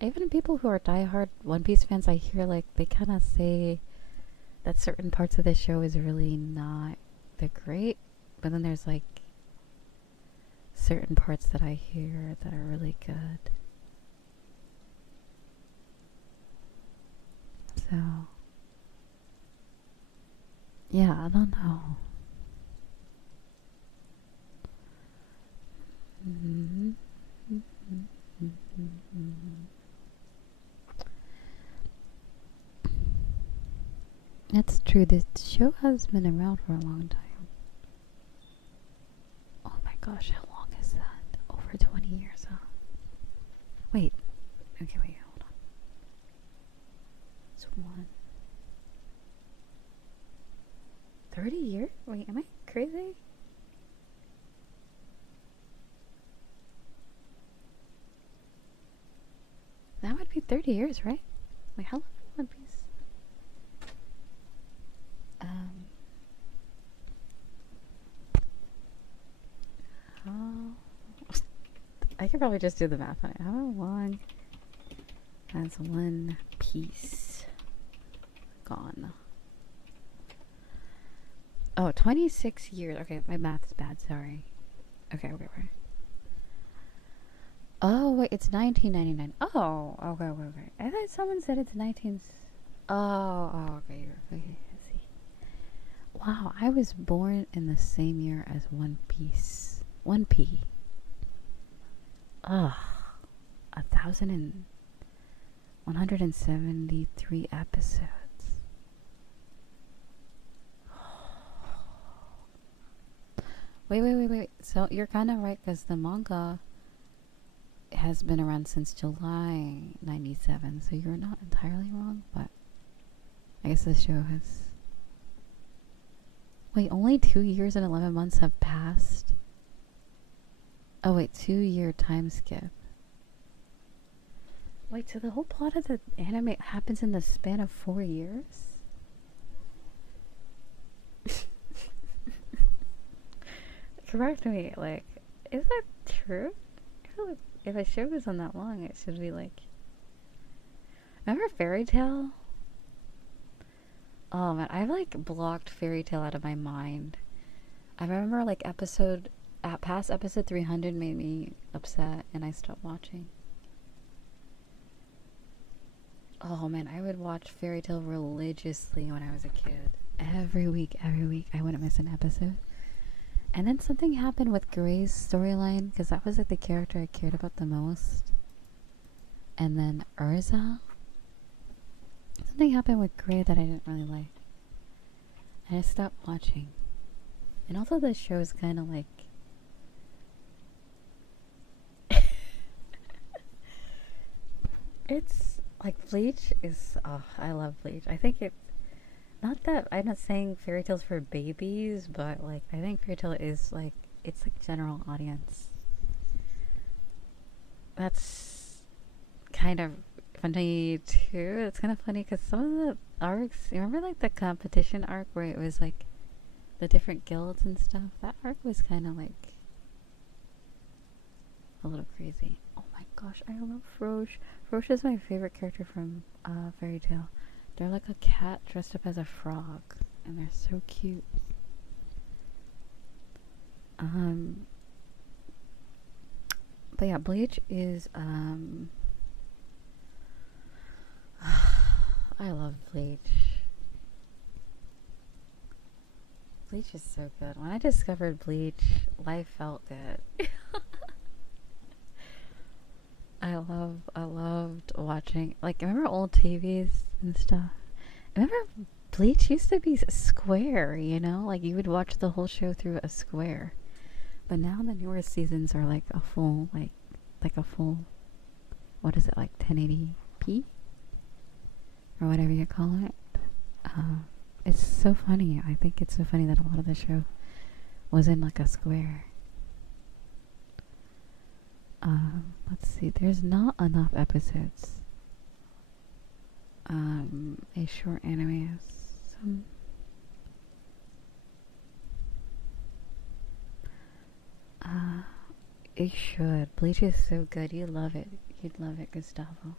even people who are diehard One Piece fans, I hear like they kind of say that certain parts of the show is really not that great. But then there's like certain parts that I hear that are really good. So, yeah, I don't know. That's true. This show has been around for a long time. Oh my gosh, how long is that? Over 20 years, huh? Wait. Okay, wait, hold on. It's 30 years? Wait, am I crazy? That would be 30 years, right? Wait, how long is One Piece? I could probably just do the math on it. How long has One Piece gone? Oh, 26 years. Okay, my math's bad, sorry. Okay. Oh wait, it's 1999. Oh, okay, okay, okay. I thought someone said it's 19. Oh, okay. Okay, I see. Wow, I was born in the same year as One Piece. One P. Ugh, 1,173 episodes. Wait. So you're kind of right because the manga has been around since July 97. So you're not entirely wrong, but I guess the show has. Wait, only 2 years and 11 months have passed? Oh, wait, 2 year time skip. Wait, so the whole plot of the anime happens in the span of 4 years? Correct me, like, is that true? I feel like if a show goes on that long, it should be like. Remember Fairy Tale? Oh man, I've like blocked Fairy Tale out of my mind. I remember like past episode 300 made me upset and I stopped watching. Oh man, I would watch Fairy Tale religiously when I was a kid. Every week, I wouldn't miss an episode. And then something happened with Gray's storyline because that was like the character I cared about the most. And then Urza. Something happened with Gray that I didn't really like. And I stopped watching. And also the show is kind of like. It's like Bleach is. Oh, I love Bleach. I think it. Not that I'm not saying fairy tales for babies, but like I think fairy tale is like it's like general audience. That's kind of funny too. It's kind of funny because some of the arcs, you remember like the competition arc where it was like the different guilds and stuff? That arc was kind of like a little crazy. Oh my gosh, I love Frosh. Frosh is my favorite character from Fairy Tale. They're like a cat dressed up as a frog, and they're so cute. But yeah, Bleach is I love Bleach. Bleach is so good. When I discovered Bleach, life felt good. I loved watching, like, remember old TVs and stuff? Remember Bleach used to be square, you know? Like, you would watch the whole show through a square. But now the newer seasons are like a full, like a full, what is it, like 1080p? Or whatever you call it. It's so funny. I think it's so funny that a lot of the show was in like a square. Let's see. There's not enough episodes. A short anime has some. It should. Bleach is so good. You love it. You'd love it, Gustavo.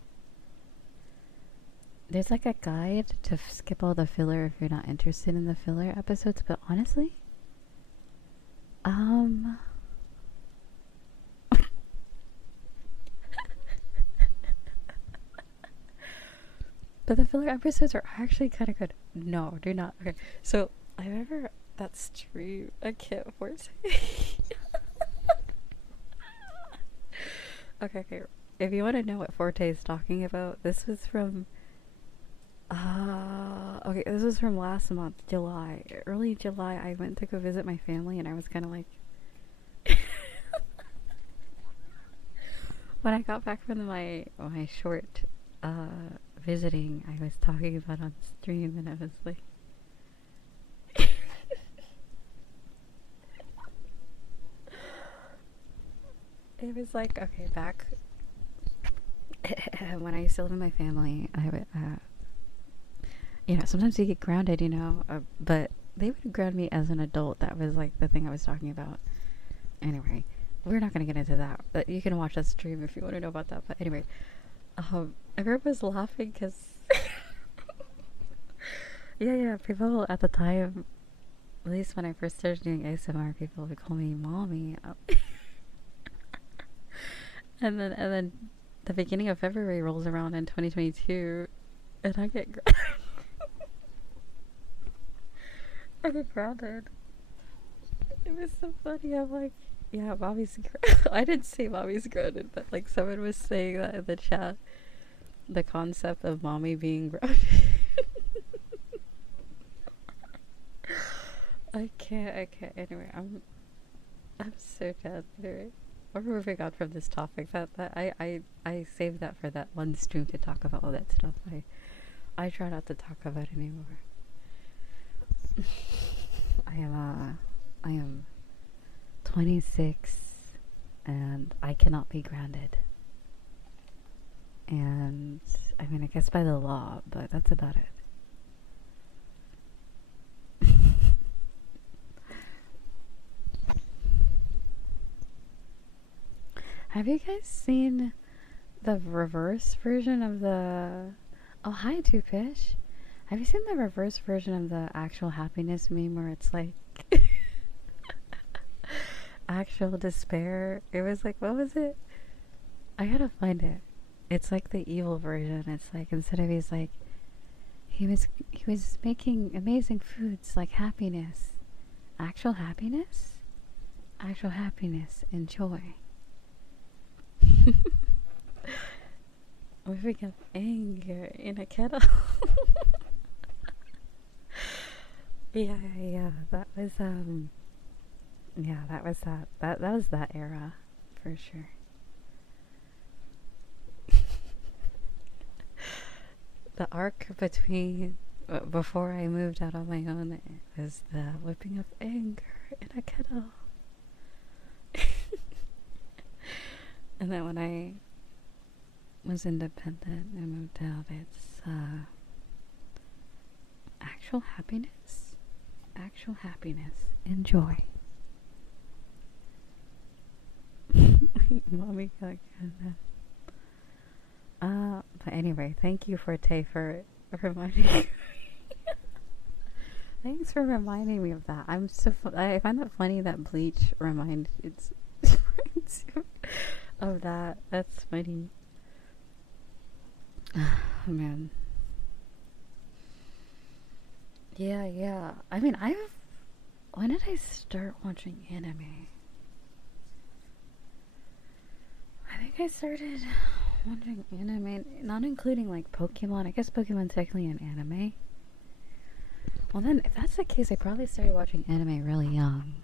There's like a guide to skip all the filler if you're not interested in the filler episodes, but honestly, but the filler episodes are actually kind of good. No, do not. Okay, so I remember that stream. I can't force it. Okay. If you want to know what Forte is talking about, this was from. Okay, this was from last month, July. Early July, I went to go visit my family, and I was kind of like. When I got back from my short visiting, I was talking about on stream, and I was like. It was like, okay, back when I used to live with my family, I would, sometimes you get grounded, but they would ground me as an adult. That was like the thing I was talking about. Anyway, we're not going to get into that, but you can watch that stream if you want to know about that. But anyway, everyone was laughing because, yeah, people at the time, at least when I first started doing ASMR, people would call me mommy. And then the beginning of February rolls around in 2022, and I get I get grounded. It was so funny. I'm like, yeah, mommy's I didn't say mommy's grounded, but like someone was saying that in the chat. The concept of mommy being grounded. I can't. Anyway, I'm so dead. Anyway, we're moving on from this topic. I saved that for that one stream to talk about all that stuff. I try not to talk about anymore. I am 26 and I cannot be grounded. And I mean, I guess by the law, but that's about it. Have you guys seen the reverse version of the... Oh, hi, Two Fish. Have you seen the reverse version of the actual happiness meme where it's like actual despair? It was like, what was it? I gotta find it. It's like the evil version. It's like instead of he's like he was making amazing foods like happiness. Actual happiness? Actual happiness and joy. Whipping up anger in a kettle. yeah, that was yeah, that was that era for sure. The arc between before I moved out on my own was the whipping up anger in a kettle. And then when I was independent and moved out, it's actual happiness and joy. Mommy got good. But anyway, thank you for Tay for reminding me. Thanks for reminding me of that. I find that funny that Bleach reminds you of that. That's funny. Oh, man. Yeah. I mean, when did I start watching anime? I think I started watching anime, not including like Pokemon. I guess Pokemon's technically an anime. Well then, if that's the case, I probably started watching anime really young.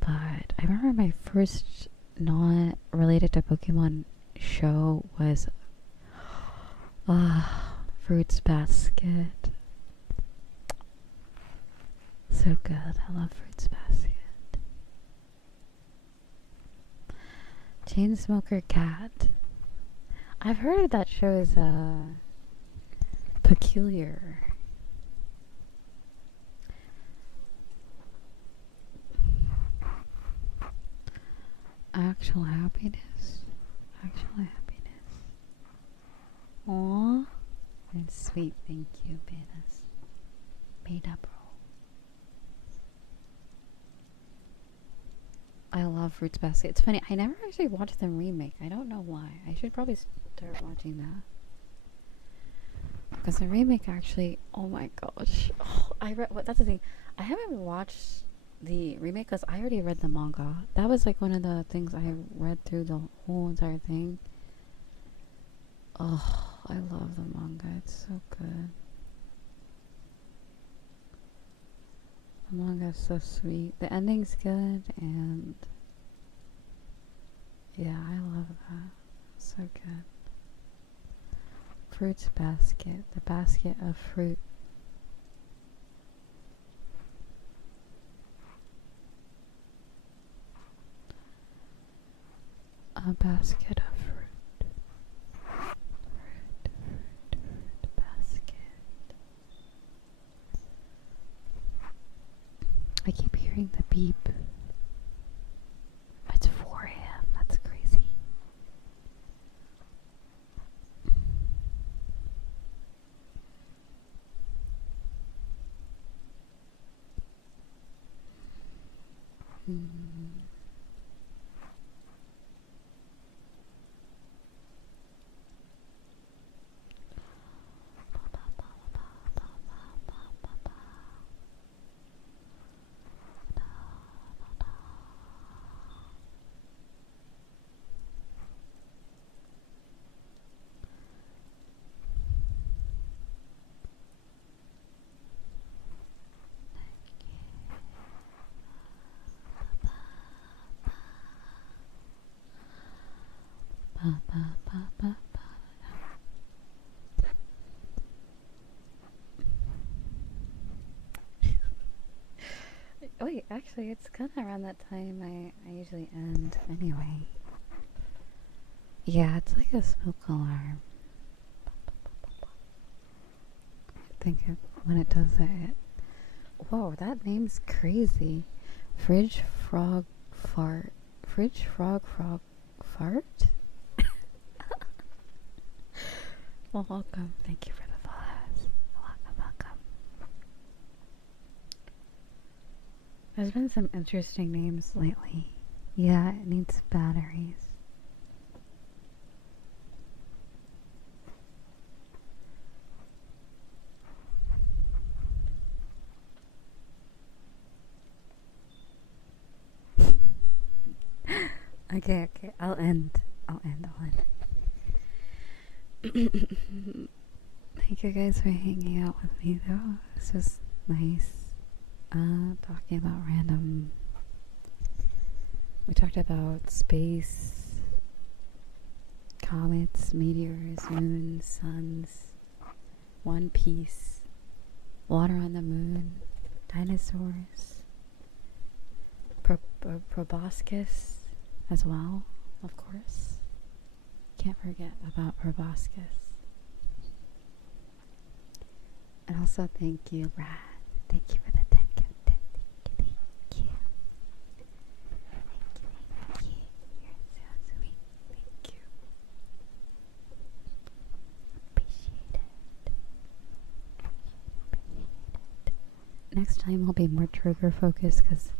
But I remember my first not related to Pokemon show was Fruits Basket. So good. I love Fruits Basket. Chainsmoker Cat. I've heard that show is peculiar. Actual happiness. Aww. That's sweet. Thank you, Betas. Beta bro. I love Fruits Basket. It's funny, I never actually watched the remake. I don't know why. I should probably start watching that. Because the remake actually, oh my gosh. Oh, that's the thing. I haven't watched the remake because I already read the manga. That was like one of the things I read through the whole entire thing. Oh, I love the manga. It's so good. The manga is so sweet. The ending's good, and yeah, I love that. So good. Fruits Basket. The basket of fruit. A basket of fruit. Fruit basket. I keep hearing the beep. It's 4 a.m. That's crazy. Wait, actually, it's kind of around that time I usually end anyway. Yeah, it's like a smoke alarm. I think when it does that. Whoa, that name's crazy. Fridge frog fart. Fridge frog fart? Well, welcome. Thank you for the follows. Welcome. There's been some interesting names lately. Yeah, it needs batteries. Okay, I'll end. Thank you guys for hanging out with me though. This was nice. Talking about random. We talked about space, comets, meteors, moons, suns, One Piece, water on the moon, dinosaurs, proboscis as well, of course. Can't forget about proboscis. And also thank you, Brad. Thank you for the 10 gift. Thank you. You're so sweet. Thank you. Appreciate it. Next time I'll be more trigger focused because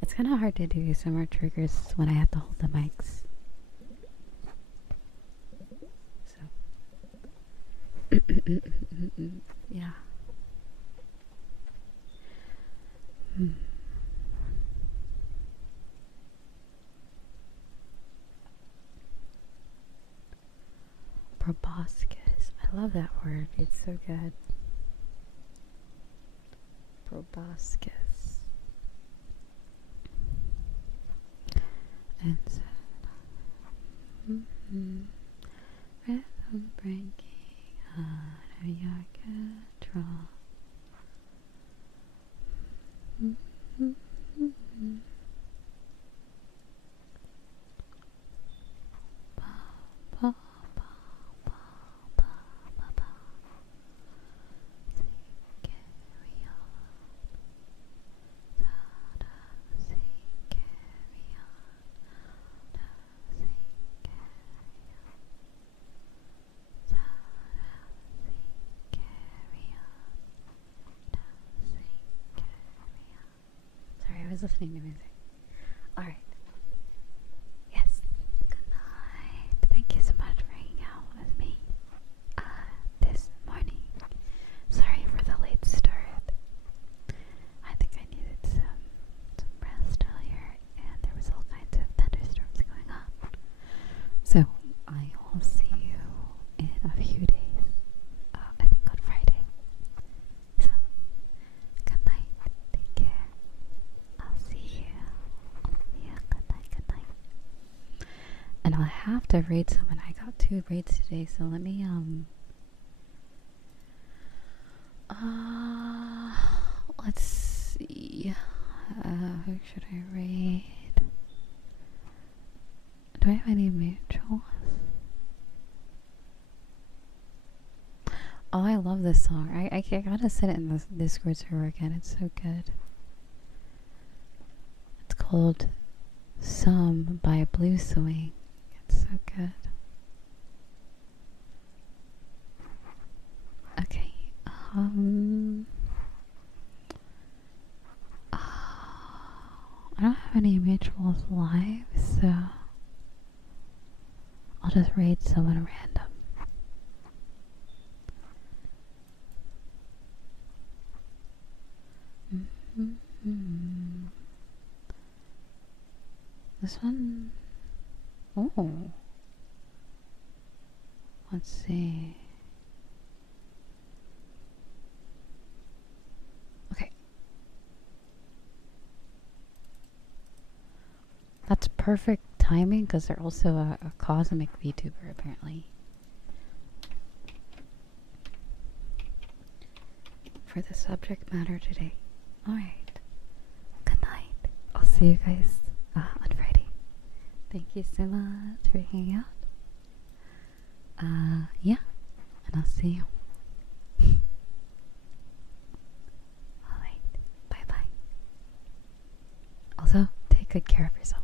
it's kind of hard to do some more triggers when I have to hold the mics. So, yeah. Proboscis. I love that word. It's so good. Proboscis. And rhythm breaking out of your control. Sorry, I was listening to music. Alright. Yes. Good night. Thank you so much for hanging out with me this morning. Sorry for the late start. I think I needed some rest earlier, and there was all kinds of thunderstorms going on. So I will see you in a few days. I think on Friday. So good night. Take care. I'll see you. Good night. And I'll have to raid someone. I got 2 raids today, so let me let's see. Who should I raid? Do I have any mutuals? Oh, I love this song. I gotta set it in the Discord server again. It's so good. It's called Some by Blue Swing. It's so good. Okay. I don't have any mutuals live, so I'll just raid someone random. This one. Oh. Let's see. Okay. That's perfect timing because they're also a cosmic VTuber apparently. For the subject matter today. Alright. Good night. I'll see you guys on Friday. Thank you so much for hanging out. Yeah. And I'll see you. Alright. Bye bye. Also, take good care of yourself.